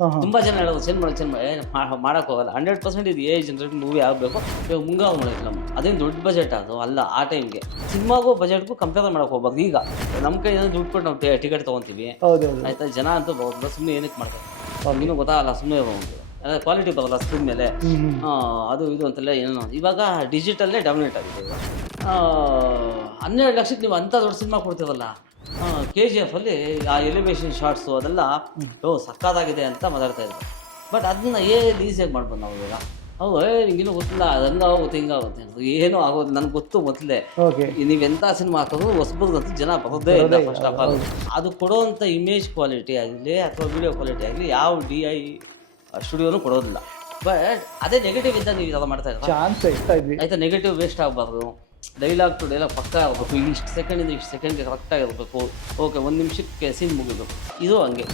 ತುಂಬಾ ಜನ ಹೇಳೋದು ಚೇಂಜ್ ಮಾಡಕ್ ಹೋಗಲ್ಲ. 100% ಇದು AI ಜನರೇಟ್ ಮೂವಿ ಆಗಬೇಕು. ಇವಾಗ ಮುಂಗಾರು ಮಳೆ ಫಿಲಮ್ ಅದೇನು ದೊಡ್ಡ ಬಜೆಟ್ ಅದು ಅಲ್ಲ. ಆ ಟೈಮ್ಗೆ ಸಿನಿಮಾಗೂ ಬಜೆಟ್ಗೂ ಕಂಪೇರ್ ಮಾಡಕ್ ಹೋಗ್ಬಾರ್ದು. ಈಗ ನಮ್ಮ ಕೈ ದುಡ್ಡು ಕೊಟ್ಟು ನಾವು ಟಿಕೆಟ್ ತೊಗೊತೀವಿ, ಆಯ್ತಾ? ಜನ ಅಂತೂ ಬರೋದಿಲ್ಲ, ಸುಮ್ಮನೆ ಏನಕ್ಕೆ ಮಾಡ್ತಾರೆ ಇನ್ನೂ ಗೊತ್ತಾಗಲ್ಲ, ಸುಮ್ಮನೆ ಕ್ವಾಲಿಟಿ ಬರಲ್ಲ ಸ್ಕ್ರೀನ್ ಮೇಲೆ, ಅದು ಇದು ಅಂತೆಲ್ಲ ಏನೋ. ಇವಾಗ ಡಿಜಿಟಲ್ಲೇ ಡಾಮಿನೇಟ್ ಆಗಿದೆ. ಇವಾಗ 12 ಲಕ್ಷಕ್ಕೆ ನೀವು ಅಂಥ ದೊಡ್ಡ ಸಿನಿಮಾ ಕೊಡ್ತೀರಲ್ಲ. KGF ಅಲ್ಲಿ ಆ ಎಲಿವೇಶನ್ ಶಾರ್ಟ್ಸು ಅದೆಲ್ಲ ಸಕ್ಕತ್ತಾಗಿದೆ ಅಂತ ಮಾತಾಡ್ತಾ ಇದ್ರು. ಬಟ್ ಅದನ್ನ ಈಸಿಯಾಗಿ ಮಾಡ್ಬೋದು ನಾವು ಇವಾಗ. ನಿಂಗಿನ್ನೂ ಗೊತ್ತಿಲ್ಲ, ಅದಂಗಾಗುತ್ತೆ ಹಿಂಗಾಗುತ್ತೆ ಅಂತ ಏನೂ ಆಗೋದು. ನನಗೆ ಗೊತ್ತು ಮೊದಲೇ. ನೀವೆಂಥ ಸಿನಿಮಾ ಹಾಕೋದು ಹೊಸಬರ್ಗಂತೂ ಜನ ಬರೋದೇ ಇಲ್ಲ. ಫಸ್ಟ್ ಆಫ್ ಆಲ್ ಅದು ಕೊಡೋವಂಥ ಇಮೇಜ್ ಕ್ವಾಲಿಟಿ ಆಗಲಿ ಅಥವಾ ವಿಡಿಯೋ ಕ್ವಾಲಿಟಿ ಆಗಲಿ ಯಾವ DI ಸ್ಟುಡಿಯೋನು ಕೊಡೋದಿಲ್ಲ. ಬಟ್ ಅದೇ ನೆಗೆಟಿವ್ ಇದ್ದಾಗ ನೀವು ಇದೆಲ್ಲ ಮಾಡ್ತಾ ಇದ್ದೀವಿ, ಆಯ್ತಾ? ನೆಗೆಟಿವ್ ವೇಸ್ಟ್ ಆಗಬಾರ್ದು. ಡೈಲಾಗ್ ಟು ಡೈಲಾಗ್ ಪಕ್ಕ ಆಗಬೇಕು. ಇಷ್ಟು ಸೆಕೆಂಡಿಂದ ಇಷ್ಟು ಸೆಕೆಂಡ್ಗೆ ಕರೆಕ್ಟಾಗಿರಬೇಕು. ಓಕೆ, 1 ನಿಮಿಷಕ್ಕೆ ಸೀನ್ ಮುಗಿಬೇಕು. ಇದು ಹಂಗೆ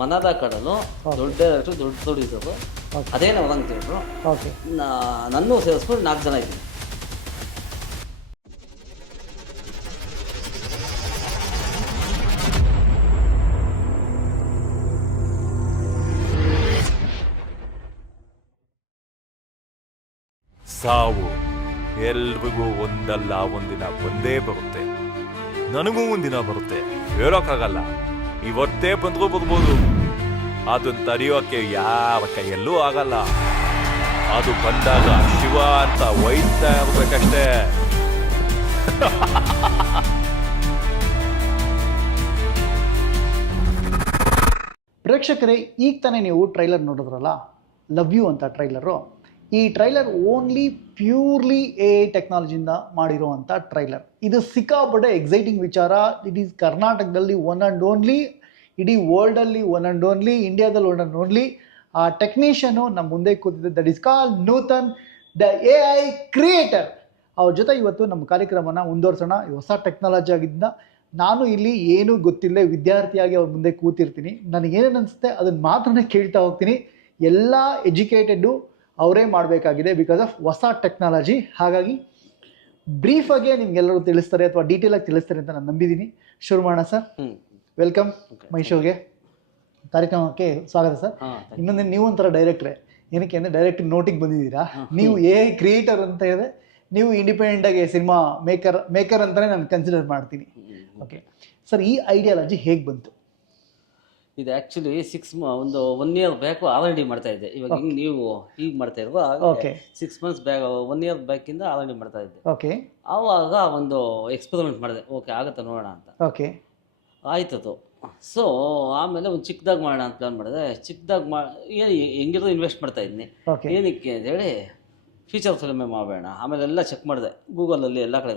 ಮನದ ಕಡಲು ದೊಡ್ಡ ಡೈರೆಕ್ಟ್ರು ದೊಡ್ಡ ಇದ್ದರು. ಅದೇನೇ ಒದಂಗ್ತಿದ್ರು. ನನ್ನೂ ಸೇರಿಸ್ಕೊಂಡು 4 ಜನ ಇದ್ದೀನಿ. ಸಾವು ಎಲ್ರಿಗೂ ಒಂದಲ್ಲ ಒಂದಿನ ಬಂದೇ ಬರುತ್ತೆ. ನನಗೂ ಒಂದಿನ ಬರುತ್ತೆ, ಹೇಳೋಕ್ಕಾಗಲ್ಲ. ಇವತ್ತೇ ಬಂದ್ರೂ ಬರ್ಬೋದು. ಅದನ್ನ ತಡೆಯೋಕೆ ಯಾರ ಕೈಯಲ್ಲೂ ಆಗಲ್ಲ. ಅದು ಬಂದಾಗ ಶಿವ ಅಂತ ಒಯ್ತಾ ಇರ್ಬೇಕಷ್ಟೇ. ಪ್ರೇಕ್ಷಕರೇ, ಈಗ ತಾನೇ ನೀವು ಟ್ರೈಲರ್ ನೋಡಿದ್ರಲ್ಲ, ಲವ್ ಯು ಅಂತ ಟ್ರೈಲರು. ಈ ಟ್ರೈಲರ್ ಓನ್ಲಿ ಪ್ಯೂರ್ಲಿ AI ಟೆಕ್ನಾಲಜಿಯಿಂದ ಮಾಡಿರುವಂಥ ಟ್ರೈಲರ್. ಇದು ಸಿಕ್ಕಾಪಟ್ಟೆ ಎಕ್ಸೈಟಿಂಗ್ ವಿಚಾರ. ಇಟ್ ಈಸ್ ಕರ್ನಾಟಕದಲ್ಲಿ ಒನ್ ಆ್ಯಂಡ್ ಓನ್ಲಿ, ಇಡೀ ವರ್ಲ್ಡಲ್ಲಿ ಒನ್ ಆ್ಯಂಡ್ ಓನ್ಲಿ, ಇಂಡಿಯಾದಲ್ಲಿ ಒನ್ ಆ್ಯಂಡ್ ಓನ್ಲಿ. ಆ ಟೆಕ್ನಿಷಿಯನು ನಮ್ಮ ಮುಂದೆ ಕೂತಿದ್ದೆ, that is call Nutan, the AI creator. ಅವ್ರ ಜೊತೆ ಇವತ್ತು ನಮ್ಮ ಕಾರ್ಯಕ್ರಮನ ಮುಂದುವರ್ಸೋಣ. ಹೊಸ ಟೆಕ್ನಾಲಜಿ ಆಗಿದ್ದ ನಾನು ಇಲ್ಲಿ ಏನೂ ಗೊತ್ತಿಲ್ಲ, ವಿದ್ಯಾರ್ಥಿಯಾಗಿ ಅವ್ರ ಮುಂದೆ ಕೂತಿರ್ತೀನಿ. ನನಗೇನೇನು ಅನಿಸುತ್ತೆ ಅದನ್ನು ಮಾತ್ರನೇ ಕೇಳ್ತಾ ಹೋಗ್ತೀನಿ. ಎಲ್ಲ ಎಜುಕೇಟೆಡ್ಡು ಅವರೇ ಮಾಡಬೇಕಾಗಿದೆ ಬಿಕಾಸ್ ಆಫ್ ಹೊಸ ಟೆಕ್ನಾಲಜಿ. ಹಾಗಾಗಿ ಬ್ರೀಫಾಗಿ ನಿಮ್ಗೆಲ್ಲರೂ ತಿಳಿಸ್ತಾರೆ ಅಥವಾ ಡೀಟೇಲಾಗಿ ತಿಳಿಸ್ತಾರೆ ಅಂತ ನಾನು ನಂಬಿದ್ದೀನಿ. ಶುರು ಮಾಡೋಣ ಸರ್. ವೆಲ್ಕಮ್ ಮೈ ಶೋಗೆ, ಕಾರ್ಯಕ್ರಮಕ್ಕೆ ಸ್ವಾಗತ ಸರ್. ಇನ್ನೊಂದೇ ನೀವು ಒಂಥರ ಡೈರೆಕ್ಟ್ರೆ. ಏನಕ್ಕೆ ಅಂದರೆ ಡೈರೆಕ್ಟ್ ನೋಟಿಗೆ ಬಂದಿದ್ದೀರಾ. ನೀವು AI ಕ್ರಿಯೇಟರ್ ಅಂತ ಹೇಳಿದ್ರೆ ನೀವು ಇಂಡಿಪೆಂಡೆಂಟಾಗಿ ಸಿನಿಮಾ ಮೇಕರ್ ಅಂತಲೇ ನಾನು ಕನ್ಸಿಡರ್ ಮಾಡ್ತೀನಿ. ಓಕೆ ಸರ್, ಈ ಐಡಿಯಾಲಜಿ ಹೇಗೆ ಬಂತು? ಇದು ಆ್ಯಕ್ಚುಲಿ 1 ಇಯರ್ ಬ್ಯಾಕು ಆಲ್ರೆಡಿ ಮಾಡ್ತಾ ಇದ್ದೆ. ಇವಾಗ ಹಿಂಗೆ ನೀವು ಈಗ ಮಾಡ್ತಾ ಇರುವ 6 ಮಂತ್ಸ್ ಬ್ಯಾಕ್, 1 ಇಯರ್ ಬ್ಯಾಕಿಂದ ಆಲ್ರೆಡಿ ಮಾಡ್ತಾ ಇದ್ದೆ. ಆವಾಗ ಒಂದು ಎಕ್ಸ್ಪೆರಿಮೆಂಟ್ ಮಾಡಿದೆ. ಓಕೆ, ಆಗುತ್ತೆ ನೋಡೋಣ ಅಂತ. ಆಯ್ತದು. ಸೊ ಆಮೇಲೆ ಒಂದು ಚಿಕ್ಕದಾಗಿ ಮಾಡೋಣ ಅಂತ ಪ್ಲಾನ್ ಮಾಡಿದೆ. ಚಿಕ್ಕದಾಗಿ ಹೆಂಗಿರೋ ಇನ್ವೆಸ್ಟ್ ಮಾಡ್ತಾ ಇದ್ದೀನಿ. ಏನಕ್ಕೆ ಅಂತೇಳಿ ಫೀಚರ್ ಫಿಲ್ಮೇ ಮಾಡೋಣ. ಆಮೇಲೆ ಎಲ್ಲ ಚೆಕ್ ಮಾಡಿದೆ ಗೂಗಲಲ್ಲಿ ಎಲ್ಲ ಕಡೆ.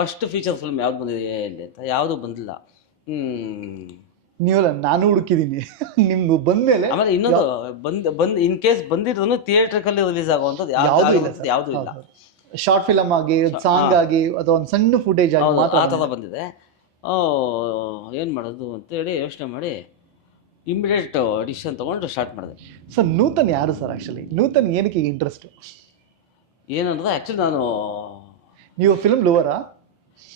ಫಸ್ಟ್ ಫೀಚರ್ ಫಿಲ್ಮ್ ಯಾವ್ದು ಬಂದಿದೆ ಎಲ್ಲಿ ಅಂತ ಯಾವುದೂ ಬಂದಿಲ್ಲ. ನೀವಲ್ಲ, ನಾನು ಹುಡುಕಿದ್ದೀನಿ ನಿಮ್ಗೆ ಬಂದ್ಮೇಲೆ. ಆಮೇಲೆ ಇನ್ನೊಂದು ಇನ್ ಕೇಸ್ ಬಂದಿದ್ರು ಥಿಯೇಟ್ರಿಕಲ್ಲಿ ರಿಲೀಸ್ ಆಗುವಂಥದ್ದು ಯಾವುದೂ ಇಲ್ಲ. ಶಾರ್ಟ್ ಫಿಲಮ್ ಆಗಿ, ಸಾಂಗ್ ಆಗಿ, ಅಥವಾ ಒಂದು ಸಣ್ಣ ಫುಟೇಜ್ ಆಗಿ ಆ ಥರ ಬಂದಿದೆ. ಏನು ಮಾಡೋದು ಅಂತೇಳಿ ಯೋಚನೆ ಮಾಡಿ ಇಮಿಡಿಯೇಟ್ ಡಿಸಿಷನ್ ತೊಗೊಂಡು ಸ್ಟಾರ್ಟ್ ಮಾಡಿದೆ. ಸರ್, ನೂತನ್ ಯಾರು ಸರ್? ಆ್ಯಕ್ಚುಲಿ ನೂತನ್ ಏನಕ್ಕೆ ಇಂಟ್ರೆಸ್ಟ್ ಏನಂದ್ರೆ, ಆ್ಯಕ್ಚುಲಿ ನೀವು ಫಿಲ್ಮ್ ಲವರಾ?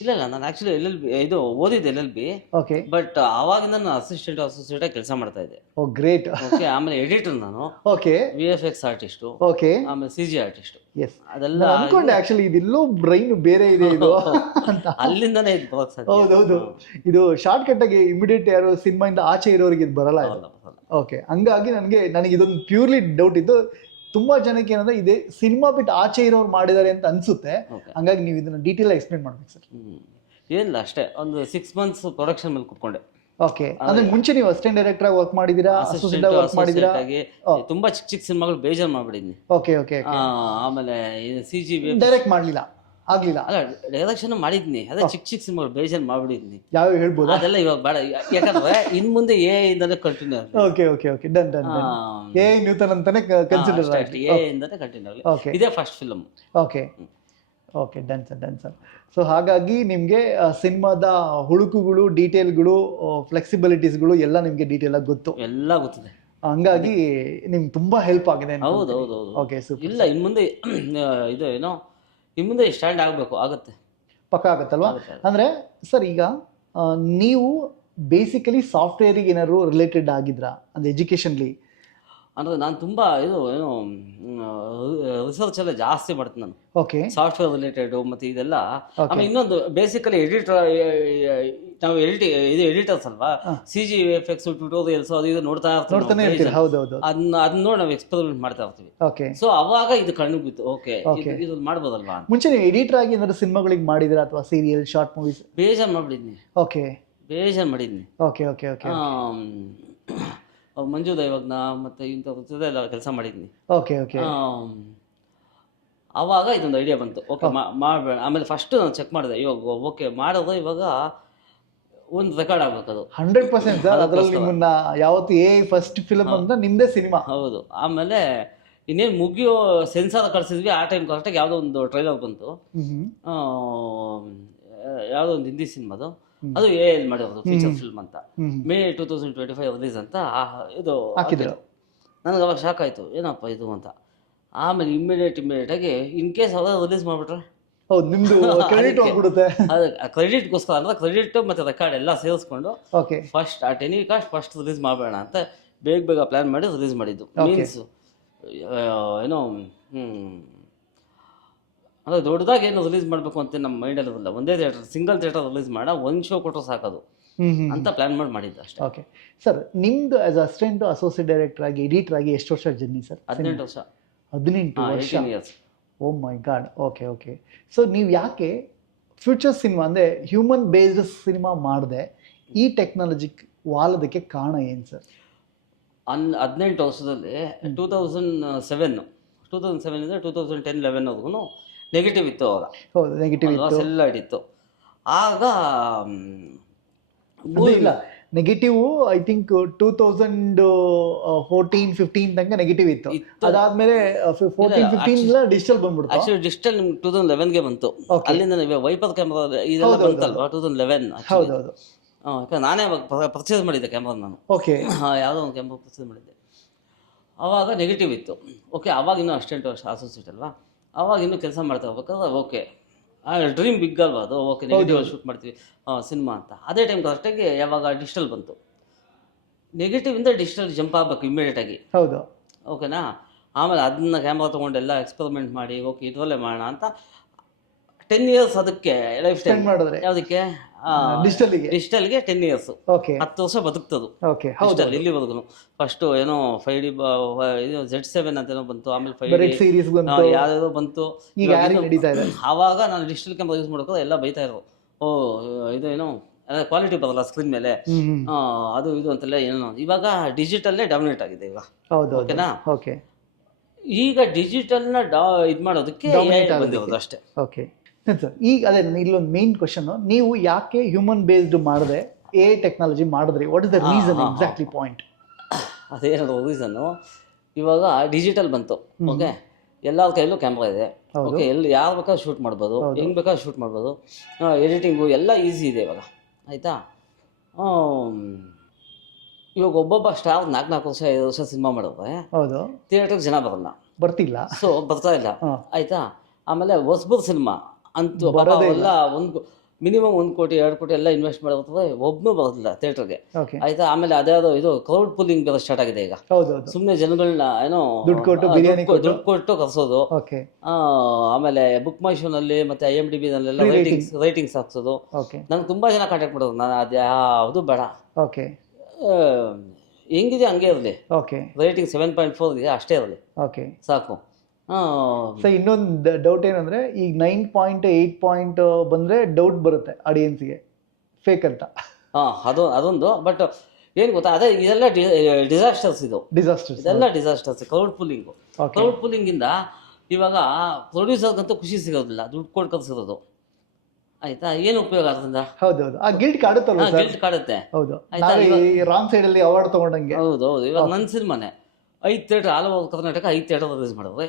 ಇಲ್ಲ, ನಾನು ಆ್ಯಕ್ಚುಲಿ LLB ಇದು ಓದಿದ್ದೆ LLB. ಓಕೆ. ಬಟ್ ಆವಾಗಿಂದ ನಾನು ಅಸಿಸ್ಟೆಂಟಾಗಿ ಕೆಲಸ ಮಾಡ್ತಾ ಇದ್ದೆ. ಓ ಗ್ರೇಟ್. ಓಕೆ. ಆಮೇಲೆ ಎಡಿಟರ್ ನಾನು. ಓಕೆ. VFX artist. ಓಕೆ. ಆಮೇಲೆ CG ಆರ್ಟಿಸ್ಟು. ಎಸ್, ಅದೆಲ್ಲ ಅನ್ಕೊಂಡೆ ಆ್ಯಕ್ಚುಲಿ ಇದೆಲ್ಲೋ ಬ್ರೈನ್ ಬೇರೆ ಇದೆ ಇದು ಅಂತ. ಅಲ್ಲಿಂದನೇ ಇದು ಬರೋದು ಸಾಧ್ಯ. ಹೌದೌದು. ಇದು ಶಾರ್ಟ್ ಕಟ್ ಆಗಿ ಇಮಿಡಿಯೇಟ್ ಯಾರು ಸಿನಿಮಾಯಿಂದ ಆಚೆ ಇರೋರಿಗೆ ಇದು ಬರಲ್ಲ. ಓಕೆ, ಹಂಗಾಗಿ ನನಗೆ ಇದೊಂದು ಪ್ಯೂರ್ಲಿ ಡೌಟ್ ಇದ್ದು. ತುಂಬಾ ಜನಕ್ಕೆ ಏನಂದ್ರೆ ಇದೆ ಸಿನಿಮಾ ಬಿಟ್ಟು ಆಚೆ ಇರೋರು ಮಾಡಿದ್ದಾರೆ ಅಂತ ಅನ್ಸುತ್ತೆ. ಹಂಗಾಗಿ ನೀವು ಇದನ್ನ ಡೀಟೇಲ್ ಎಕ್ಸ್ಪ್ಲೇನ್ ಮಾಡ್ಬೇಕು ಸರ್. ಏನಿಲ್ಲ, ಅಷ್ಟೇ ಒಂದು 6 ಮಂತ್ಸ್ ಪ್ರೊಡಕ್ಷನ್ ಮೇಲೆ ಕೂತ್ಕೊಂಡೆ. ಓಕೆ. ಅಂದ್ರೆ ಮುಂಚೆ ನೀವು ಅಸಿಸ್ಟೆಂಟ್ ಡೈರೆಕ್ಟರ್ ಆಗಿ ವರ್ಕ್ ಮಾಡಿದಿರಾ, ಅಸಿಸ್ಟೆಂಟ್ ಆಗಿ ವರ್ಕ್ ಮಾಡಿದಿರಾ? ತುಂಬಾ ಚಿಕ್ಕ ಸಿನಿಮಾಗಳು ಬೇಜಾರು ಮಾಡ್ಬಿಟ್ಟಿದ್ನಿ. Okay okay. ಆಮೇಲೆ CG ಡೈರೆಕ್ಟ್ ಮಾಡ್ಲಿಲ್ಲ, ಆಗ್ಲಿಲ್ಲ? ಅಲ್ಲ, ಡೈರೆಕ್ಷನ್ ಮಾಡಿದ್ನಿ. ಅದೇ ಚಿಕ್ಕ ಸಿನಿಮಾಗಳು ಬೇಜಾರು ಮಾಡ್ಬಿಟ್ಟಿದ್ನಿ. ಯಾವ ಹೇಳ್ಬೋದು? ಅದೆಲ್ಲ ಇವಾಗ ಬೇಡ, ಯಾಕಂದ್ರೆ ಇನ್ ಮುಂದೆ AI ಇಂದಲೇ continue. Okay okay okay, done done. AI Nutan ಅಂತಾನೆ ಕನ್ಸಿಡರ್ ಮಾಡಿ. AI ಇಂದಲೇ ಕಂಟಿನ್ಯೂ ಆಗಲಿ. ಇದೇ first film. Okay okay, done sir, done sir. So ಹಾಗಾಗಿ ನಿಮಗೆ ಸಿನಿಮಾದ ಹುಳುಕುಗಳು, ಡೀಟೇಲ್ಗಳು, ಫ್ಲೆಕ್ಸಿಬಿಲಿಟೀಸ್ಗಳು ಎಲ್ಲ ನಿಮಗೆ ಡೀಟೇಲ್ ಆಗಿ ಗೊತ್ತು? ಎಲ್ಲ ಗೊತ್ತಿದೆ. ಹಂಗಾಗಿ ನಿಮ್ಗೆ ತುಂಬಾ ಹೆಲ್ಪ್ ಆಗಿದೆ. ಹೌದು ಹೌದು ಹೌದು. Okay, super. ಇಲ್ಲ, ಇನ್ ಮುಂದೆ ಇದು ಏನೋ ಇನ್ ಮುಂದೆ ಸ್ಟ್ಯಾಂಡ್ ಆಗಬೇಕು, ಆಗುತ್ತೆ, ಪಕ್ಕ ಆಗುತ್ತಲ್ವಾ? ಅಂದ್ರೆ ಸರ್, ಈಗ ನೀವು ಬೇಸಿಕಲಿ ಸಾಫ್ಟ್ವೇರಿಗೆ ಏನಾದ್ರು ರಿಲೇಟೆಡ್ ಆಗಿದ್ರಾ ಅಂದ್ರೆ ಎಜುಕೇಶನ್ಲಿ? ಅಂದರೆ ನಾನು ತುಂಬ ಇದು ಏನು ರಿಸರ್ಚ್ ಎಲ್ಲ ಜಾಸ್ತಿ ಮಾಡ್ತೀನಿ ನಾನು, ಓಕೆ ಸಾಫ್ಟ್ವೇರ್ ರಿಲೇಟೆಡು ಮತ್ತು ಇದೆಲ್ಲ. Okay. ಆಮೇಲೆ ಇನ್ನೊಂದು ಬೇಸಿಕಲಿ ನಾವು ಎಡಿಟರ್ಸ್ ಅಲ್ವಾ, CG VFX ಟ್ಯೂಟೋರಿಯಲ್ಸ್ ಅದು ಇದು ನೋಡ್ತಾನೆ ಇರ್ತೀವಿ. ಹೌದೌದು. ಅದನ್ನ ನೋಡಿ ನಾವು ಎಕ್ಸ್ಪೆರಿಮೆಂಟ್ ಮಾಡ್ತಾ ಇರ್ತೀವಿ. ಓಕೆ. ಸೊ ಅವಾಗ ಇದು ಕಣ್ಣು ಬಿತ್ತು, ಓಕೆ ಇದು ಮಾಡ್ಬೋದಲ್ವಾ ಅಂತ. ಮುಂಚೆ ನೀವು ಎಡಿಟರ್ ಆಗಿ ಏನಾದ್ರು ಸಿನಿಮಾಗಳಿಗೆ ಮಾಡಿದಿರಾ ಅಥವಾ ಸೀರಿಯಲ್ ಶಾರ್ಟ್ ಮೂವೀಸ್? ಬೇಜಾರು ಮಾಡಿದ್ನಿ. ಓಕೆ ಬೇಜಾರು ಮಾಡಿದ್ನಿ. ಓಕೆ ಓಕೆ ಓಕೆ ಮಂಜು ದೈವಜ್ಞ ಮತ್ತು ಇಂಥವ್ರ ಜೊತೆ ಎಲ್ಲ ಕೆಲಸ ಮಾಡಿದ್ನಿ. ಓಕೆ ಓಕೆ ಆವಾಗ ಇದೊಂದು ಐಡಿಯಾ ಬಂತು, ಓಕೆ ಮಾಡಬೇಡ. ಆಮೇಲೆ ಫಸ್ಟ್ ನಾನು ಚೆಕ್ ಮಾಡಿದೆ, ಇವಾಗ ಓಕೆ ಮಾಡೋದು, ಇವಾಗ ಒಂದು ರೆಕಾರ್ಡ್ ಆಗ್ಬೇಕು ಅದು 100% ಸರ್. ಅದರಲ್ಲಿ ನಿಮ್ಮನ್ನ ಯಾವತ್ತು ಫಸ್ಟ್ ಫಿಲ್ಮ್ ಅಂದ್ರೆ ನಿಮ್ದೇ ಸಿನಿಮಾ. ಹೌದು. ಆಮೇಲೆ ಇನ್ನೇನು ಮುಗಿಯೋ ಸೆನ್ಸಾರ್ ಕಳಿಸಿದ್ವಿ, ಆ ಟೈಮ್ ಕರೆಕ್ಟಾಗಿ ಯಾವುದೋ ಒಂದು ಟ್ರೈಲರ್ ಬಂತು, ಯಾವುದೋ ಒಂದು ಹಿಂದಿ ಸಿನಿಮಾದು, ಅದು AL ಮಾಡಿರೋದು ಫೀಚರ್ ಫಿಲ್ಮ್ ಅಂತ. May 2025 ರಿಲೀಸ್ ಅಂತ ಇದು ಹಾಕಿದ್ರು. ನನಗೆ ಅವಾಗ ಶಾಕ್ ಆಯಿತು, ಏನಪ್ಪ ಇದು ಅಂತ. ಆಮೇಲೆ ಇಮಿಡಿಯೇಟ್ ಆಗಿ ಇನ್ ಕೇಸ್ ಅವ್ರು ರಿಲೀಸ್ ಮಾಡಿಬಿಟ್ರೆ ಹೌದು ನಿಮ್ದು ಕ್ರೆಡಿಟ್ ಹೋಗ್ಬಿಡುತ್ತೆ. ಅದು ಕ್ರೆಡಿಟ್ಗೋಸ್ಕರ ಅಂದ್ರೆ ಕ್ರೆಡಿಟ್ ಮತ್ತು ರೆಕಾರ್ಡ್ ಎಲ್ಲ ಸೇರಿಸ್ಕೊಂಡು ಓಕೆ ಫಸ್ಟ್ ಆ ಟೆನಿಕಾಸ್ಟ್ ಫಸ್ಟ್ ರಿಲೀಸ್ ಮಾಡಬೇಡ ಅಂತ ಬೇಗ ಪ್ಲ್ಯಾನ್ ಮಾಡಿ ರಿಲೀಸ್ ಮಾಡಿದ್ದು. ಮೀನ್ಸ್ ಏನೋ ಅಂದರೆ ದೊಡ್ಡದಾಗಿ ಏನು ರಿಲೀಸ್ ಮಾಡಬೇಕು ಅಂತ ನಮ್ಮ ಮೈಂಡಲ್ಲಿ ಇರಲಿಲ್ಲ. ಒಂದೇ ಥಿಯೇಟರ್, ಸಿಂಗಲ್ ಥಿಯೇಟರ್ ರಿಲೀಸ್ ಮಾಡ ಒಂದು ಶೋ ಕೊಟ್ಟರು ಸಾಕೋದು ಅಂತ ಪ್ಲ್ಯಾನ್ ಮಾಡಿದ್ದು ಅಷ್ಟೇ. ಓಕೆ ಸರ್, ನಿಮ್ದು ಆಸ್ ಅಸಿಸ್ಟೆಂಟ್ ಅಸೋಸಿಯೇಟ್ ಡೈರೆಕ್ಟರ್ ಆಗಿ ಎಡಿಟರ್ ಆಗಿ ಎಷ್ಟು ವರ್ಷ ಜರ್ನಿ ಸರ್? 18 ವರ್ಷ. 18 ವರ್ಷ. 18 years. ಓ ಮೈ ಗಾಡ್. Okay okay. ಸೊ ನೀವು ಯಾಕೆ ಫ್ಯೂಚರ್ ಸಿನಿಮಾ ಅಂದರೆ ಹ್ಯೂಮನ್ ಬೇಸ್ಡ್ ಸಿನಿಮಾ ಮಾಡಿದೆ, ಈ ಟೆಕ್ನಾಲಜಿಗೆ ವಾಲೋದಕ್ಕೆ ಕಾರಣ ಏನು ಸರ್? 18 ವರ್ಷದಲ್ಲಿ 2007 ಇಂದ 2010-11 ನೆಗೆಟಿವ್ ಇತ್ತು ಅವಾಗ. ಹೌದು, ನೆಗೆಟಿವ್ ಇತ್ತು, ಸೆಲ್ಲೈಡ್ ಇತ್ತು ಆಗ. ಇಲ್ಲ ನೆಗೆಟಿವ್ ಐ ಥಿಂಕ್ 2014-15 ತನಕ ನೆಗೆಟಿವ್ ಇತ್ತು. ಅದಾದ್ಮೇಲೆ 14-15 ಡಿಜಿಟಲ್ ಬಂದ್ಬಿಡ್ತು. ಆಕ್ಚುಲಿ ಡಿಜಿಟಲ್ 2011ಗೆ ಬಂತು. ಅಲ್ಲಿಂದ ವೈಪರ್ ಕ್ಯಾಮ್ರಾ ಇದೆಲ್ಲ ಬಂತಲ್ವಾ 2011. ಹೌದೌದು. ಯಾಕಂದ್ರೆ ನಾನೇ ಅವಾಗ ಪರ್ಚೇಸ್ ಮಾಡಿದ್ದೆ ಕ್ಯಾಮ್ರಾ ನಾನು. ಓಕೆ. ಯಾವುದೋ ಒಂದು ಕ್ಯಾಮ್ರಾ ಪರ್ಚೇಸ್ ಮಾಡಿದ್ದೆ. ಆವಾಗ ನೆಗೆಟಿವ್ ಇತ್ತು. ಓಕೆ, ಅವಾಗ ಇನ್ನೂ ಅಸಿಸ್ಟೆಂಟ್ ಅಸೋಸಿಯೇಟ್ ಅಲ್ವಾ, ಅವಾಗ ಇನ್ನೂ ಕೆಲಸ ಮಾಡ್ತಾ ಹೋಗ್ಬೇಕಾದ್ರೆ ಓಕೆ ಡ್ರೀಮ್ ಬಿಗ್ ಅಲ್ವಾ ಅದು, ಓಕೆ ನೆಗೆಟಿವ್ ಶೂಟ್ ಮಾಡ್ತೀವಿ ಸಿನಿಮಾ ಅಂತ. ಅದೇ ಟೈಮ್ ಕರೆಕ್ಟಾಗಿ ಯಾವಾಗ ಡಿಜಿಟಲ್ ಬಂತು, ನೆಗೆಟಿವಿಂದ ಡಿಜಿಟಲ್ ಜಂಪ್ ಆಗಬೇಕು ಇಮಿಡಿಯೇಟಾಗಿ. ಹೌದು. ಓಕೆನಾ. ಆಮೇಲೆ ಅದನ್ನ ಕ್ಯಾಮ್ರಾ ತೊಗೊಂಡೆಲ್ಲ ಎಕ್ಸ್ಪೆರಿಮೆಂಟ್ ಮಾಡಿ ಓಕೆ ಇದರಲ್ಲೇ ಮಾಡೋಣ ಅಂತ 10 years ಅದಕ್ಕೆ ಲೈಫ್ ಟೈಮ್ ಮಾಡಿದ್ರೆ. ಯಾವುದಕ್ಕೆ? ಡಿಜಿಟಲ್ಗೆ 10 years. ಓಕೆ. 10 ವರ್ಷ ಬದುಕ್ತದು ಓಕೆ. ಡಿಜಿಟಲ್ ಇಲ್ಲಿವರೆಗೂ. ಫಸ್ಟು ಏನೋ 5D ಇದು Z7 ಅಂತೇನೋ ಬಂತು, ಆಮೇಲೆ 5D ಸೀರೀಸ್ ಬಂತು, ಯಾವುದೋ ಬಂತು. ಈಗ ನಡೀತಾ ಇದೆ. ಆವಾಗ ನಾನು ಡಿಜಿಟಲ್ ಕ್ಯಾಮ್ರಾ ಯೂಸ್ ಮಾಡೋಕೆ ಎಲ್ಲ ಬೈತಾ ಇರೋ, ಓ ಇದು ಏನೋ ಕ್ವಾಲಿಟಿ ಬರಲ್ಲ ಸ್ಕ್ರೀನ್ ಮೇಲೆ, ಅದು ಇದು ಅಂತೆಲ್ಲ ಏನೋ. ಇವಾಗ ಡಿಜಿಟಲ್ಲೇ ಡಾಮಿನೇಟ್ ಆಗಿದೆ ಈಗ. ಓಕೆನಾ. ಓಕೆ. ಈಗ ಡಿಜಿಟಲ್ನ ಇದು ಮಾಡೋದಕ್ಕೆ ಬಂದಿರೋದು ಅಷ್ಟೇ. ಓಕೆ ಸರ್, ಈಗ ಅದೇ ಇಲ್ಲೊಂದು ಮೇನ್ ಕ್ವಶನ್, ನೀವು ಯಾಕೆ ಹ್ಯೂಮನ್ ಬೇಸ್ಡ್ ಮಾಡಿದ್ರೆ ಟೆಕ್ನಾಲಜಿ ಮಾಡಿದ್ರಿ? What is the reason exactly point? ಅದೇನೋ ರೀಸನ್ನು, ಇವಾಗ ಡಿಜಿಟಲ್ ಬಂತು. ಓಕೆ, ಎಲ್ಲರ ಕೈಯಲ್ಲೂ ಕ್ಯಾಮ್ರಾ ಇದೆ. ಓಕೆ, ಯಾರು ಬೇಕಾದ್ರೂ ಶೂಟ್ ಮಾಡ್ಬೋದು, ಹೆಂಗೆ ಬೇಕಾದ್ರೂ ಶೂಟ್ ಮಾಡ್ಬೋದು. ಎಡಿಟಿಂಗು ಎಲ್ಲ ಈಸಿ ಇದೆ ಇವಾಗ, ಆಯಿತಾ. ಇವಾಗ ಒಬ್ಬೊಬ್ಬ ಸ್ಟಾರ್ 4 ವರ್ಷ 5 ವರ್ಷ ಸಿನಿಮಾ ಮಾಡಿದ್ರೆ ಹೌದು ಥಿಯೇಟರ್ಗೆ ಜನ ಬರ್ತಿಲ್ಲ. ಸೊ ಬರ್ತಾ ಇಲ್ಲ, ಆಯಿತಾ. ಆಮೇಲೆ ಹೊಸಬರು ಸಿನಿಮಾ ಅಂತೂ ಎಲ್ಲ ಮಿನಿಮಮ್ 1 ಕೋಟಿ 2 ಕೋಟಿ ಎಲ್ಲ ಇನ್ವೆಸ್ಟ್ ಮಾಡಿರ್ತದೆ, ಒಬ್ಬನು ಬರೋದಿಲ್ಲ ಥಿಯೇಟರ್ಗೆ, ಆಯ್ತಾ. ಆಮೇಲೆ ಅದ್ಯಾವುದೋ ಇದು ಕ್ರೌಡ್ ಪುಲ್ಲಿಂಗ್ ಬೇರೆ ಸ್ಟಾರ್ಟ್ ಆಗಿದೆ ಈಗ. ಸುಮ್ಮನೆ ಜನಗಳನ್ನ ಏನೋ ದುಡ್ಡು ಕೊಟ್ಟು ಕರ್ಸೋದು. ಆಮೇಲೆ ಬುಕ್ ಮೈ ಶೋನಲ್ಲಿ ಮತ್ತೆ IMDb ನಲ್ಲೆಲ್ಲ ರೈಟಿಂಗ್ಸ್ ಹಾಕ್ಸೋದು. ನಂಗೆ ತುಂಬಾ ಜನ ಕಾಂಟ್ಯಾಕ್ಟ್ ಮಾಡೋದು, ನಾನು ಅದು ಯಾವುದು ಬೇಡ, ಹೆಂಗಿದೆ ಹಂಗೆ ಇರಲಿ, ರೇಟಿಂಗ್ 7.4 ಇದೆ ಅಷ್ಟೇ ಇರಲಿ ಸಾಕು. ಸೊ ಇನ್ನೊಂದು ಡೌಟ್ ಏನಂದ್ರೆ, ಈಗ 9.8 ಬಂದ್ರೆ ಡೌಟ್ ಬರುತ್ತೆ ಆಡಿಯನ್ಸ್ಗೆ ಫೇಕ್ ಅಂತ. ಅದೊಂದು. ಬಟ್ ಏನು ಗೊತ್ತಾ, ಅದೇ ಇದೆಲ್ಲ ಡಿಸಾಸ್ಟರ್ಸ್, ಇದೆಲ್ಲ ಡಿಸಾಸ್ಟರ್ಸ್. ಕ್ರೌಡ್ ಪುಲ್ಲಿಂಗ್ ಇಂದ ಇವಾಗ ಪ್ರೊಡ್ಯೂಸರ್ಗಂತೂ ಖುಷಿ ಸಿಗೋದಿಲ್ಲ, ದುಡ್ಡು ಕೊಟ್ಟು ಕಲ್ಸಿರೋದು, ಆಯ್ತಾ. ಏನು ಉಪಯೋಗ ಅದರಿಂದ? ಹೌದೌದು, ಆ ಗಿಲ್ಟ್ ಕಾಡುತ್ತಲ್ಲ, ಗಿಲ್ಟ್ ಕಾಡುತ್ತೆ. ಹೌದು, ರಾಂಗ್ ಸೈಡ್ ಅಲ್ಲಿ ಅವಾರ್ಡ್ ತಗೊಂಡಂಗೆ. ಹೌದು. ಇವಾಗ ನನ್ನ ಸಿನಿಮಾನೆ 5 theatre all over Karnataka 5 theatre release ಮಾಡಿದ್ರೆ,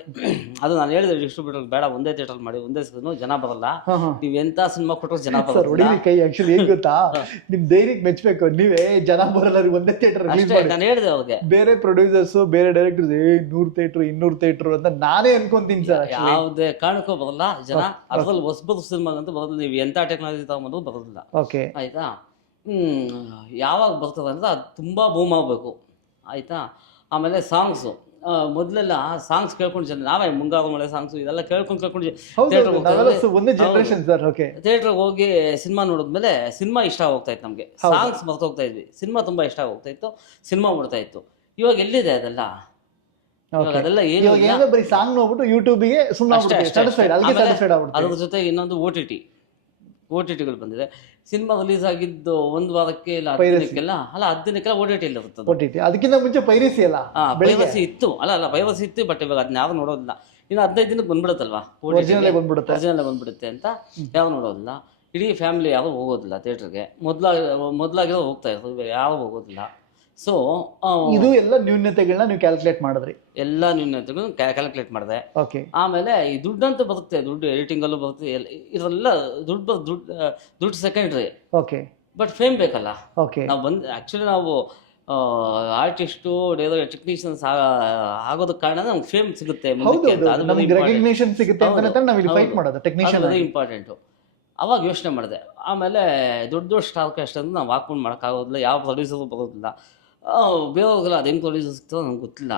ಅದು ನಾನು ಹೇಳಿದೆ ಡಿಸ್ಟ್ರಿಬ್ಯೂಟರ್ ಬೇಡ, ಒಂದೇ ಥಿಯೇಟರ್ ಮಾಡಿ, ಒಂದೇ ಸ್ಕ್ರೀನು, ಜನ ಬರಲ್ಲ. ನೀವು ಎಂತ ಸಿನಿಮಾ ಕೊಟ್ಟರು ಜನ ಬರಲ್ಲ. ಕೈ ಆಕ್ಚುಲಿ ಏನ್ ಗೊತ್ತಾ, ನಿಮ್ ಧೈರ್ಯಕ್ಕೆ ಮೆಚ್ಚಬೇಕು. ನೀವೇ ಜನ ಬರಲ್ಲ ಒಂದೇ ಥಿಯೇಟರ್ ರಿಲೀಸ್ ಮಾಡಿ. ನಾನು ಹೇಳಿದೆ ಅವ್ರಿಗೆ, ಬೇರೆ ಪ್ರೊಡ್ಯೂಸರ್ಸ್ ಬೇರೆ ಡೈರೆಕ್ಟರ್ಸ್ 100 ಥಿಯೇಟರ್ 200 ಥಿಯೇಟರ್ ಅಂತ ನಾನೇ ಅನ್ಕೊಂತೀನಿ ಸರ್. ಯಾವುದೇ ಕಾರಣಕ್ಕೂ ಬರಲ್ಲ ಜನ. ಅದ್ರಲ್ಲಿ ಹೊಸಬರು ಸಿನಿಮಾಗಂತೂ ಬರೋದಿಲ್ಲ. ನೀವು ಎಂತ ಟೆಕ್ನಾಲಜಿ ತಗೊಂಡ್ಬಂದ್ರು ಬರೋದಿಲ್ಲ, ಓಕೆ, ಆಯ್ತಾ. ಯಾವಾಗ ಬರ್ತದೆ ಅಂದರೆ ಅದು ತುಂಬ ಬೂಮ್ ಆಗಬೇಕು ಆಯಿತಾ. ಆಮೇಲೆ ಸಾಂಗ್ಸು ಮೊದಲೆಲ್ಲ ಸಾಂಗ್ಸ್ ಕೇಳ್ಕೊಂಡು ಜನ ನಾವೇ ಮುಂಗಾರು ಮಳೆ ಸಾಂಗ್ಸು ಇದೆಲ್ಲ ಕೇಳ್ಕೊಂಡು ಒಂದೇ ಜನರೇಷನ್ ಸರ್. ಓಕೆ, ಥಿಯೇಟ್ರಿಗೆ ಹೋಗಿ ಸಿನಿಮಾ ನೋಡಿದ್ಮೇಲೆ ಸಿನಿಮಾ ಇಷ್ಟ ಹೋಗ್ತಾ ಇತ್ತು ನಮಗೆ, ಸಾಂಗ್ಸ್ ಮರ್ತೋಗ್ತಾ ಇದ್ವಿ, ಸಿನಿಮಾ ತುಂಬ ಇಷ್ಟ ಹೋಗ್ತಾ ಇತ್ತು, ಸಿನಿಮಾ ಬಿಡ್ತಾ ಇತ್ತು. ಇವಾಗ ಎಲ್ಲಿದೆ ಅದೆಲ್ಲ? ಇವಾಗ ಅದೆಲ್ಲ ಏನು ಬರೀ ಸಾಂಗ್ ನೋಡ್ಬಿಟ್ಟು ಯೂಟ್ಯೂಬಿಗೆ ಅದ್ರ ಜೊತೆ ಇನ್ನೊಂದು ಓ ಟಿ ಟಿಗಳು ಬಂದಿದೆ. ಸಿನಿಮಾ ರಿಲೀಸ್ ಆಗಿದ್ದು ಒಂದು ವಾರಕ್ಕೆ ಇಲ್ಲ 10 ದಿನಕ್ಕೆಲ್ಲ ಓ ಟಿ ಟಿ ಇಲ್ಲಿ ಇರ್ತದೆ. ಅದಕ್ಕಿಂತ ಮುಂಚೆ ಪೈರಸಿ ಅಲ್ಲ, ಪೈರಸಿ ಇತ್ತು, ಪೈರಸಿ ಇತ್ತು, ಬಟ್ ಇವಾಗ ಅದನ್ನ ಯಾರು ನೋಡೋದಿಲ್ಲ. ಇನ್ನು 15 ದಿನಕ್ಕೆ ಬಂದ್ಬಿಡುತ್ತಲ್ವಾ, ಒರಿಜಿನಲ್ ಬಂದ್ಬಿಡುತ್ತೆ ಅಂತ ಯಾರು ನೋಡೋದಿಲ್ಲ. ಇಡೀ ಫ್ಯಾಮಿಲಿ ಯಾರು ಹೋಗೋದಿಲ್ಲ ಥಿಯೇಟ್ರಿಗೆ. ಮೊದಲಾಗಿರೋ ಹೋಗ್ತಾ ಇರೋದು, ಯಾರು ಹೋಗೋದಿಲ್ಲ. ಸೊ ಇದು ಎಲ್ಲ ನ್ಯೂನ್ಯತೆಗಳನ್ನ ನೀವು ಕ್ಯಾಲ್ಕುಲೇಟ್ ಮಾಡಿದ್ರಿ? ಎಲ್ಲ ನ್ಯೂನ್ಯತೆಗಳನ್ನ ಕ್ಯಾಲ್ಕುಲೇಟ್ ಮಾಡಿದೆ. ಓಕೆ. ಆಮೇಲೆ ಈ ದುಡ್ಡಂತೂ ಬರುತ್ತೆ, ದುಡ್ಡು ಎಡಿಟಿಂಗಲ್ಲೂ ಬರುತ್ತೆ, ಇದೆಲ್ಲ ದುಡ್ಡು ಸೆಕೆಂಡ್ರಿ. ಓಕೆ, ಬಟ್ ಫೇಮ್ ಬೇಕಲ್ಲ. ಓಕೆ. ನಾವು ಆ್ಯಕ್ಚುಲಿ ನಾವು ಆರ್ಟಿಸ್ಟು ಟೆಕ್ನಿಷಿಯನ್ಸ್ ಆಗೋದಕ್ಕೆ ಕಾರಣ ನಮ್ಗೆ ಫೇಮ್ ಸಿಗುತ್ತೆ, ಅದೇ ಇಂಪಾರ್ಟೆಂಟು. ಅವಾಗ ಯೋಚನೆ ಮಾಡಿದೆ. ಆಮೇಲೆ ದೊಡ್ಡ ಸ್ಟಾರ್ ಕಾಸ್ಟ್ ಅಂದ್ರೆ ನಾವು ಹಾಕ್ಕೊಂಡು ಮಾಡೋಕ್ಕಾಗೋದಿಲ್ಲ, ಯಾವ ಪ್ರೊಡ್ಯೂಸರು ಬರೋದಿಲ್ಲ, ಬೇರೆಯವ್ರಿಗೆಲ್ಲ ಅದು ಹೆಂಗೆ ಪ್ರೊಡ್ಯೂಸರ್ ಸಿಗ್ತದೋ ನಮ್ಗೆ ಗೊತ್ತಿಲ್ಲ,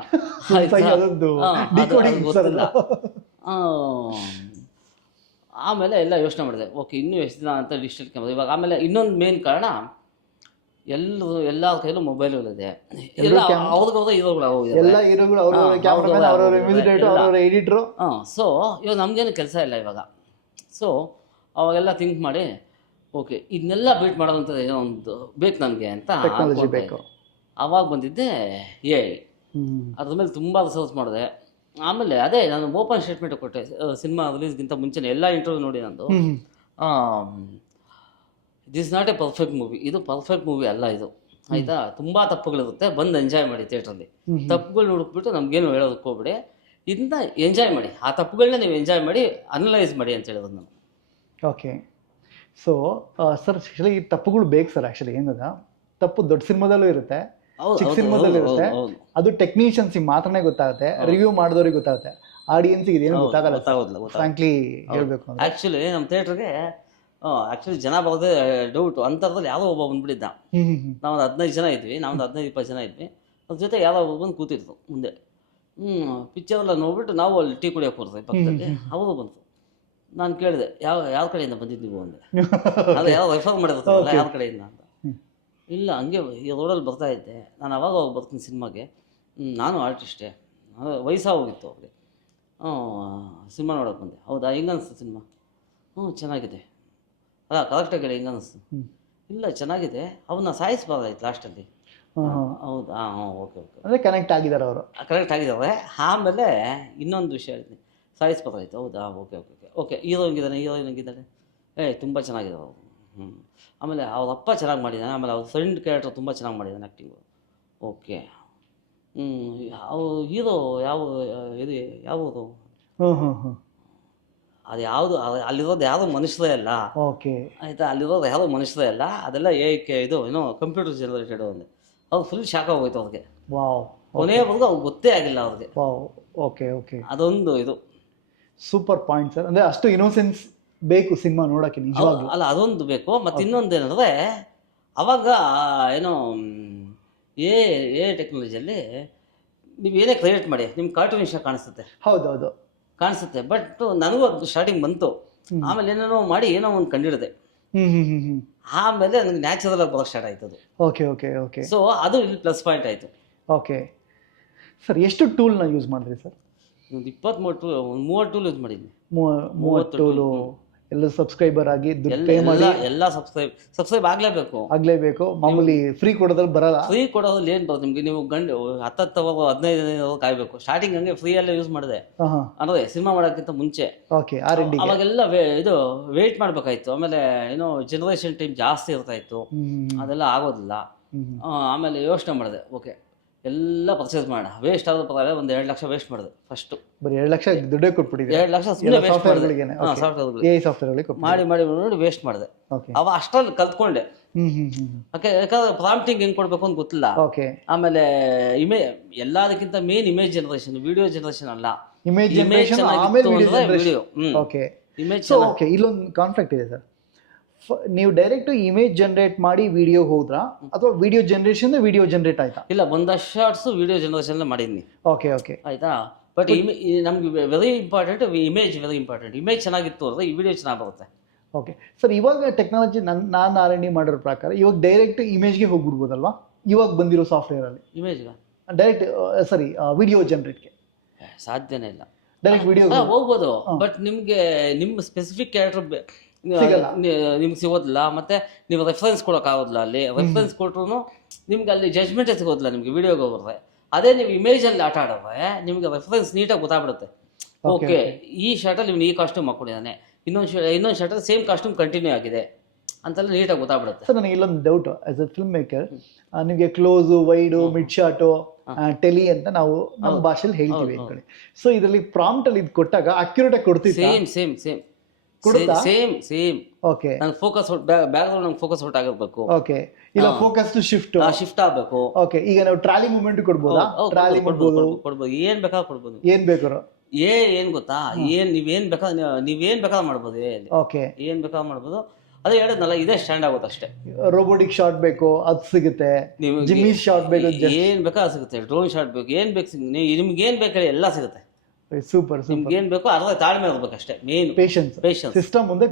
ಗೊತ್ತಿಲ್ಲ. ಆಮೇಲೆ ಎಲ್ಲ ಯೋಚನೆ ಮಾಡಿದೆ, ಓಕೆ ಇನ್ನೂ ಎಷ್ಟು ದಿನ ಅಂತ ಡಿಜಿಟಲ್ ಕ್ಯಾಮ್ರಾ ಇವಾಗ. ಆಮೇಲೆ ಇನ್ನೊಂದು ಮೇನ್ ಕಾರಣ, ಎಲ್ಲರ ಕೈಲೂ ಮೊಬೈಲ್ಗಳಿದೆ, ಎಲ್ಲ ಅವ್ರಿಗವ್ರ ಹೀರೋಗಳು. ಸೊ ಇವಾಗ ನಮಗೇನು ಕೆಲಸ ಇಲ್ಲ ಇವಾಗ. ಸೊ ಅವಾಗೆಲ್ಲ ಥಿಂಕ್ ಮಾಡಿ, ಓಕೆ ಇದನ್ನೆಲ್ಲ ಬೀಟ್ ಮಾಡೋದಂತ ಏನೋ ಒಂದು ಬೇಕು ನನಗೆ ಅಂತ ಅವಾಗ ಬಂದಿದ್ದೆ AI. ಅದ್ರ ಮೇಲೆ ತುಂಬ ರಿಸರ್ಚ್ ಮಾಡಿದೆ. ಆಮೇಲೆ ಅದೇ ನಾನು ಓಪನ್ ಸ್ಟೇಟ್ಮೆಂಟ್ ಕೊಟ್ಟೆ ಸಿನಿಮಾ ರಿಲೀಸ್ಗಿಂತ ಮುಂಚೆನೇ, ಎಲ್ಲ ಇಂಟರ್ವ್ಯೂ ನೋಡಿ ನಂದು. This not A perfect movie, ಇದು ಪರ್ಫೆಕ್ಟ್ ಮೂವಿ ಅಲ್ಲ ಇದು, ಆಯಿತಾ. ತುಂಬ ತಪ್ಪುಗಳಿರುತ್ತೆ, ಬಂದು ಎಂಜಾಯ್ ಮಾಡಿ ಥಿಯೇಟ್ರಲ್ಲಿ. ತಪ್ಪುಗಳು ಹುಡುಕ್ಬಿಟ್ಟು ನಮಗೇನು ಹೇಳೋದಕ್ಕೆ ಹೋಗ್ಬಿಡಿ, ಇದನ್ನ ಎಂಜಾಯ್ ಮಾಡಿ, ಆ ತಪ್ಪುಗಳನ್ನ ನೀವು ಎಂಜಾಯ್ ಮಾಡಿ ಅನಲೈಸ್ ಮಾಡಿ ಅಂತ ಹೇಳಿದ್ರು ನಾನು. ಓಕೆ. ಸೊ ಸರ್ ಆ್ಯಕ್ಚುಲಿ ಈ ತಪ್ಪುಗಳು ಬೇಕು ಸರ್. ಆ್ಯಕ್ಚುಲಿ ಏನದ ತಪ್ಪು ದೊಡ್ಡ ಸಿನಿಮಾದಲ್ಲೂ ಇರುತ್ತೆ, ಚಿಕ್ಕ ಸಿನಿಮಾದಲ್ಲೂ ಇರುತ್ತೆ. ಅದು ಟೆಕ್ನಿಷಿಯನ್ಸಿಗೆ ಮಾತ್ರನೇ ಗೊತ್ತಾಗುತ್ತೆ, ರಿವ್ಯೂ ಮಾಡಿದವ್ರಿಗೆ ಗೊತ್ತಾಗುತ್ತೆ, ಆಡಿಯನ್ಸಿಗೆ ಇದೇನು ಗೊತ್ತಾಗಲ್ಲ. ಫ್ರಾಂಕ್ಲಿ ಹೇಳಬೇಕು ಅಂದ್ರೆ ಆ್ಯಕ್ಚುಲಿ ನಮ್ಮ ಥಿಯೇಟ್ರಿಗೆ ಜನ ಬರೋದೇ ಡೌಟು. ಅಂಥದ್ರಲ್ಲಿ ಯಾವುದೋ ಒಬ್ಬ ಬಂದ್ಬಿಟ್ಟಿದ್ದ. ನಾವೊಂದು 15 ಜನ ಇದ್ವಿ, ನಾವೊಂದು 15-20 ಜನ ಇದ್ವಿ. ಅದ್ರ ಜೊತೆ ಯಾವುದೋ ಒಬ್ಬ ಬಂದು ಕೂತಿರ್ತು ಮುಂದೆ. ಪಿಕ್ಚರೆಲ್ಲ ನೋಡ್ಬಿಟ್ಟು ನಾವು ಅಲ್ಲಿ ಟೀ ಕುಡಿಯೋಕೆ ಕೊಡ್ತೀವಿ ಪಕ್ಕದಲ್ಲಿ. ಅವರು ಬಂತು. ನಾನು ಕೇಳಿದೆ, ಯಾವ ಕಡೆಯಿಂದ ಬಂದಿದ್ದು ನೀವು ಅಂದೆ. ಅದು ಯಾವ ರೆಫರ್ ಮಾಡಿರ್ತಾರಲ್ಲ ಯಾವ ಕಡೆಯಿಂದ ಅಂತ. ಇಲ್ಲ ಹಂಗೆ ಈ ರೋಡಲ್ಲಿ ಬರ್ತಾ ಇದ್ದೆ, ನಾನು ಅವಾಗ ಬರ್ತೀನಿ ಸಿನಿಮಾಗೆ, ನಾನು ಆರ್ಟಿಸ್ಟೇ, ವಯಸ್ಸಾಗೋಗಿತ್ತು ಅವ್ರಿಗೆ. ಸಿನಿಮಾ ನೋಡೋಕೆ ಬಂದೆ. ಹೌದಾ, ಹೆಂಗೆ ಅನಿಸ್ತು ಸಿನಿಮಾ? ಚೆನ್ನಾಗಿದೆ. ಅಲ್ಲ ಕರೆಕ್ಟಾಗಿ ಹೇಳಿ, ಹೆಂಗೆ ಅನಿಸ್ತು? ಇಲ್ಲ ಚೆನ್ನಾಗಿದೆ, ಅವನ್ನ ಸಾಯಿಸ್ಬಾರ್ದಾಯ್ತು ಲಾಸ್ಟಲ್ಲಿ. ಹೌದಾ, ಓಕೆ ಅಂದರೆ ಕನೆಕ್ಟ್ ಆಗಿದ್ದಾರೆ ಅವರು, ಕರೆಕ್ಟ್ ಆಗಿದ್ದಾರೆ. ಆಮೇಲೆ ಇನ್ನೊಂದು ವಿಷಯ ಹೇಳ್ತೀನಿ, ಸಾಯಿಸ್ಬಾರ್ದಾಯ್ತು. ಹೌದಾ, ಓಕೆ. ಹೀರೋ ಹೆಂಗಿದ್ದಾನೆ? ತುಂಬ ಚೆನ್ನಾಗಿದ್ದಾರೆ ಅವರು. ಆಮೇಲೆ ಅವ್ರ ಅಪ್ಪ ಚೆನ್ನಾಗಿ ಮಾಡಿದ್ದಾನೆ, ಆಮೇಲೆ ಅವ್ರ ಫ್ರೆಂಡ್ ಕ್ಯಾರೆಕ್ಟರ್ ತುಂಬ ಚೆನ್ನಾಗಿ ಮಾಡಿದ್ದಾನೆ ಆ್ಯಕ್ಟಿಂಗು. ಓಕೆ. ಹೀರೋ ಇದು ಯಾವುದು? ಅದು ಯಾವುದು? ಅಲ್ಲಿರೋದು ಯಾವುದೋ ಮನುಷ್ಯರೇ ಅಲ್ಲ. ಓಕೆ, ಆಯಿತಾ. ಅಲ್ಲಿರೋದು ಯಾವುದೋ ಮನುಷ್ಯರೇ ಅಲ್ಲ, ಅದೆಲ್ಲ ಇದು ಏನೋ ಕಂಪ್ಯೂಟರ್ ಜನರೇಟೆಡ್ ಒಂದು. ಅವ್ರು ಫುಲ್ ಶಾಕ್ ಆಗೋಯ್ತು ಅವ್ರಿಗೆ. ಕೊನೆಯವರೆಗೂ ಅವ್ರಿಗೆ ಗೊತ್ತೇ ಆಗಿಲ್ಲ ಅವ್ರಿಗೆ. ಓಕೆ. ಅದೊಂದು ಇದು ಸೂಪರ್ ಪಾಯಿಂಟ್ ಸರ್. ಅಂದರೆ ಅಷ್ಟು ಇನೋಸೆನ್ಸ್ ಬೇಕು ಸಿನಿಮಾ ನೋಡೋಕ್ಕೆ ನಿಜವಾಗ್ಲೂ. ಅಲ್ಲ ಅದೊಂದು ಬೇಕು. ಮತ್ತು ಇನ್ನೊಂದು ಏನಂದರೆ, ಅವಾಗ ಏನೋ ಟೆಕ್ನಾಲಜಿಯಲ್ಲಿ ನೀವು ಏನೇ ಕ್ರಿಯೇಟ್ ಮಾಡಿ ನಿಮ್ಮ ಕಾರ್ಟೂನ್ ವಿಷಯ ಕಾಣಿಸುತ್ತೆ. ಹೌದೌದು ಕಾಣಿಸುತ್ತೆ. ಬಟ್ ನನಗೂ ಅದು ಸ್ಟಾರ್ಟಿಂಗ್ ಬಂತು. ಆಮೇಲೆ ಏನೇನೋ ಮಾಡಿ ಏನೋ ಒಂದು ಕಂಡಿಡಿದೆ. ಆಮೇಲೆ ನನಗೆ ನ್ಯಾಚುರಲ್ ಆಗಿ ಬರೋಕ್ಕೆ ಸ್ಟಾರ್ಟ್ ಆಯ್ತು ಅದು. ಓಕೆ. ಸೊ ಅದು ಇಲ್ಲಿ ಪ್ಲಸ್ ಪಾಯಿಂಟ್ ಆಯಿತು. ಓಕೆ ಸರ್, ಎಷ್ಟು ಟೂಲ್ನ ಯೂಸ್ ಮಾಡಿದ್ರಿ ಸರ್? ಒಂದು 23 ಟೂಲ್ ಯೂಸ್ ಮಾಡಿದ್ವಿ. 30 ಟೂಲು. ಎಲ್ಲ ಸಬ್ಸ್ಕ್ರೈಬರ್ ಆಗಿ ದುಡ್ಡು ಪೇ ಮಾಡಿ ಎಲ್ಲ ಸಬ್ಸ್ಕ್ರೈಬ್ ಆಗಲೇಬೇಕು. ಮಾಮೂಲಿ ಫ್ರೀ ಕೊಡೋದ್ರಲ್ಲಿ ಬರಲ್ಲ. ಫ್ರೀ ಕೊಡೋದ್ರಲ್ಲಿ ಏನು ಬರುತ್ತೆ ನಿಮಗೆ? ನೀವು 10-15 ಕಾಯಬೇಕು. ಸ್ಟಾರ್ಟಿಂಗ್ ಹಂಗೆ ಫ್ರೀಯಲ್ಲೇ ಯೂಸ್ ಮಾಡಿದೆ ಅಂದರೆ ಸಿನಿಮಾ ಮಾಡೋಕ್ಕಿಂತ ಮುಂಚೆ. ಅವಾಗೆಲ್ಲ ಇದು ವೇಟ್ ಮಾಡಬೇಕಾಯ್ತು. ಆಮೇಲೆ ಏನೋ ಜನರೇಷನ್ ಟೈಮ್ ಜಾಸ್ತಿ ಇರ್ತಾ ಇತ್ತು, ಅದೆಲ್ಲ ಆಗೋದಿಲ್ಲ. ಆಮೇಲೆ ಯೋಚನೆ ಮಾಡಿದೆ, ಓಕೆ ಎಲ್ಲ ಪರ್ಚೇಸ್ ಮಾಡೋಣ, ವೇಸ್ಟ್ ಆಗೋದು ಪರವಾಗಿಲ್ಲ, ಒಂದು 2 ಲಕ್ಷ ವೇಸ್ಟ್ ಮಾಡಿದೆ ಫಸ್ಟು. ಬರೀ 2 ಲಕ್ಷ ದುಡ್ಡೇ ಕೊಟ್ಬಿಟ್ಟಿದೆ. 2 ಲಕ್ಷ ಸುಮ್ಮನೆ ವೇಸ್ಟ್ ಮಾಡಿದೆ. ಸಾಫ್ಟ್ವೇರ್ಗಳಿಗೆ ಮಾಡಿ ನೋಡಿ ವೇಸ್ಟ್ ಮಾಡಿದೆ. ಅವ ಅಷ್ಟರಲ್ಲಿ ಕಲ್ತ್ಕೊಂಡೆ. ಯಾಕಂದ್ರೆ ಪ್ರಾಂಪ್ಟಿಂಗ್ ಹೆಂಗ್ ಕೊಡ್ಬೇಕು ಅಂತ ಗೊತ್ತಿಲ್ಲ. ಆಮೇಲೆ ಎಲ್ಲದಕ್ಕಿಂತ main image generation, video generation ಅಲ್ಲ. Image video. ಇಲ್ಲೊಂದು ಕಾನ್ಫ್ಲಿಕ್ಟ್ ಇದೆ ಸರ್. ನೀವು ಡೈರೆಕ್ಟ್ ಇಮೇಜ್ ಜನರೇಟ್ ಮಾಡಿ ವಿಡಿಯೋ ಹೋದ್ರಾ ಅಥವಾ ವಿಡಿಯೋ ಜನರೇಷನ್ ವಿಡಿಯೋ ಜನರೇಟ್ ಆಯ್ತಾ? ಇಲ್ಲ, ಒಂದಷ್ಟು ಶಾರ್ಟ್ಸ್ ವಿಡಿಯೋ ಜನರೇಷನ್ ಮಾಡಿದ್ನಿ. ಓಕೆ ಓಕೆ ಆಯ್ತಾ. ಬಟ್ ನಮ್ಗೆ very important image, very important. Image ಚೆನ್ನಾಗಿತ್ತು ಅಂದ್ರೆ ಈ ವಿಡಿಯೋ ಚೆನ್ನಾಗಿ ಬರುತ್ತೆ. ಓಕೆ ಸರ್, ಇವಾಗ ಟೆಕ್ನಾಲಜಿ ನಾನು R&D ಮಾಡಿರೋ ಪ್ರಕಾರ ಇವಾಗ ಡೈರೆಕ್ಟ್ ಇಮೇಜ್ಗೆ ಹೋಗ್ಬಿಡ್ಬೋದಲ್ವಾ ಇವಾಗ ಬಂದಿರೋ ಸಾಫ್ಟ್ವೇರಲ್ಲಿ? ಇಮೇಜ್ಗೆ ಡೈರೆಕ್ಟ್ ವಿಡಿಯೋ ಜನರೇಟ್ಗೆ ಸಾಧ್ಯನೇ ಇಲ್ಲ. ಡೈರೆಕ್ಟ್ ವಿಡಿಯೋ ಹೋಗ್ಬೋದು, ಬಟ್ ನಿಮ್ಗೆ ನಿಮ್ಮ ಸ್ಪೆಸಿಫಿಕ್ ಕ್ಯಾರೆಕ್ಟರ್ ನಿಮ್ಗೆ ಸಿಗೋದಿಲ್ಲ. ಮತ್ತೆ ನೀವು ರೆಫರೆನ್ಸ್ ಕೊಡೋಕ್ಕಾಗೋದಿಲ್ಲ. ಅಲ್ಲಿ ರೆಫರೆನ್ಸ್ ಕೊಟ್ರು ನಿಮ್ಗೆ ಅಲ್ಲಿ ಜಜ್ಮೆಂಟೇ ಸಿಗೋದಿಲ್ಲ ನಿಮ್ಗೆ ವಿಡಿಯೋಗೆ ಹೋಗಿದ್ರೆ. ಅದೇ ನೀವು ಇಮೇಜಲ್ಲಿ ಆಟ ಆಡಿದ್ರೆ ನಿಮ್ಗೆ ರೆಫರೆನ್ಸ್ ನೀಟಾಗಿ ಗೊತ್ತಾಗ್ಬಿಡುತ್ತೆ. ಓಕೆ, ಈ ಶರ್ಟಲ್ಲಿ ನೀವು ಈ ಕಾಸ್ಟ್ಯೂಮ್ ಹಾಕೊಂಡಿದ್ದಾನೆ, ಇನ್ನೊಂದು ಶರ್ಟಲ್ಲಿ ಸೇಮ್ ಕಾಸ್ಟ್ಯೂಮ್ ಕಂಟಿನ್ಯೂ ಆಗಿದೆ ಅಂತೆಲ್ಲ ನೀಟಾಗಿ ಗೊತ್ತಾಗ್ಬಿಡುತ್ತೆ. ಸರ್, ನನಗೆ ಇಲ್ಲೊಂದು doubt. As a filmmaker ನಿಮಗೆ close, wide, mid shot, tele ಅಂತ ನಾವು ನಮ್ಮ ಭಾಷೆಯಲ್ಲಿ ಹೇಳ್ತೀವಿ ಈ ಕಡೆ. ಸೊ ಇದರಲ್ಲಿ ಪ್ರಾಂಪ್ಟ್ ಅಲ್ಲಿ ಇದು ಕೊಟ್ಟಾಗ ಅಕ್ಯುರೇಟ್ ಆಗಿ ಕೊಡ್ತೀವಿ. Same same same same same. Okay, ನಂಗೆ ಫೋಕಸ್ ಬ್ಯಾಕ್ಗ್ರೌಂಡ್ ನಂಗೆ ಫೋಕಸ್ ಔಟ್ ಆಗಿರ್ಬೇಕು. ಓಕೆ, ಇಲ್ಲ ಫೋಕಸ್ ಟು ಶಿಫ್ಟ್ ಆಗಬೇಕು. ಓಕೆ, ಈಗ ನಾವು ಟ್ರಾಲಿ ಮೂವ್ಮೆಂಟ್ ಕೊಡ್ಬೋದಾ? ಟ್ರಾಲಿ ಕೊಡ್ಬೋದು, ಏನ್ ಬೇಕಾದ್ರೂ ಕೊಡ್ಬೋದು. ಏನ್ ಬೇಕಾದ್ರು ಏನ್ ಗೊತ್ತಾ, ನೀವೇನ್ ಬೇಕಾದ್ರೂ ಮಾಡ್ಬೋದು. ಓಕೆ, ಏನ್ ಬೇಕಾದ್ರೂ ಮಾಡ್ಬೋದು. ಅದೇ ಹೇಳಿದ್ನಲ್ಲ, ಇದೇ ಸ್ಟ್ಯಾಂಡ್ ಆಗುತ್ತೆ ಅಷ್ಟೇ. ರೋಬೋಟಿಕ್ ಶಾಟ್ ಬೇಕು, ಅದು ಸಿಗುತ್ತೆ. ಜಿಮ್ಮಿ ಶಾಟ್ ಬೇಕು, ಏನ್ ಬೇಕಾದ್ರೂ ಸಿಗುತ್ತೆ. ಡ್ರೋನ್ ಶಾಟ್ ಬೇಕು, ಏನ್ ಬೇಕು, ನಿಮ್ಗೆ ಏನ್ ಬೇಕು ಎಲ್ಲ ಸಿಗುತ್ತೆ. ಸೂಪರ್. ನಿಮ್ಗೆ ಏನ್ ಬೇಕು ಅದ್ರ ತಾಳ್ಮೆ ಇರ್ಬೇಕು ಅಷ್ಟೇ. Main patience. ಸಿಸ್ಟಮ್ ಮುಂದೆ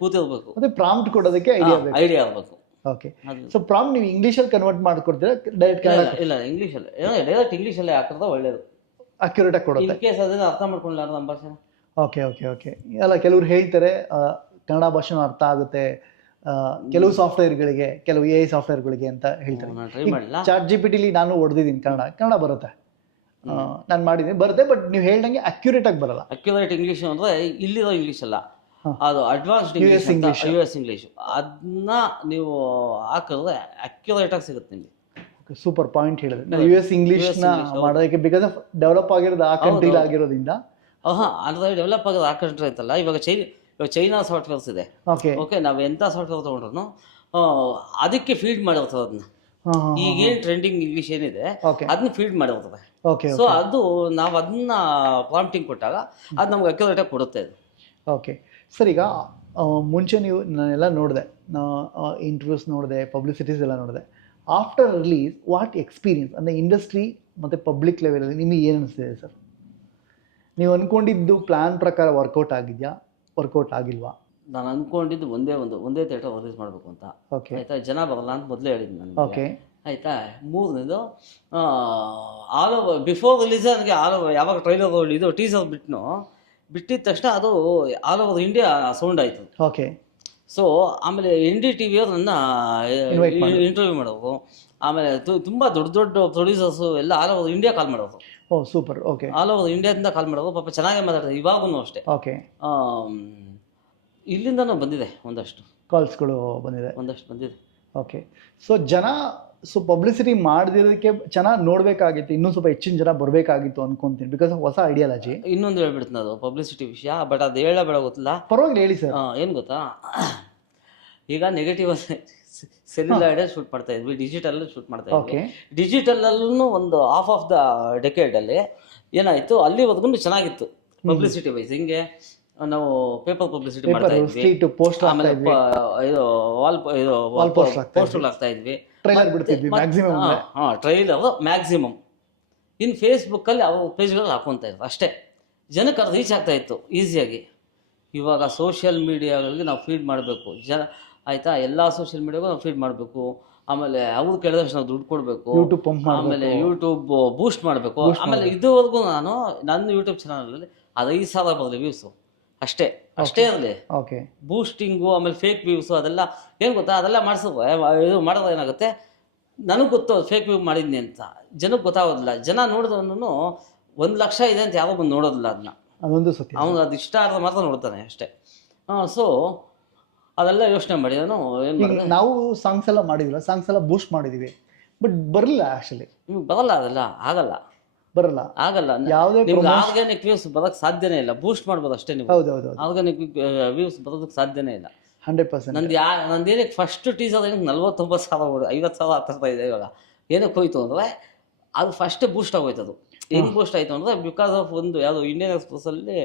ಕೂತಿರ್ಬೇಕು. ಮತ್ತೆ ಪ್ರಾಂಪ್ಟ್ ಕೊಡೋದಕ್ಕೆ ಐಡಿಯಾ ಇರಬೇಕು. ಓಕೆ, ಸೊ ಪ್ರಾಂಪ್ಟ್ ನೀವು ಇಂಗ್ಲಿಷಲ್ಲಿ ಕನ್ವರ್ಟ್ ಮಾಡ್ಕೊಡ್ತೀರಾ ಡೈರೆಕ್ಟ್ ಕನ್ನಡ? ಇಲ್ಲ, ಇಂಗ್ಲಿಷಲ್ಲಿ, ಡೈರೆಕ್ಟ್ ಇಂಗ್ಲಿಷಲ್ಲೇ ಹಾಕಿದ್ರೆ ಒಳ್ಳೇದು. ಅಕ್ಯುರೇಟ್ ಆಗಿ ಕೊಡುತ್ತೆ. ಇನ್ ಕೇಸ್ ಅದನ್ನ ಅರ್ಥ ಮಾಡ್ಕೊಳ್ಳಾರ ನಮ್ಮ ಭಾಷೆ. Okay okay okay. ಅಲ್ಲ, ಕೆಲವ್ರು ಹೇಳ್ತಾರೆ ಕನ್ನಡ ಭಾಷೆನೂ ಅರ್ಥ ಆಗುತ್ತೆ ಕೆಲವು ಸಾಫ್ಟ್ವೇರ್ಗಳಿಗೆ, ಕೆಲವು AI ಸಾಫ್ಟ್ವೇರ್ಗಳಿಗೆ ಅಂತ ಹೇಳ್ತಾರೆ. ChatGPT ನಾನು ಹೊಡೆದಿದ್ದೀನಿ, ಕನ್ನಡ ಬರುತ್ತೆ, ನಾನು ಮಾಡಿದ್ದೀನಿ, ಬರುತ್ತೆ. ಬಟ್ ನೀವು ಹೇಳ್ದಂಗೆ ಅಕ್ಯುರೇಟ್ ಆಗಿ ಬರಲ್ಲ. ಅಕ್ಯುರೇಟ್ ಇಂಗ್ಲಿಷ್ ಅಂದ್ರೆ ಇಲ್ಲಿರೋ ಇಂಗ್ಲಿಷ್ ಅಲ್ಲ, ಅದು ಅಡ್ವಾನ್ಸ್ಡ್ US ಇಂಗ್ಲಿಷ್. ಅದನ್ನ ನೀವು ಹಾಕಿದ್ರೆ ಅಕ್ಯುರೇಟ್ ಆಗಿ ಸಿಗುತ್ತೆ ನಿಮಗೆ. ಸೂಪರ್ ಪಾಯಿಂಟ್ ಹೇಳಿದ್ರೆ. US ಇಂಗ್ಲಿಷ್ ನ ಮಾಡೋದಕ್ಕೆ ಬಿಕಾಸ್ ಆಫ್ ಡೆವಲಪ್ ಆಗಿರೋದು ಆ ಕಂಟ್ರಿಲಿ ಆಗಿರೋದ್ರಿಂದ. ಅಂದ್ರೆ ಡೆವಲಪ್ ಆಗೋದು ಆ ಕಂಟ್ರಿ ಅಂತಲ್ಲ. ಇವಾಗ ಚೈನಾ ಸಾಫ್ಟ್ವೇರ್ಸ್ ಇದೆ. ಓಕೆ, ನಾವು ಎಂಥ ಸಾಫ್ಟ್ವೇರ್ ತೊಗೊಂಡ್ರು ಅದಕ್ಕೆ ಫೀಡ್ ಮಾಡಿರ್ತದೆ ಅದನ್ನ. ಈಗೇನು ಟ್ರೆಂಡಿಂಗ್ ಇಂಗ್ಲಿಷ್ ಏನಿದೆ ಅದನ್ನ ಫೀಡ್ ಮಾಡಿರ್ತದೆ. ಸೊ ಅದು ನಾವು ಅದನ್ನ ಪ್ರಾಂಪ್ಟಿಂಗ್ ಕೊಟ್ಟಾಗ ಅದು ನಮ್ಗೆ ಅಕ್ಯುರೇಟ್ ಆಗಿ ಕೊಡುತ್ತೆ. ಓಕೆ ಸರ್, ಈಗ ಮುಂಚೆ ನಾನೆಲ್ಲ ನೋಡಿದೆ, ಇಂಟರ್ವ್ಯೂಸ್ ನೋಡಿದೆ, ಪಬ್ಲಿಸಿಟೀಸ್ ಎಲ್ಲ ನೋಡಿದೆ. ಆಫ್ಟರ್ ರಿಲೀಸ್ ವಾಟ್ ಎಕ್ಸ್ಪೀರಿಯನ್ಸ್ ಅಂದರೆ ಇಂಡಸ್ಟ್ರಿ ಮತ್ತು ಪಬ್ಲಿಕ್ ಲೆವೆಲಲ್ಲಿ ನಿಮಗೆ ಏನು ಅನಿಸ್ತಿದೆ ಸರ್? ನೀವು ಅಂದ್ಕೊಂಡಿದ್ದು ಪ್ಲ್ಯಾನ್ ಪ್ರಕಾರ ವರ್ಕೌಟ್ ಆಗಿದೆಯಾ, ವರ್ಕೌಟ್ ಆಗಿಲ್ವಾ? ನಾನು ಅಂದ್ಕೊಂಡಿದ್ದು ಒಂದೇ ಥಿಯೇಟರ್ ರಿಲೀಸ್ ಮಾಡಬೇಕು ಅಂತ. ಓಕೆ ಆಯಿತಾ, ಜನ ಬರಲ್ಲ ಅಂತ ಮೊದಲೇ ಹೇಳಿದ್ದು ನಾನು. ಓಕೆ ಆಯಿತಾ. ಮೂರನೇದು ಆಲ್ ಓವರ್ ಬಿಫೋರ್ ರಿಲೀಸ್ ನನಗೆ ಯಾವಾಗ ಟ್ರೈಲರ್ ಇದು ಟೀಸರ್ ಬಿಟ್ಟಿದ ತಕ್ಷಣ ಅದು ಆಲ್ ಓವರ್ ಇಂಡಿಯಾ ಸೌಂಡ್ ಆಯಿತು. ಓಕೆ. ಸೊ ಆಮೇಲೆ NDTV ಅವರು ನನ್ನ ಇಂಟರ್ವ್ಯೂ ಮಾಡೋರು. ಆಮೇಲೆ ತುಂಬ ದೊಡ್ಡ ಪ್ರೊಡ್ಯೂಸರ್ಸು ಎಲ್ಲ ಆಲ್ ಓವರ್ ಇಂಡಿಯಾ ಕಾಲ್ ಮಾಡೋರು. ಓ ಸೂಪರ್. ಓಕೆ, ಆಲ್ ಓವರ್ ಇಂಡಿಯಾದಿಂದ ಕಾಲ್ ಮಾಡೋರು. ಪಾಪ ಚೆನ್ನಾಗೇ ಮಾತಾಡ್ತಾರೆ ಇವಾಗೂ ಅಷ್ಟೇ. ಓಕೆ, ಇಲ್ಲಿಂದನೂ ಬಂದಿದೆ ಒಂದಷ್ಟು ಕಾಲ್ಸ್ಗಳು ಬಂದಿದೆ. ಓಕೆ, ಸೊ ಪಬ್ಲಿಸಿಟಿ ಮಾಡದಿರೋದಕ್ಕೆ ಚೆನ್ನಾಗಿ ನೋಡಬೇಕಾಗಿತ್ತು, ಇನ್ನೂ ಸ್ವಲ್ಪ ಹೆಚ್ಚಿನ ಜನ ಬರಬೇಕಾಗಿತ್ತು ಅನ್ಕೊಂತೀನಿ, ಬಿಕಾಸ್ ಹೊಸ ಐಡಿಯಾಲಜಿ. ಇನ್ನೊಂದು ಹೇಳ್ಬಿಡ್ತೀನಿ, ಅದು ಪಬ್ಲಿಸಿಟಿ ವಿಷಯ, ಬಟ್ ಅದು ಹೇಳಬೇಡ ಗೊತ್ತಿಲ್ಲ. ಪರವಾಗಿಲ್ಲ ಹೇಳಿ ಸರ್. ಏನು ಗೊತ್ತಾ, ಈಗ ನೆಗೆಟಿವ್ ಸೆಲ್ಯುಲಾಯ್ಡ್ ಶೂಟ್ ಮಾಡ್ತಾ ಇದ್ವಿ, ಡಿಜಿಟಲ್ ಶೂಟ್ ಮಾಡ್ತಾ ಇದ್ವಿ. ಡಿಜಿಟಲಲ್ಲೂ ಒಂದು ಹಾಫ್ ಆಫ್ ದ ಡೆಕೇಡಲ್ಲಿ ಏನಾಯಿತು, ಅಲ್ಲಿವರೆಗೂ ಚೆನ್ನಾಗಿತ್ತು ಪಬ್ಲಿಸಿಟಿ ವೈಸ್. ಹಿಂಗೆ ನಾವು ಪೇಪರ್ ಪಬ್ಲಿಸಿಟಿ ಮಾಡ್ತಾ ಇದ್ವಿ, ಆಮೇಲೆ ಇದು ವಾಲ್ ಪೋಸ್ಟರ್ಗಳು ಹಾಕ್ತಾ ಇದ್ವಿ, ಟ್ರೈಲರ್ ಮ್ಯಾಕ್ಸಿಮಮ್ ಇನ್ನು ಫೇಸ್ಬುಕ್ಕಲ್ಲಿ ಅವ್ರ ಪೇಜ್ಗಳಲ್ಲಿ ಹಾಕೊತ ಇದ್ರು ಅಷ್ಟೇ. ಜನಕ್ಕೆ ಅದು ರೀಚ್ ಆಗ್ತಾ ಇತ್ತು ಈಸಿಯಾಗಿ. ಇವಾಗ ಸೋಷಿಯಲ್ ಮೀಡಿಯಾಗಳಿಗೆ ನಾವು ಫೀಡ್ ಮಾಡಬೇಕು ಆಯಿತಾ, ಎಲ್ಲ ಸೋಷಿಯಲ್ ಮೀಡಿಯಾಗೂ ನಾವು ಫೀಡ್ ಮಾಡಬೇಕು. ಆಮೇಲೆ ಅವ್ರು ಕೇಳಿದಷ್ಟು ನಾವು ದುಡ್ಡು ಕೊಡಬೇಕು. ಆಮೇಲೆ ಯೂಟ್ಯೂಬ್ ಬೂಸ್ಟ್ ಮಾಡಬೇಕು. ಆಮೇಲೆ ಇದುವರೆಗೂ ನನ್ನ ಯೂಟ್ಯೂಬ್ ಚಾನಲಲ್ಲಿ ಅದು 5,000 ಬರಲಿ ವ್ಯೂಸು ಅಷ್ಟೇ ಇರಲಿ. ಬೂಸ್ಟಿಂಗು ಆಮೇಲೆ ಫೇಕ್ ವ್ಯೂಸು ಅದೆಲ್ಲ ಏನು ಗೊತ್ತಾ, ಅದೆಲ್ಲ ಮಾಡಿದ್ರೆ ಏನಾಗುತ್ತೆ, ನನಗೆ ಗೊತ್ತು ಫೇಕ್ ವ್ಯೂ ಮಾಡಿದ್ನಿ ಅಂತ, ಜನಕ್ಕೆ ಗೊತ್ತಾಗೋದಿಲ್ಲ. ಜನ ನೋಡಿದವನು 1,00,000 ಇದೆ ಅಂತ ಯಾರೋ ಬಂದು ನೋಡೋದಿಲ್ಲ ಅದನ್ನ. ಅದೊಂದು ಸತ್ಯ. ಅವನು ಅದು ಇಷ್ಟ ಆದ್ರೆ ಮಾತ್ರ ನೋಡ್ತಾನೆ ಅಷ್ಟೇ. ಸೊ ಅದೆಲ್ಲ ಯೋಚನೆ ಮಾಡಿ ನಾನು ಏನು ಮಾಡಿದೆ, ನಾವು ಸಾಂಗ್ಸ್ ಎಲ್ಲ ಮಾಡಿದ್ವಿ, ಸಾಂಗ್ಸ್ ಎಲ್ಲ ಬೂಸ್ಟ್ ಮಾಡಿದೀವಿ, ಬಟ್ ಬರಲಿಲ್ಲ. ಆ್ಯಕ್ಚುಲಿ ಬರಲ್ಲ, ಅದೆಲ್ಲ ಆಗಲ್ಲ. ಯಾವುದೇ ನಿಮ್ಗೆ ಆರ್ಗ್ಯಾನಿಕ್ ವ್ಯೂಸ್ ಬರೋಕ್ಕೆ ಸಾಧ್ಯನೇ ಇಲ್ಲ. ಬೂಸ್ಟ್ ಮಾಡ್ಬೋದು ಅಷ್ಟೇ ನೀವು. ಆರ್ಗ್ಯಾನಿಕ್ ವ್ಯೂಸ್ ಬರೋದಕ್ಕೆ ಸಾಧ್ಯನೇ ಇಲ್ಲ. 100%. ನಂದೇನಕ್ಕೆ ಫಸ್ಟ್ ಟೀಸರ್ ಏನಕ್ಕೆ 49,000 50,000 ಆಗ್ತಾ ಇದೆ. ಇವಾಗ ಏನಕ್ಕೆ ಹೋಯ್ತು ಅಂದರೆ ಅದು ಫಸ್ಟ್ ಬೂಸ್ಟ್ ಆಗೋಯ್ತು. ಅದು ಹೆಂಗೆ ಬೂಸ್ಟ್ ಆಯಿತು ಅಂದರೆ ಬಿಕಾಸ್ ಆಫ್ ಒಂದು ಯಾವುದೋ ಇಂಡಿಯನ್ ಎಕ್ಸ್ಪ್ರೆಸ್ಸಲ್ಲಿ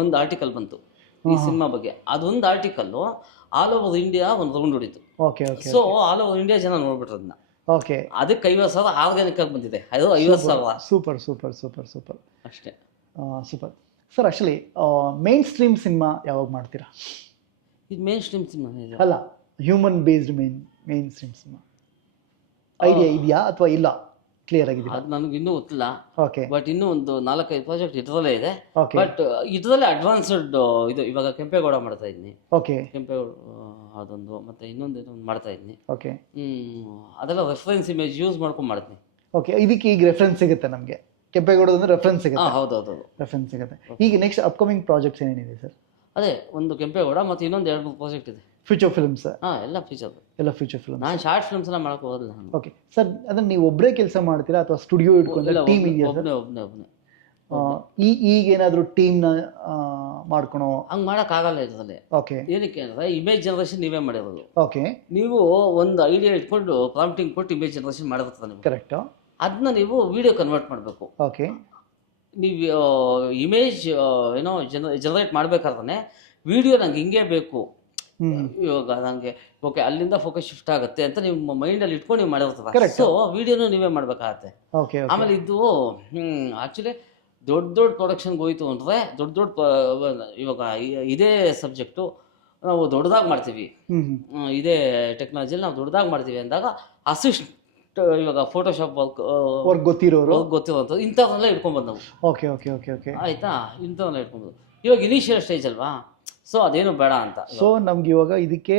ಒಂದು ಆರ್ಟಿಕಲ್ ಬಂತು ಈ ಸಿನಿಮಾ ಬಗ್ಗೆ. ಅದೊಂದು ಆರ್ಟಿಕಲ್ಲು ಆಲ್ ಓವರ್ ಇಂಡಿಯಾ ಒಂದು ರೌಂಡ್ ಹೊಡಿತು. Okay okay so all over India ಜನ ನೋಡ್ಬಿಟ್ರು ಅದನ್ನ. ಓಕೆ, ಅದಕ್ಕೆ 50,000 ಆರ್ಗ್ಯಾನಿಕ್ ಆಗಿ ಬಂದಿದೆ, ಅದು 50,000 ಸೂಪರ್ ಸೂಪರ್ ಸೂಪರ್ ಸೂಪರ್ ಅಷ್ಟೇ. Super sir. Actually main stream cinema ಯಾವಾಗ ಮಾಡ್ತೀರಾ? ಇದು ಮೇನ್ ಸ್ಟ್ರೀಮ್ ಸಿನಿಮಾ ಇದೆ ಅಲ್ಲ, human based main stream cinema idea ಇದೆಯಾ ಅಥವಾ ಇಲ್ಲ? ಕ್ಲಿಯರ್ ಆಗಿದೆಯಾ? ಅದು ನನಗೆ ಇನ್ನೂ ಗೊತ್ತಿಲ್ಲ. ಓಕೆ, ಬಟ್ ಇನ್ನೂ ಒಂದು 4-5 ಪ್ರಾಜೆಕ್ಟ್ ಇದರಲ್ಲೇ ಇದೆ. ಓಕೆ ಬಟ್ ಇದರಲ್ಲೇ ಅಡ್ವಾನ್ಸ್ಡ್ ಇದು ಇವಾಗ ಕೆಂಪೇಗೌಡ ಮಾಡ್ತಾ ಇದ್ದೀನಿ, ಓಕೆ ಕೆಂಪೇಗೌಡ ಅದೊಂದು, ಮತ್ತೆ ಇನ್ನೊಂದು ಮಾಡ್ತಾ ಇದ್ದೀನಿ. ಓಕೆ ಅದೆಲ್ಲ ರೆಫರೆನ್ಸ್ ಇಮೇಜ್ ಯೂಸ್ ಮಾಡ್ಕೊಂಡು ಮಾಡ್ತೀನಿ. ಓಕೆ, ಇದಕ್ಕೆ ಈಗ ರೆಫರೆನ್ಸ್ ಸಿಗುತ್ತೆ ನಮಗೆ, ಕೆಂಪೇಗೌಡದ ಅಂದ್ರೆ ರೆಫರೆನ್ಸ್ ಸಿಗುತ್ತೆ. ಹೌದೌದು, ರೆಫರೆನ್ಸ್ ಸಿಗುತ್ತೆ. ಈಗ ನೆಕ್ಸ್ಟ್ ಅಪ್ಕಮಿಂಗ್ ಪ್ರಾಜೆಕ್ಟ್ಸ್ ಏನೇನಿದೆ ಸರ್? ಅದೇ ಒಂದು ಕೆಂಪೇಗೌಡ ಮತ್ತು ಇನ್ನೊಂದು 2-3 ಪ್ರಾಜೆಕ್ಟ್ ಇದೆ. Future films? ಎಲ್ಲ ಫ್ಯೂಚರ್, ಎಲ್ಲ ಫ್ಯೂಚರ್ ಫಿಲ್ಮ್. ನಾನು ಶಾರ್ಟ್ ಫಿಲ್ಮ್ಸ್ ಎಲ್ಲ ಮಾಡಕ್ಕೆ ಹೋಗೋದಿಲ್ಲ ನಾನು. ಓಕೆ ಸರ್, ಅದನ್ನ ನೀವು ಒಬ್ಬರೇ ಕೆಲಸ ಮಾಡ್ತೀರಾ ಅಥವಾ ಸ್ಟುಡಿಯೋ ಇಟ್ಕೊಂಡು ಟೀಮ್ ಇದೆಯಾ ಸರ್? ಒಬ್ಬನೇ ಈಗ ಏನಾದರೂ ಟೀಮ್ನ ಮಾಡ್ಕೊಳೋ ಹಂಗೆ ಮಾಡೋಕ್ಕಾಗಲ್ಲ ಇದರಲ್ಲಿ. ಓಕೆ, ಏನಕ್ಕೆ ಅಂದರೆ ಇಮೇಜ್ ಜನರೇಷನ್ ನೀವೇ ಮಾಡಿರೋದು. ಓಕೆ, ನೀವು ಒಂದು ಐಡಿಯಾ ಇಟ್ಕೊಂಡು ಪ್ರಾಂಪ್ಟಿಂಗ್ ಕೊಟ್ಟು ಇಮೇಜ್ ಜನರೇಷನ್ ಮಾಡಿರ್ತಾರೆ ನೀವು. ಕರೆಕ್ಟ್. ಅದನ್ನ ನೀವು ವಿಡಿಯೋ ಕನ್ವರ್ಟ್ ಮಾಡಬೇಕು. ಓಕೆ, ನೀವು ಇಮೇಜ್ ಏನೋ ಜನರೇಟ್ ಮಾಡಬೇಕಾದ್ರೆ ವಿಡಿಯೋ ನಂಗೆ ಹಿಂಗೆ ಬೇಕು, ಇವಾಗ ನನಗೆ ಓಕೆ ಅಲ್ಲಿಂದ ಫೋಕಸ್ ಶಿಫ್ಟ್ ಆಗುತ್ತೆ ಅಂತ ನಿಮ್ಮ ಮೈಂಡಲ್ಲಿ ಇಟ್ಕೊಂಡು ನೀವು ಮಾಡಿರ್ತಾರೆ. ಸೊ ವಿಡಿಯೋನು ನೀವೇ ಮಾಡಬೇಕಾಗತ್ತೆ. ಓಕೆ, ಆಮೇಲೆ ಇದು ಆ್ಯಕ್ಚುಲಿ ದೊಡ್ಡ ಪ್ರೊಡಕ್ಷನ್ಗೆ ಹೋಯ್ತು ಅಂದರೆ ದೊಡ್ಡ ಇವಾಗ ಇದೇ ಸಬ್ಜೆಕ್ಟು ನಾವು ದೊಡ್ಡದಾಗಿ ಮಾಡ್ತೀವಿ, ಇದೇ ಟೆಕ್ನಾಲಜಿಯಲ್ಲಿ ನಾವು ದೊಡ್ಡದಾಗಿ ಮಾಡ್ತೀವಿ ಅಂದಾಗ ಅಸಿಸ್ಟ್ ಇವಾಗ ಫೋಟೋಶಾಪ್ ವರ್ಕ್ ಗೊತ್ತಿರೋಂಥದ್ದು ಇಂಥವನ್ನೆಲ್ಲ ಇಟ್ಕೊಂಡ್ಬಂದು ನಾವು. ಓಕೆ ಓಕೆ ಓಕೆ ಓಕೆ ಆಯಿತಾ, ಇಂಥವನ್ನೆಲ್ಲ ಇಟ್ಕೊಂಬೋದು. ಇವಾಗ ಇನಿಷಿಯಲ್ ಸ್ಟೇಜ್ ಅಲ್ವಾ, ಸೊ ಅದೇನು ಬೇಡ ಅಂತ. ಸೊ ನಮ್ಗೆ ಇವಾಗ ಇದಕ್ಕೆ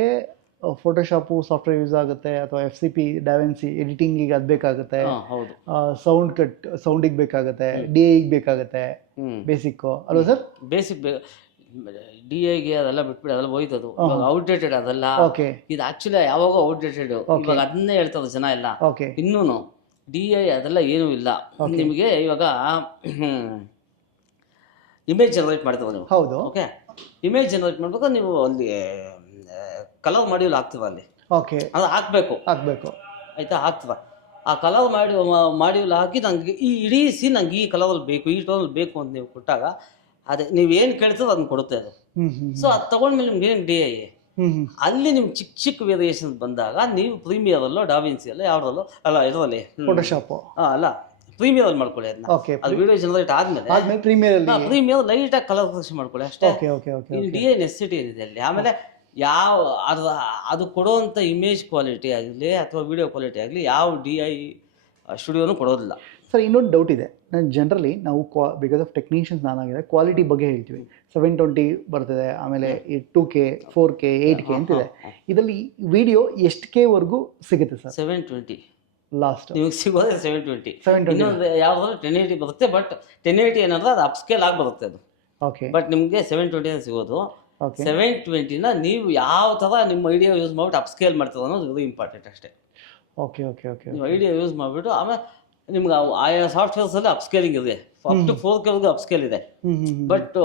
ಫೋಟೋಶಾಪು ಸಾಫ್ಟ್ವೇರ್ ಯೂಸ್ ಆಗುತ್ತೆ ಅಥವಾ FCP ಡಾವಿನ್ಸಿ ಎಡಿಟಿಂಗಿಗೆ ಅದು ಬೇಕಾಗುತ್ತೆ, ಹೌದು, ಸೌಂಡಿಗೆ ಬೇಕಾಗುತ್ತೆ, DIಗೆ ಬೇಕಾಗುತ್ತೆ, ಬೇಸಿಕ್ಕು ಅಲ್ವಾ ಸರ್? ಬೇಸಿಕ್ DIಗೆ ಅದೆಲ್ಲ ಬಿಟ್ಬಿಡಿ, ಅದೆಲ್ಲ ಹೋಯ್ತದು, ಇವಾಗ ಔಟ್ಡೇಟೆಡ್ ಅದೆಲ್ಲ. ಓಕೆ, ಇದು ಆಕ್ಚುಲಿ ಯಾವಾಗ ಔಟ್ಡೇಟೆಡ್, ಇವಾಗ ಅದನ್ನೇ ಹೇಳ್ತಾರೆ ಜನ ಎಲ್ಲ. ಓಕೆ, ಇನ್ನೂನು DI ಅದೆಲ್ಲ ಏನೂ ಇಲ್ಲ. ನಿಮಗೆ ಇವಾಗ ಇಮೇಜ್ ಜನರೇಟ್ ಮಾಡ್ತೀರ ನೀವು. ಹೌದು. ಓಕೆ, ಇಮೇಜ್ ಜನರೇಟ್ ಮಾಡ್ಬೇಕು, ನೀವು ಅಲ್ಲಿ ಕಲರ್ ಮಾಡ್ಯೂಲ್ ಹಾಕ್ತೀರ ಅಲ್ಲಿ. ಓಕೆ, ಅದು ಹಾಕಬೇಕು ಆಯಿತಾ, ಹಾಕ್ತೀರ. ಆ ಕಲರ್ ಮಾಡ್ಯೂಲ್ ಹಾಕಿ ನಂಗೆ ಈ ಇಡೀ ಸೀನ್ ನಂಗೆ ಈ ಕಲರಲ್ಲಿ ಬೇಕು, ಈ ಟೋನಲ್ಲಿ ಬೇಕು ಅಂತ ನೀವು ಕೊಟ್ಟಾಗ ಅದೇ ನೀವೇನು ಕೇಳ್ತೀರೋ ಅದನ್ನ ಕೊಡುತ್ತೆ ಅದು. ಸೊ ಅದು ತೊಗೊಂಡ್ಮೇಲೆ ನಿಮ್ಗೆ ಏನು DI ಅಲ್ಲಿ ನಿಮ್ಗೆ ಚಿಕ್ಕ ವೇರಿಯೇಷನ್ ಬಂದಾಗ ನೀವು ಪ್ರೀಮಿಯರಲ್ಲೋ ಡಾವಿನ್ಸಿಯಲ್ಲೋ ಯಾವುದಲ್ಲೋ ಅಲ್ಲ ಇದರಲ್ಲಿ ಫೋಟೋಶಾಪ್ ಅಲ್ಲ ಪ್ರೀಮಿಯರಲ್ಲಿ ಮಾಡ್ಕೊಳ್ಳಿ ಅದನ್ನ. ಅದು ವಿಡಿಯೋ ಜನರೇಟ್ ಆದ್ಮೇಲೆ ಪ್ರೀಮಿಯರ್ ಲೈಟಾಗಿ ಕಲರ್ ಕರೆಕ್ಷನ್ ಮಾಡ್ಕೊಳ್ಳಿ ಅಷ್ಟೇ. DI ನೆಸೆಸಿಟಿ ಏನಿದೆ ಅಲ್ಲಿ. ಆಮೇಲೆ ಅದು ಕೊಡೋವಂಥ ಇಮೇಜ್ ಕ್ವಾಲಿಟಿ ಆಗಲಿ ಅಥವಾ ವಿಡಿಯೋ ಕ್ವಾಲಿಟಿ ಆಗಲಿ ಯಾವ DI ಸ್ಟುಡಿಯೋನು ಕೊಡೋದಿಲ್ಲ ಸರ್. ಇನ್ನೊಂದು ಡೌಟ್ ಇದೆ, ನಾನು ಜನರಲಿ ನಾವು ಬಿಕಾಸ್ ಆಫ್ ಟೆಕ್ನಿಷಿಯನ್ಸ್ ನಾನಾಗಿದೆ ಕ್ವಾಲಿಟಿ ಬಗ್ಗೆ ಹೇಳ್ತೀವಿ. 720 ಬರ್ತದೆ, ಆಮೇಲೆ 2K 4K 8K ಅಂತಿದೆ. ಇದರಲ್ಲಿ ವಿಡಿಯೋ ಎಷ್ಟು K ಸಿಗುತ್ತೆ ಸರ್? 720 ಲಾಸ್ಟ್ ನಿಮಗೆ ಸಿಗೋದೇ 720. ಇನ್ನೊಂದು ಯಾವ್ದಾದ್ರು 1080 ಬರುತ್ತೆ, ಬಟ್ 1080 ಏನಂದ್ರೆ ಅದು ಅಪ್ಸ್ಕೇಲ್ ಆಗಿ ಬರುತ್ತೆ ಅದು. ಓಕೆ, ಬಟ್ ನಿಮಗೆ 720 ಸಿಗೋದು. 720ನ ನೀವು ಯಾವ ಥರ ನಿಮ್ಮ ಐಡಿಯಾ ಯೂಸ್ ಮಾಡ್ಬಿಟ್ಟು ಅಪ್ಸ್ಕೇಲ್ ಮಾಡ್ತೀರ ಅನ್ನೋದು ಇದು ಇಂಪಾರ್ಟೆಂಟ್ ಅಷ್ಟೇ. ಓಕೆ ಓಕೆ ಓಕೆ, ನೀವು ಐಡಿಯಾ ಯೂಸ್ ಮಾಡಿಬಿಟ್ಟು ಆಮೇಲೆ ನಿಮ್ಗೆ ಆಯಾ ಸಾಫ್ಟ್ವೇರ್ಸಲ್ಲಿ ಅಪ್ಸ್ಕೇಲಿಂಗ್ ಇದೆ, ಅಪ್ ಟು 4K ಅಪ್ಸ್ಕೇಲ್ ಇದೆ. ಬಟ್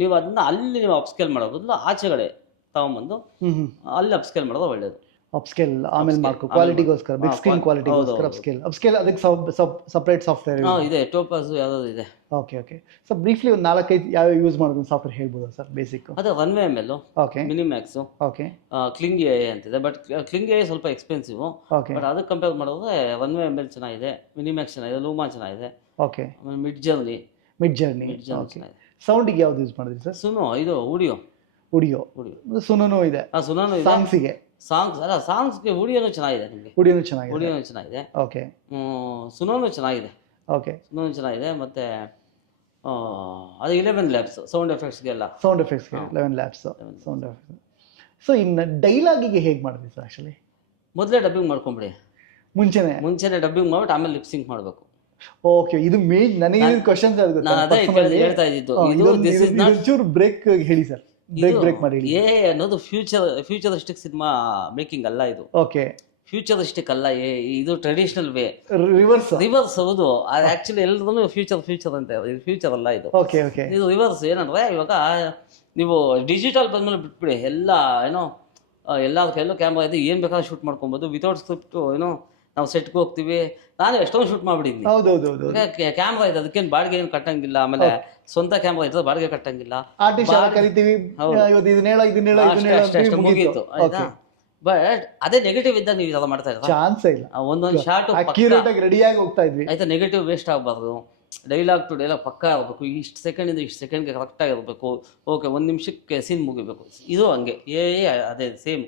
ನೀವು ಅದನ್ನ ಅಲ್ಲಿ ನೀವು ಅಪ್ಸ್ಕೇಲ್ ಮಾಡೋ ಬದಲು ಆಚೆಗಡೆ ತಗೊಂಬಂದು ಅಲ್ಲಿ ಅಪ್ಸ್ಕೇಲ್ ಮಾಡೋದು ಒಳ್ಳೇದು. ಅಪ್ಸ್ಕೇಲ್ ಆಮೇಲೆ ಮಾಡ್ಕೊ ಕ್ವಾಲಿಟಿಗೋಸ್ಕರ, ಬಿಗ್ ಸ್ಕ್ರೀನ್ ಕ್ವಾಲಿಟಿಗೋಸ್ಕರ ಅಪ್ಸ್ಕೇಲ್ ಅದಕ್ಕೆ ಸಪ್ರೇಟ್ ಸಾಫ್ಟ್ವೇರ್ ಇದೆ, ಟೋಪಾಸ್ ಯಾವ್ದು ಇದೆ. Okay okay. ಸೊ ಬ್ರೀಫ್ಲಿ ಒಂದು 4-5 ಯಾವ ಯೂಸ್ ಮಾಡೋದು ಸಾಫ್ಟ್ವೇರ್ ಹೇಳ್ಬೋದಾ ಸರ್? ಬೇಸಿಕ್ ಅದೇ Runway ML, okay, MiniMax, okay, Kling AI ಅಂತಿದೆ. ಬಟ್ ಕ್ಲಿಂಗ್ AI ಸ್ವಲ್ಪ ಎಕ್ಸ್ಪೆನ್ಸಿವ್. ಓಕೆ, ಬಟ್ ಅದಕ್ಕೆ ಕಂಪೇರ್ ಮಾಡಿದ್ರೆ Runway ML ಚೆನ್ನಾಗಿದೆ, ಮಿನಿಮ್ಯಾಕ್ಸ್ ಚೆನ್ನಾಗಿದೆ, ಲೂಮಾ ಚೆನ್ನಾಗಿದೆ. ಓಕೆ, ಆಮೇಲೆ ಮಿಡ್ ಜರ್ನಿ ಓಕೆ. ಸೌಂಡಿಗೆ ಯಾವ್ದು ಯೂಸ್ ಮಾಡಿದ್ರಿ ಸರ್? ಸುನೋ, ಇದು ಆಡಿಯೋ ಸುನೋನು ಇದೆ. ಸುನೋನು ಇದೆ. ಸಾಂಗ್ಸಿಗೆ ಸಾಂಗ್ಸ್ಗೆ ಆಡಿಯೋನು ಚೆನ್ನಾಗಿದೆ, ನಿಮಗೆ ಆಡಿಯೋನು ಚೆನ್ನಾಗಿದೆ. ಓಕೆ, ಸುನೋನು ಚೆನ್ನಾಗಿದೆ. ಓಕೆ, ಸುನೋನು ಚೆನ್ನಾಗಿದೆ. ಮತ್ತೆ ಅದು 11 ಲ್ಯಾಬ್ಸ್ ಸೌಂಡ್ ಎಫೆಕ್ಟ್ಸ್ಗೆಲ್ಲ. 11 ಲ್ಯಾಬ್ಸ್ ಸೌಂಡ್ ಎಫೆಕ್ಟ್ಸ್. ಸೊ ಇನ್ನು ಡೈಲಾಗಿಗೆ ಹೇಗೆ ಮಾಡಿದ್ರಿ ಸರ್? ಆ್ಯಕ್ಚುಲಿ ಮೊದಲೇ ಡಬ್ಬಿಂಗ್ ಮಾಡ್ಕೊಂಬಿಡಿ, ಮುಂಚೆನೆ ಡಬ್ಬಿಂಗ್ ಮಾಡ್ಬಿಟ್ಟು ಆಮೇಲೆ ಲಿಪ್ಸಿಂಗ್ ಮಾಡಬೇಕು. ಓಕೆ, ಇದು ಮೇನ್ ನನಗೆ ಕ್ವಶನ್ಸ್. ನಾನು ಅದೇ ಹೇಳ್ತಾ ಇದ್ದಿದ್ದು. ಇದು ಬ್ರೇಕ್ ಹೇಳಿ ಸರ್, ಬ್ರೇಕ್ ಮಾಡಿ. ಅನ್ನೋದು ಫ್ಯೂಚರಿಸ್ಟಿಕ್ ಸಿನಿಮಾ ಮೇಕಿಂಗ್ ಅಲ್ಲ ಇದು. ಓಕೆ, ಫ್ಯೂಚರಿಸ್ಟಿಕ್ ಅಲ್ಲ, ಇದು ಟ್ರೆಡಿಷನಲ್ ವೇ, ರಿವರ್ಸ್. ಹೌದು, ಅದು ಆಕ್ಚುಲಿ ಎಲ್ಲರೂ ಫ್ಯೂಚರ್ ಅಂತ, ಇದು ಫ್ಯೂಚರ್ ಅಲ್ಲ ಇದು. ಓಕೆ ಓಕೆ, ಇದು ರಿವರ್ಸ್. ಏನಂದ್ರೆ ಇವಾಗ ನೀವು ಡಿಜಿಟಲ್ ಬಂದ್ಮೇಲೆ ಬಿಟ್ಬಿಡಿ, ಎಲ್ಲ ಏನೋ ಎಲ್ಲದಕ್ಕೆಲ್ಲೋ ಕ್ಯಾಮ್ರಾ ಇದೆ, ಏನು ಬೇಕಾದ್ರೂ ಶೂಟ್ ಮಾಡ್ಕೊಬೋದು ವಿತೌಟ್ ಸ್ಕ್ರಿಪ್ಟ್. ಏನೋ ನಾವು ಸೆಟ್ಗೆ ಹೋಗ್ತೀವಿ, ನಾನು ಎಷ್ಟೊಂದು ಶೂಟ್ ಮಾಡ್ಬಿಟ್ಟಿದ್ದೀನಿ. ಹೌದೌದು. ಕ್ಯಾಮ್ರಾ ಇದೆ, ಅದಕ್ಕೇನು ಬಾಡಿಗೆ ಏನು ಕಟ್ಟಂಗಿಲ್ಲ. ಆಮೇಲೆ ಸ್ವಂತ ಕ್ಯಾಮ್ರಾ ಇರ್ತದೆ, ಬಾಡಿಗೆ ಕಟ್ಟಂಗಿಲ್ಲ. ಆರ್ಟಿಸ್ಟ್ ಕರಿತೀವಿ, ಇವತ್ತು ಇದನ್ನೇಳ ಅಷ್ಟೇ ಮುಗೀತು ಆಯ್ತಾ. ಬಟ್ ಅದೇ ನೆಗೆಟಿವ್ ಇದ್ದಾಗ ನೀವು ಇದೆಲ್ಲ ಮಾಡ್ತಾ ಇದ್ದೀರಾ, ಚಾನ್ಸ್ ಇಲ್ಲ. ಒಂದೊಂದು ಶಾರ್ಟ್ ಅಕ್ಯುರೇಟ್ ಆಗಿ ರೆಡಿಯಾಗಿ ಹೋಗ್ತಾ ಇದ್ವಿ ಆಯ್ತಾ. ನೆಗೆಟಿವ್ ವೇಸ್ಟ್ ಆಗಬಾರ್ದು, ಡೈಲಾಗ್ ಟು ಡೈಲಾಗ್ ಪಕ್ಕಾ ಇರಬೇಕು, ಇಷ್ಟು ಸೆಕೆಂಡಿಂದ ಇಷ್ಟು ಸೆಕೆಂಡ್ಗೆ ಕರೆಕ್ಟಾಗಿ ಇರಬೇಕು. ಓಕೆ, 1 ನಿಮಿಷಕ್ಕೆ ಸೀನ್ ಮುಗಿಬೇಕು. ಇದು ಹಂಗೆ ಅದೇ ಸೇಮ್.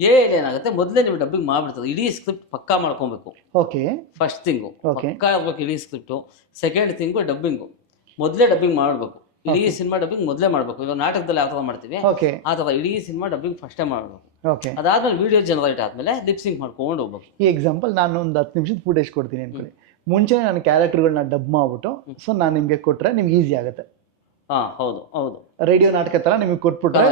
ಏನಾಗುತ್ತೆ, ಮೊದಲೇ ನೀವು ಡಬ್ಬಿಂಗ್ ಮಾಡಿಬಿಡ್ತದೆ, ಇಡೀ ಸ್ಕ್ರಿಪ್ಟ್ ಪಕ್ಕಾ ಮಾಡ್ಕೊಬೇಕು. ಓಕೆ, ಫಸ್ಟ್ ಥಿಂಗು ಪಕ್ಕಾ ಇರ್ಬೇಕು ಇಡೀ ಸ್ಕ್ರಿಪ್ಟು. ಸೆಕೆಂಡ್ ಥಿಂಗು ಡಬ್ಬಿಂಗು, ಮೊದಲೇ ಡಬ್ಬಿಂಗ್ ಮಾಡಬೇಕು. ಇಡೀ ಸಿನಿಮಾ ಡಬ್ಬಿಂಗ್ ಮೊದಲೇ ಮಾಡಬೇಕು. ಇವಾಗ ನಾಟಕದಲ್ಲಿ ಯಾವ ಥರ ಮಾಡ್ತೀವಿ ಆ ಥರ ಇಡೀ ಸಿನಿಮಾ ಡಬ್ಬಿಂಗ್ ಫಸ್ಟೇ ಮಾಡಬೇಕು. ಅದಾದ್ಮೇಲೆ ವಿಡಿಯೋ ಜನರೇಟ್ ಆದಮೇಲೆ ಲಿಪ್ಸಿಂಗ್ ಮಾಡ್ಕೊಂಡು ಹೋಗ್ಬೇಕು. ಈ ಎಕ್ಸಾಂಪಲ್ ನಾನು ಒಂದು 10 ನಿಮಿಷದ ಫುಟೇಜ್ ಕೊಡ್ತೀನಿ ಅನ್ಕೊಳ್ಳಿ. ಮುಂಚೆ ನಾನು ಕ್ಯಾರೆಕ್ಟರ್ಗಳನ್ನ ಡಬ್ ಮಾಡ್ಬಿಟ್ಟು ಸೊ ನಾನು ನಿಮಗೆ ಕೊಟ್ಟರೆ ನಿಮ್ಗೆ ಈಸಿ ಆಗುತ್ತೆ. ಹೌದು. ರೇಡಿಯೋ ನಾಟಕ ಥರ ನಿಮಗೆ ಕೊಟ್ಬಿಟ್ರೆ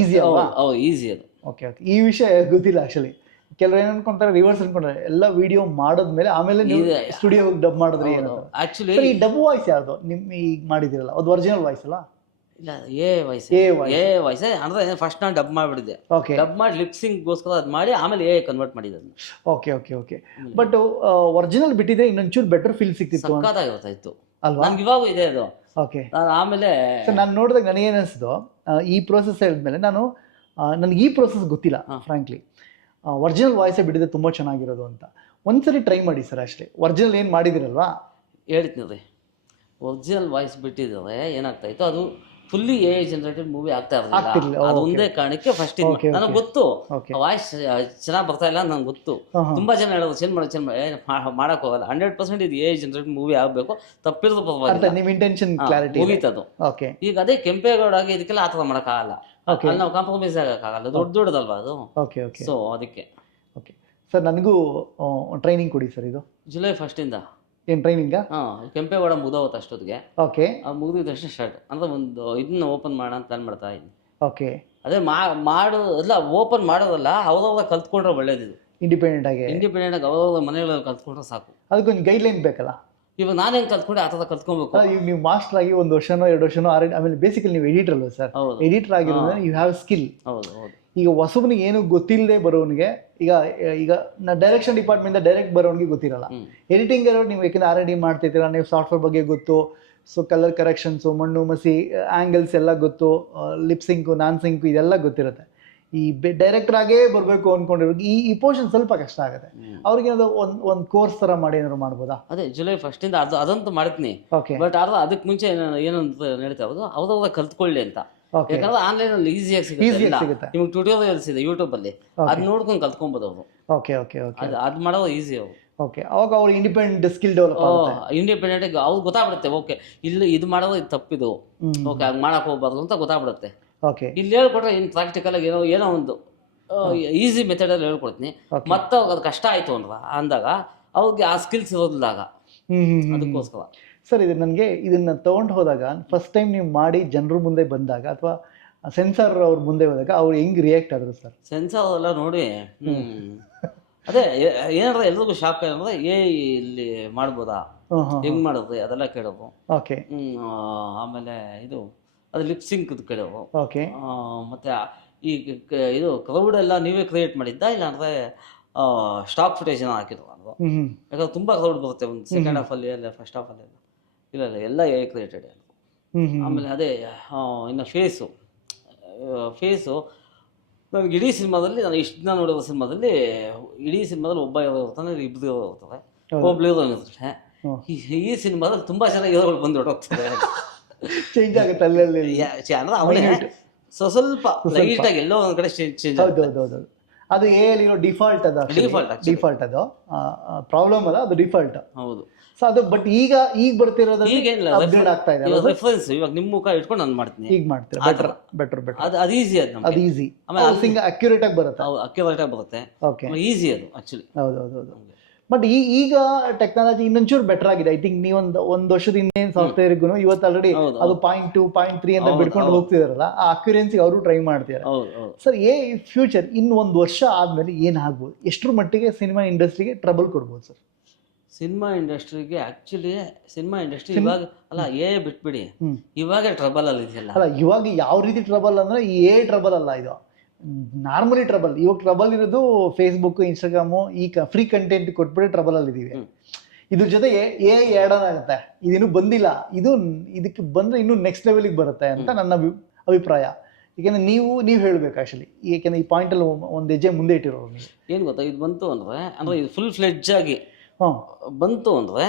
ಈಸಿ ಅಲ್ವಾ? ಈಸಿ ಅದು. ಓಕೆ. ಈ ವಿಷಯ ಗೊತ್ತಿಲ್ಲ ಆಕ್ಚುಲಿ. ಕೆಲವರು ಏನು ಅನ್ಕೊಂತಾರೆ, ರಿವರ್ಸ್ ಅನ್ಕೊಂಡ್ರೆ ಎಲ್ಲ ವಿಡಿಯೋ ಮಾಡಿದ್ಮೇಲೆ ಆಮೇಲೆ ನೀವು ಸ್ಟುಡಿಯೋ ಡಬ್ ಮಾಡಿದ್ರಿ ಏನೋ. ಆಕ್ಚುಲಿ ಈ ಡಬ್ ವಾಯ್ಸ್ ಯಾವುದು ನಿಮ್ಮ ಈಗ ಮಾಡಿದಿರಲ್ಲ, ಅದು ಒರಿಜಿನಲ್ ವಾಯ್ಸ್ ಅಲ್ಲ? ಇಲ್ಲ, ವಾಯ್ಸ್ ಅಂದ್ರೆ ಫಸ್ಟ್ ನಾನು ಡಬ್ ಮಾಡಿಬಿಟ್ಟಿದ್ದೆ. ಡಬ್ ಮಾಡಿ ಲಿಪ್ಸಿಂಗ್ಗೋಸ್ಕರ ಅದು ಮಾಡಿ ಆಮೇಲೆ ಕನ್ವರ್ಟ್ ಮಾಡಿದ್ದೆ. ಓಕೆ. ಬಟ್ ಒರಿಜಿನಲ್ ಬಿಟ್ಟಿದ್ರೆ ಇನ್ನೊಂಚೂರು ಬೆಟರ್ ಫೀಲ್ ಸಿಕ್ತಿತ್ತು, ಸಕ್ಕತ್ತಾಗಿರ್ತಾಯಿತ್ತು ಅಲ್ವಾ? ನನ್ಗೆ ಇವಾಗೂ ಇದೆ ಅದು. ಓಕೆ. ಆಮೇಲೆ ನಾನು ನೋಡಿದಾಗ ನನಗೇನು ಅನಿಸ್ತು, ಈ ಪ್ರೋಸೆಸ್ ಹೇಳಿದ್ಮೇಲೆ ನನಗೆ ಈ ಪ್ರೋಸೆಸ್ ಗೊತ್ತಿಲ್ಲ ಫ್ರಾಂಕ್ಲಿ. ಒರಿಜಿನಲ್ ವಾಯ್ಸೇ ಬಿಟ್ಟಿದೆ ತುಂಬ ಚೆನ್ನಾಗಿರೋದು ಅಂತ. ಒಂದ್ಸರಿ ಟ್ರೈ ಮಾಡಿ ಸರ್ ಅಷ್ಟೇ. ಒರಿಜಿನಲ್ ಏನು ಮಾಡಿದಿರಲ್ವಾ, ಹೇಳ್ತೀನಿ ರೀ. ಒರಿಜಿನಲ್ ವಾಯ್ಸ್ ಬಿಟ್ಟಿದ್ದಾರೆ ಏನಾಗ್ತಾಯಿತ್ತು, ಅದು ಫುಲ್ಲಿ AI ಜನರೇಟೆಡ್ ಮೂವಿ ಆಗ್ತಾ ಇರಲಿಲ್ಲ. ಅದು ಒಂದೇ ಕಾರಣಕ್ಕೆ ಫಸ್ಟ್ ನನಗೆ ಗೊತ್ತು ವಾಯ್ಸ್ ಚೆನ್ನಾಗಿ ಬರ್ತಾ ಇಲ್ಲ, ನಂಗೆ ಗೊತ್ತು. ತುಂಬಾ ಜನ ಹೇಳೋದು ಚೇಂಜ್ ಮಾಡಕ್ ಹೋಗಲ್ಲ, 100% ಇದು AI ಜನರೇಟೆಡ್ ಮೂವಿ ಆಗಬೇಕು, ತಪ್ಪಿರೋದು ಪರವಾಗಿಲ್ಲ, ಮುಗೀತದು. ಈಗ ಅದೇ ಕೆಂಪೇಗೌಡ ಆಗಿ ಇದಕ್ಕೆಲ್ಲ ಆ ಥರ ಮಾಡೋಕ್ಕಾಗಲ್ಲ, ಅಲ್ಲಿ ನಾವು ಕಾಂಪ್ರಮೈಸ್ ಆಗೋಕ್ಕಾಗಲ್ಲ, ದೊಡ್ಡದಲ್ವಾ ಅದು. ಸೊ ಅದಕ್ಕೆ ಸರ್ ನನಗೂ ಟ್ರೈನಿಂಗ್ ಕೊಡಿ ಸರ್. ಇದು ಜುಲೈ 1 ಏನು ಟ್ರೈನಿಂಗಾ? ಕೆಂಪೇಗೌಡ ಮುಗ್ದೋಗುತ್ತೆ ಅಷ್ಟೊತ್ತಿಗೆ. ಓಕೆ. ಅದು ಮುಗಿದ ತಕ್ಷಣ ಸ್ಟಾರ್ಟ್ ಅಂದ್ರೆ ಒಂದು ಇದನ್ನ ಓಪನ್ ಮಾಡೋಣ ಅಂತ ಪ್ಲಾನ್ ಮಾಡ್ತಾ ಇದ್ದೀನಿ. ಓಕೆ. ಅದೇ ಮಾಡೋದಲ್ಲ, ಓಪನ್ ಮಾಡೋದಲ್ಲ, ಅವ್ರವ್ರ ಕಲ್ತ್ಕೊಂಡ್ರೆ ಒಳ್ಳೇದಿದು. ಇಂಡಿಪೆಂಡೆಂಟ್ ಆಗಿ ಅವ್ರವ್ರ ಮನೆಗಳಲ್ಲಿ ಕಲ್ತ್ಕೊಂಡ್ರೆ ಸಾಕು. ಅದಕ್ಕೊಂದು ಗೈಡ್ಲೈನ್ ಬೇಕಲ್ಲ. ಇವಾಗ ನಾನೇನು ಕಲ್ತ್ಕೊಂಡೆ ಆ ಥರ ಕಲ್ತ್ಕೊಬೇಕು. ಈಗ ನೀವು ಮಾಸ್ಟರ್ ಆಗಿ 1 ವರ್ಷನೋ 2 ವರ್ಷನೋ ಆಮೇಲೆ ಬೇಸಿಕಲಿ ನೀವು ಎಡಿಟರ್ ಅಲ್ವಾ ಸರ್? ಎಡಿಟರ್ ಆಗಿರೋದ್ರೆ ಯು ಹ್ಯಾವ್ ಸ್ಕಿಲ್. ಹೌದು. ಈಗ ಹೊಸಬನಿಗೆ ಏನು ಗೊತ್ತಿಲ್ಲದೆ ಬರೋನಿಗೆ, ಈಗ ಡೈರೆಕ್ಷನ್ ಡಿಪಾರ್ಟ್ಮೆಂಟ್ ಡೈರೆಕ್ಟ್ ಬರೋನಿಗೆ ಗೊತ್ತಿರಲ್ಲ. ಎಡಿಟಿಂಗ್ ಇರೋರು ನೀವು ಯಾಕೆಂದ್ರೆ R&D ಮಾಡ್ತಿದ್ದೀರಾ, ನೀವು ಸಾಫ್ಟ್ವೇರ್ ಬಗ್ಗೆ ಗೊತ್ತು, ಸೊ ಕಲರ್ ಕರೆಕ್ಷನ್ಸು, ಮಣ್ಣು ಮಸಿ, ಆ್ಯಂಗಲ್ಸ್ ಎಲ್ಲ ಗೊತ್ತು, ಲಿಪ್ ಸಿಂಕು, ನಾನ್ ಸಿಂಕು ಇದೆಲ್ಲ ಗೊತ್ತಿರುತ್ತೆ. ಈ ಡೈರೆಕ್ಟರ್ ಆಗೇ ಬರಬೇಕು ಅಂದ್ಕೊಂಡಿರೋ ಈ ಪೋರ್ಷನ್ ಸ್ವಲ್ಪ ಕಷ್ಟ ಆಗುತ್ತೆ. ಅವ್ರಿಗೆ ಒಂದು ಕೋರ್ಸ್ ಥರ ಮಾಡಿ ಏನಾದ್ರು ಮಾಡ್ಬೋದಾ? ಅದೇ ಜುಲೈ 1 ಅದಂತೂ ಮಾಡ್ತೀನಿ. ಬಟ್ ಅದಕ್ಕೆ ಮುಂಚೆ ಏನಂತ ಹೇಳ್ತಾ ಇರೋದು, ಅವ್ರವ್ರ ಕಲ್ತ್ಕೊಳ್ಳಿ ಅಂತ. ಯಾಕಂದ್ರೆ ಆನ್ಲೈನ್ ಅಲ್ಲಿ ಈಸಿಯಾಗಿ ಸಿಗುತ್ತೆ, ನಿಮ್ಗೆ ಟ್ಯೂಟೋರಿಯಲ್ಸ್ ಇದೆ ಯೂಟ್ಯೂಬ್ ಅಲ್ಲಿ, ಅದ್ ನೋಡ್ಕೊಂಡು ಕಲ್ತ್ಕೊಬಹುದು ಅವರು. ಅದು ಮಾಡೋದು ಈಸಿ ಅವರು. ಅವಾಗ ಅವ್ರು ಇಂಡಿಪೆಂಡೆಂಟ್ ಸ್ಕಿಲ್ ಡೆವಲಪ್ ಇಂಡಿಪೆಂಡೆಂಟ್ ಅವ್ರು ಗೊತ್ತಾಗ್ಬಿಡುತ್ತೆ. ಓಕೆ, ಇಲ್ಲಿ ಇದು ಮಾಡೋದು ಇದು ತಪ್ಪಿದು, ಓಕೆ ಹಂಗೆ ಮಾಡಕ್ ಹೋಗ್ಬಾರ್ದು ಅಂತ ಗೊತ್ತಾಗ್ಬಿಡುತ್ತೆ. ಇಲ್ಲಿ ಹೇಳ್ಕೊಟ್ರೆ ಇನ್ನು ಪ್ರಾಕ್ಟಿಕಲ್ ಆಗಿ ಏನೋ ಒಂದು ಈಸಿ ಮೆಥಡಲ್ಲಿ ಹೇಳ್ಕೊಡ್ತೀನಿ. ಮತ್ತೆ ಅವಾಗ ಅದು ಕಷ್ಟ ಆಯ್ತು ಅಂದಾಗ ಅವ್ರಿಗೆ ಆ ಸ್ಕಿಲ್ಸ್ ಇರೋದಿಲ್ಲ ಆಗ, ಅದಕ್ಕೋಸ್ಕರ. ಸರ್, ಇದನ್ನ ತಗೊಂಡು ಹೋದಾಗ ಫಸ್ಟ್ ಟೈಮ್ ನೀವು ಮಾಡಿ ಜನರ ಮುಂದೆ ಬಂದಾಗ ಅಥವಾ ಸೆನ್ಸಾರ್ ಅವ್ರ ಮುಂದೆ ಹೋದಾಗ ಅವ್ರು ಹೆಂಗ್ ರಿಯಾಕ್ಟ್ ಆದ್ರು ಸರ್? ಸೆನ್ಸಾರ್ ಎಲ್ಲ ನೋಡಿ ಅದೇ ಏನಾರ ಎಲ್ರಿಗೂ ಶಾಕ್ ಏನಂದ್ರೆ ಇಲ್ಲಿ ಮಾಡ್ಬೋದಾ, ಹೆಂಗ್ ಮಾಡಿದ್ರಿ ಅದೆಲ್ಲ ಕೇಳೋದು. ಆಮೇಲೆ ಇದು ಅದು ಲಿಪ್ಸಿಂಕ್ ಕೇಳೋದು. ಮತ್ತೆ ಈ ಇದು ಕ್ರೌಡ್ ಎಲ್ಲ ನೀವೇ ಕ್ರಿಯೇಟ್ ಮಾಡಿದ್ದ ಇಲ್ಲ ಅಂದ್ರೆ ಸ್ಟಾಕ್ ಫುಟೇಜ್ ಹಾಕಿದ್ರು ಅನ್ನೋದು? ಯಾಕಂದ್ರೆ ತುಂಬಾ ಕ್ರೌಡ್ ಬರುತ್ತೆ ಒಂದು ಸೆಕೆಂಡ್ ಹಾಫ್ ಅಲ್ಲಿ ಅಲ್ಲ ಫಸ್ಟ್ ಹಾಫ್ ಅಲ್ಲಿ ಇಲ್ಲ ಎಲ್ಲ AI ಕ್ರಿಯೇಟೆಡ್. ಆಮೇಲೆ ಅದೇ ಇನ್ನು ಫೇಸು ನನಗೆ ಇಡೀ ಸಿನಿಮಾದಲ್ಲಿ, ನಾನು ಇಷ್ಟು ದಿನ ನೋಡಿರೋ ಸಿನಿಮಾದಲ್ಲಿ ಇಡೀ ಸಿನಿಮಾದಲ್ಲಿ ಒಬ್ಬ ಹೀರೋ ಇರ್ತಾನೆ, ಇಬ್ಬರು ಹೀರೋ ಇರ್ತವೆ, ಒಬ್ಳು ಹೀರೋ ಇರ್ತಾರೆ. ಈ ಸಿನಿಮಾದಲ್ಲಿ ತುಂಬಾ ಜನ ಹೀರೋಗಳು ಬಂದು ಹೊರಟೋಗ್ತದೆ, ಚೇಂಜ್ ಆಗುತ್ತೆ ಅಲ್ಲಲ್ಲಿ. ಅಂದ್ರೆ ಅವನೇ ಸ್ವಲ್ಪ ಲೈಟ್ ಆಗಿ ಎಲ್ಲೋ ಒಂದ್ ಕಡೆ ಚೇಂಜ್. ಅದು AI ಡಿಫಾಲ್ಟ್ ಅದು ಪ್ರಾಬ್ಲಮ್ ಅಲ್ಲ, ಅದು ಡಿಫಾಲ್ಟ್. ಹೌದು. ಸೊ ಅದು ಬಟ್ ಈಗ ಬರ್ತಿರೋದು ಅಪ್ಗ್ರೇಡ್ ಆಗ್ತಾ ಇದೆ. ರೆಫರೆನ್ಸ್ ಇವಾಗ ನಿಮ್ಮ ಮುಖ ಇಟ್ಕೊಂಡು ನಾನು ಮಾಡ್ತೀನಿ, ಈಗ ಮಾಡ್ತೀರಾ, ಬೆಟರ್ ಅದು ಈಸಿ. ಅದು ಈಸಿ, ಆಮೇಲೆ ಅಕ್ಯುರೇಟ್ ಆಗಿ ಬರುತ್ತೆ. ಓಕೆ, ಈಸಿ ಅದು ಆಕ್ಚುಲಿ. ಹೌದು. ಬಟ್ ಈಗ ಟೆಕ್ನಾಲಜಿ ಇನ್ನೊಂಚೂರು ಬೆಟರ್ ಆಗಿದೆ. ಐ ಥಿಂಕ್ ಒಂದು ವರ್ಷದ ಇನ್ನೇನು ಸಾಫ್ಟ್ವೇರ್ಗೂ ಇವತ್ತು ಆಲ್ರೆಡಿ ಅದು 0.2 0.3 ಅಂತ ಬಿಡ್ಕೊಂಡು ಹೋಗ್ತಿದಾರಲ್ಲ, ಆ ಅಕ್ಯುರೆನ್ಸಿ ಅವರು ಟ್ರೈ ಮಾಡ್ತಿದ್ದಾರೆ. ಸರ್, ಫ್ಯೂಚರ್ ಇನ್ನು 1 ವರ್ಷ ಆದ್ಮೇಲೆ ಏನಾಗ್ಬೋದು? ಎಷ್ಟರ ಮಟ್ಟಿಗೆ ಸಿನಿಮಾ ಇಂಡಸ್ಟ್ರಿಗೆ ಟ್ರಬಲ್ ಕೊಡ್ಬೋದು ಸರ್? ಸಿನಿಮಾ ಇಂಡಸ್ಟ್ರಿಗೆ ಇವಾಗ ಅಲ್ಲ, ಬಿಟ್ಬಿಡಿ, ಇವಾಗ ಟ್ರಬಲ್ ಅಲ್ಲಿ ಇದೆಯಲ್ಲ. ಇವಾಗ ಯಾವ ರೀತಿ ಟ್ರಬಲ್ ಅಂದ್ರೆ ಟ್ರಬಲ್ ಅಲ್ಲ, ಇದು ನಾರ್ಮಲಿ ಟ್ರಬಲ್. ಇವಾಗ ಟ್ರಬಲ್ ಇರೋದು ಫೇಸ್ಬುಕ್, ಇನ್ಸ್ಟಾಗ್ರಾಮು, ಈ ಫ್ರೀ ಕಂಟೆಂಟ್ ಕೊಟ್ಬಿಟ್ಟು ಟ್ರಬಲ್ ಅಲ್ಲಿ ಇದೀವಿ. ಇದ್ರ ಜೊತೆಗೆ ಆ್ಯಡ್ ಆನ್ ಆಗುತ್ತೆ, ಇದಿನ್ನೂ ಬಂದಿಲ್ಲ, ಇದಕ್ಕೆ ಬಂದ್ರೆ ಇನ್ನೂ ನೆಕ್ಸ್ಟ್ ಲೆವೆಲ್ಗೆ ಬರುತ್ತೆ ಅಂತ ನನ್ನ ಅಭಿಪ್ರಾಯ. ಏಕೆಂದ್ರೆ ನೀವು ಹೇಳ್ಬೇಕು ಆಕ್ಚುಲಿ, ಏಕೆಂದ್ರೆ ಈ ಪಾಯಿಂಟ್ ಅಲ್ಲಿ ಒಂದು ಹೆಜ್ಜೆ ಮುಂದೆ ಇಟ್ಟಿರೋರು ನೀವು. ಏನು ಗೊತ್ತಾ, ಇದು ಬಂತು ಅಂದ್ರೆ ಇದು ಫುಲ್ ಫ್ಲೆಡ್ಜ್ ಆಗಿ ಹಾಂ ಬಂತು ಅಂದ್ರೆ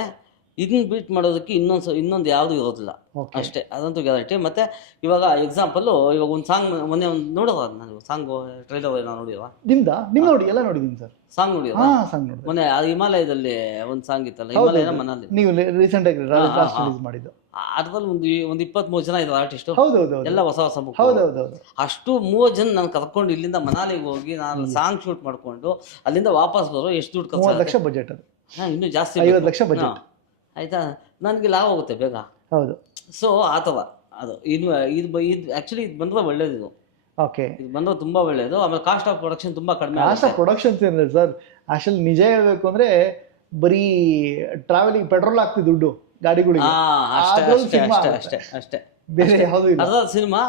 ಇದನ್ನ ಬೀಟ್ ಮಾಡೋದಕ್ಕೆ ಇನ್ನೊಂದು ಯಾವುದು ಇರೋದಿಲ್ಲ ಅಷ್ಟೇ, ಅದಂತೂ ಗ್ಯಾರಂಟಿ. ಮತ್ತೆ ಇವಾಗ ಎಕ್ಸಾಂಪಲ್, ಇವಾಗ ಒಂದು ಸಾಂಗ್ ಮೊನ್ನೆ ಒಂದು ನೋಡೋದ, ನಾನು ಸಾಂಗ್ ಟ್ರೈಲರ್ ನಾನು ನೋಡಿಲ್ವಾ? ನಿಮ್ ನೋಡಿ ಎಲ್ಲ ನೋಡಿದೀನಿ ಸರ್. ಸಾಂಗ್ ನೋಡಿಲ್ವಾ? ಸಾಂಗ್ ನೋಡಿ. ಮೊನ್ನೆ ಅದು ಹಿಮಾಲಯದಲ್ಲಿ ಒಂದು ಸಾಂಗ್ ಇತ್ತಲ್ಲ, ಹಿಮಾಲಯನ ಮನಾಲಿ, ನೀವು ರೀಸೆಂಟ್ ಆಗಿ ರಿಲೀಸ್ ಮಾಡಿದ್ದು. ಅದ್ರಲ್ಲಿ ಒಂದು 23 ಜನ ಇದ್ದಾರೆ ಆರ್ಟಿಸ್ಟ್, ಹೌದೌದು, ಎಲ್ಲ ಹೊಸ ಹೊಸ ಮುಖ. ಹೌದೌದು. ಅಷ್ಟು 30 ಜನ ನಾನು ಕರ್ಕೊಂಡು ಇಲ್ಲಿಂದ ಮನಾಲಿಗೆ ಹೋಗಿ ನಾನು ಸಾಂಗ್ ಶೂಟ್ ಮಾಡ್ಕೊಂಡು ಅಲ್ಲಿಂದ ವಾಪಸ್ ಬರೋ ಎಷ್ಟು ದುಡ್ಡು ಖರ್ಚು? 30 ಲಕ್ಷ ಬಜೆಟ್ ಅದು. ಇನ್ನೂ ಜಾಸ್ತಿ, 50 ಲಕ್ಷ ಬಜೆಟ್. ಆಯ್ತಾ, ನನಗೆ ಲಾಭ ಹೋಗುತ್ತೆ ಬೇಗ. ಹೌದು. ಸೊ ಆ ಥರ ಅದು ಇದು ಆ್ಯಕ್ಚುಲಿ ಇದು ಬಂದ್ರೆ ಒಳ್ಳೇದು. ಇದು ಓಕೆ, ಇದು ಬಂದ್ರೆ ತುಂಬಾ ಒಳ್ಳೇದು. ಆಮೇಲೆ ಕಾಸ್ಟ್ ಆಫ್ ಪ್ರೊಡಕ್ಷನ್ ತುಂಬಾ ಕಡಿಮೆ. ಕಾಸ್ಟ್ ಆಫ್ ಪ್ರೊಡಕ್ಷನ್ಸ್ ಏನಿದೆ ಸರ್, ಆಕ್ಚುಲಿ ನಿಜ ಹೇಳ್ಬೇಕು ಅಂದ್ರೆ ಬರೀ ಟ್ರಾವೆಲಿಂಗ್ ಪೆಟ್ರೋಲ್ ಆಗ್ತಿದೆ ದುಡ್ಡು ಗಾಡಿಗಳಿಗೆ, ಅಷ್ಟೇ, ಬೇರೆ ಯಾವುದು ಇಲ್ಲ. ಅದ ಸಿನಿಮಾ.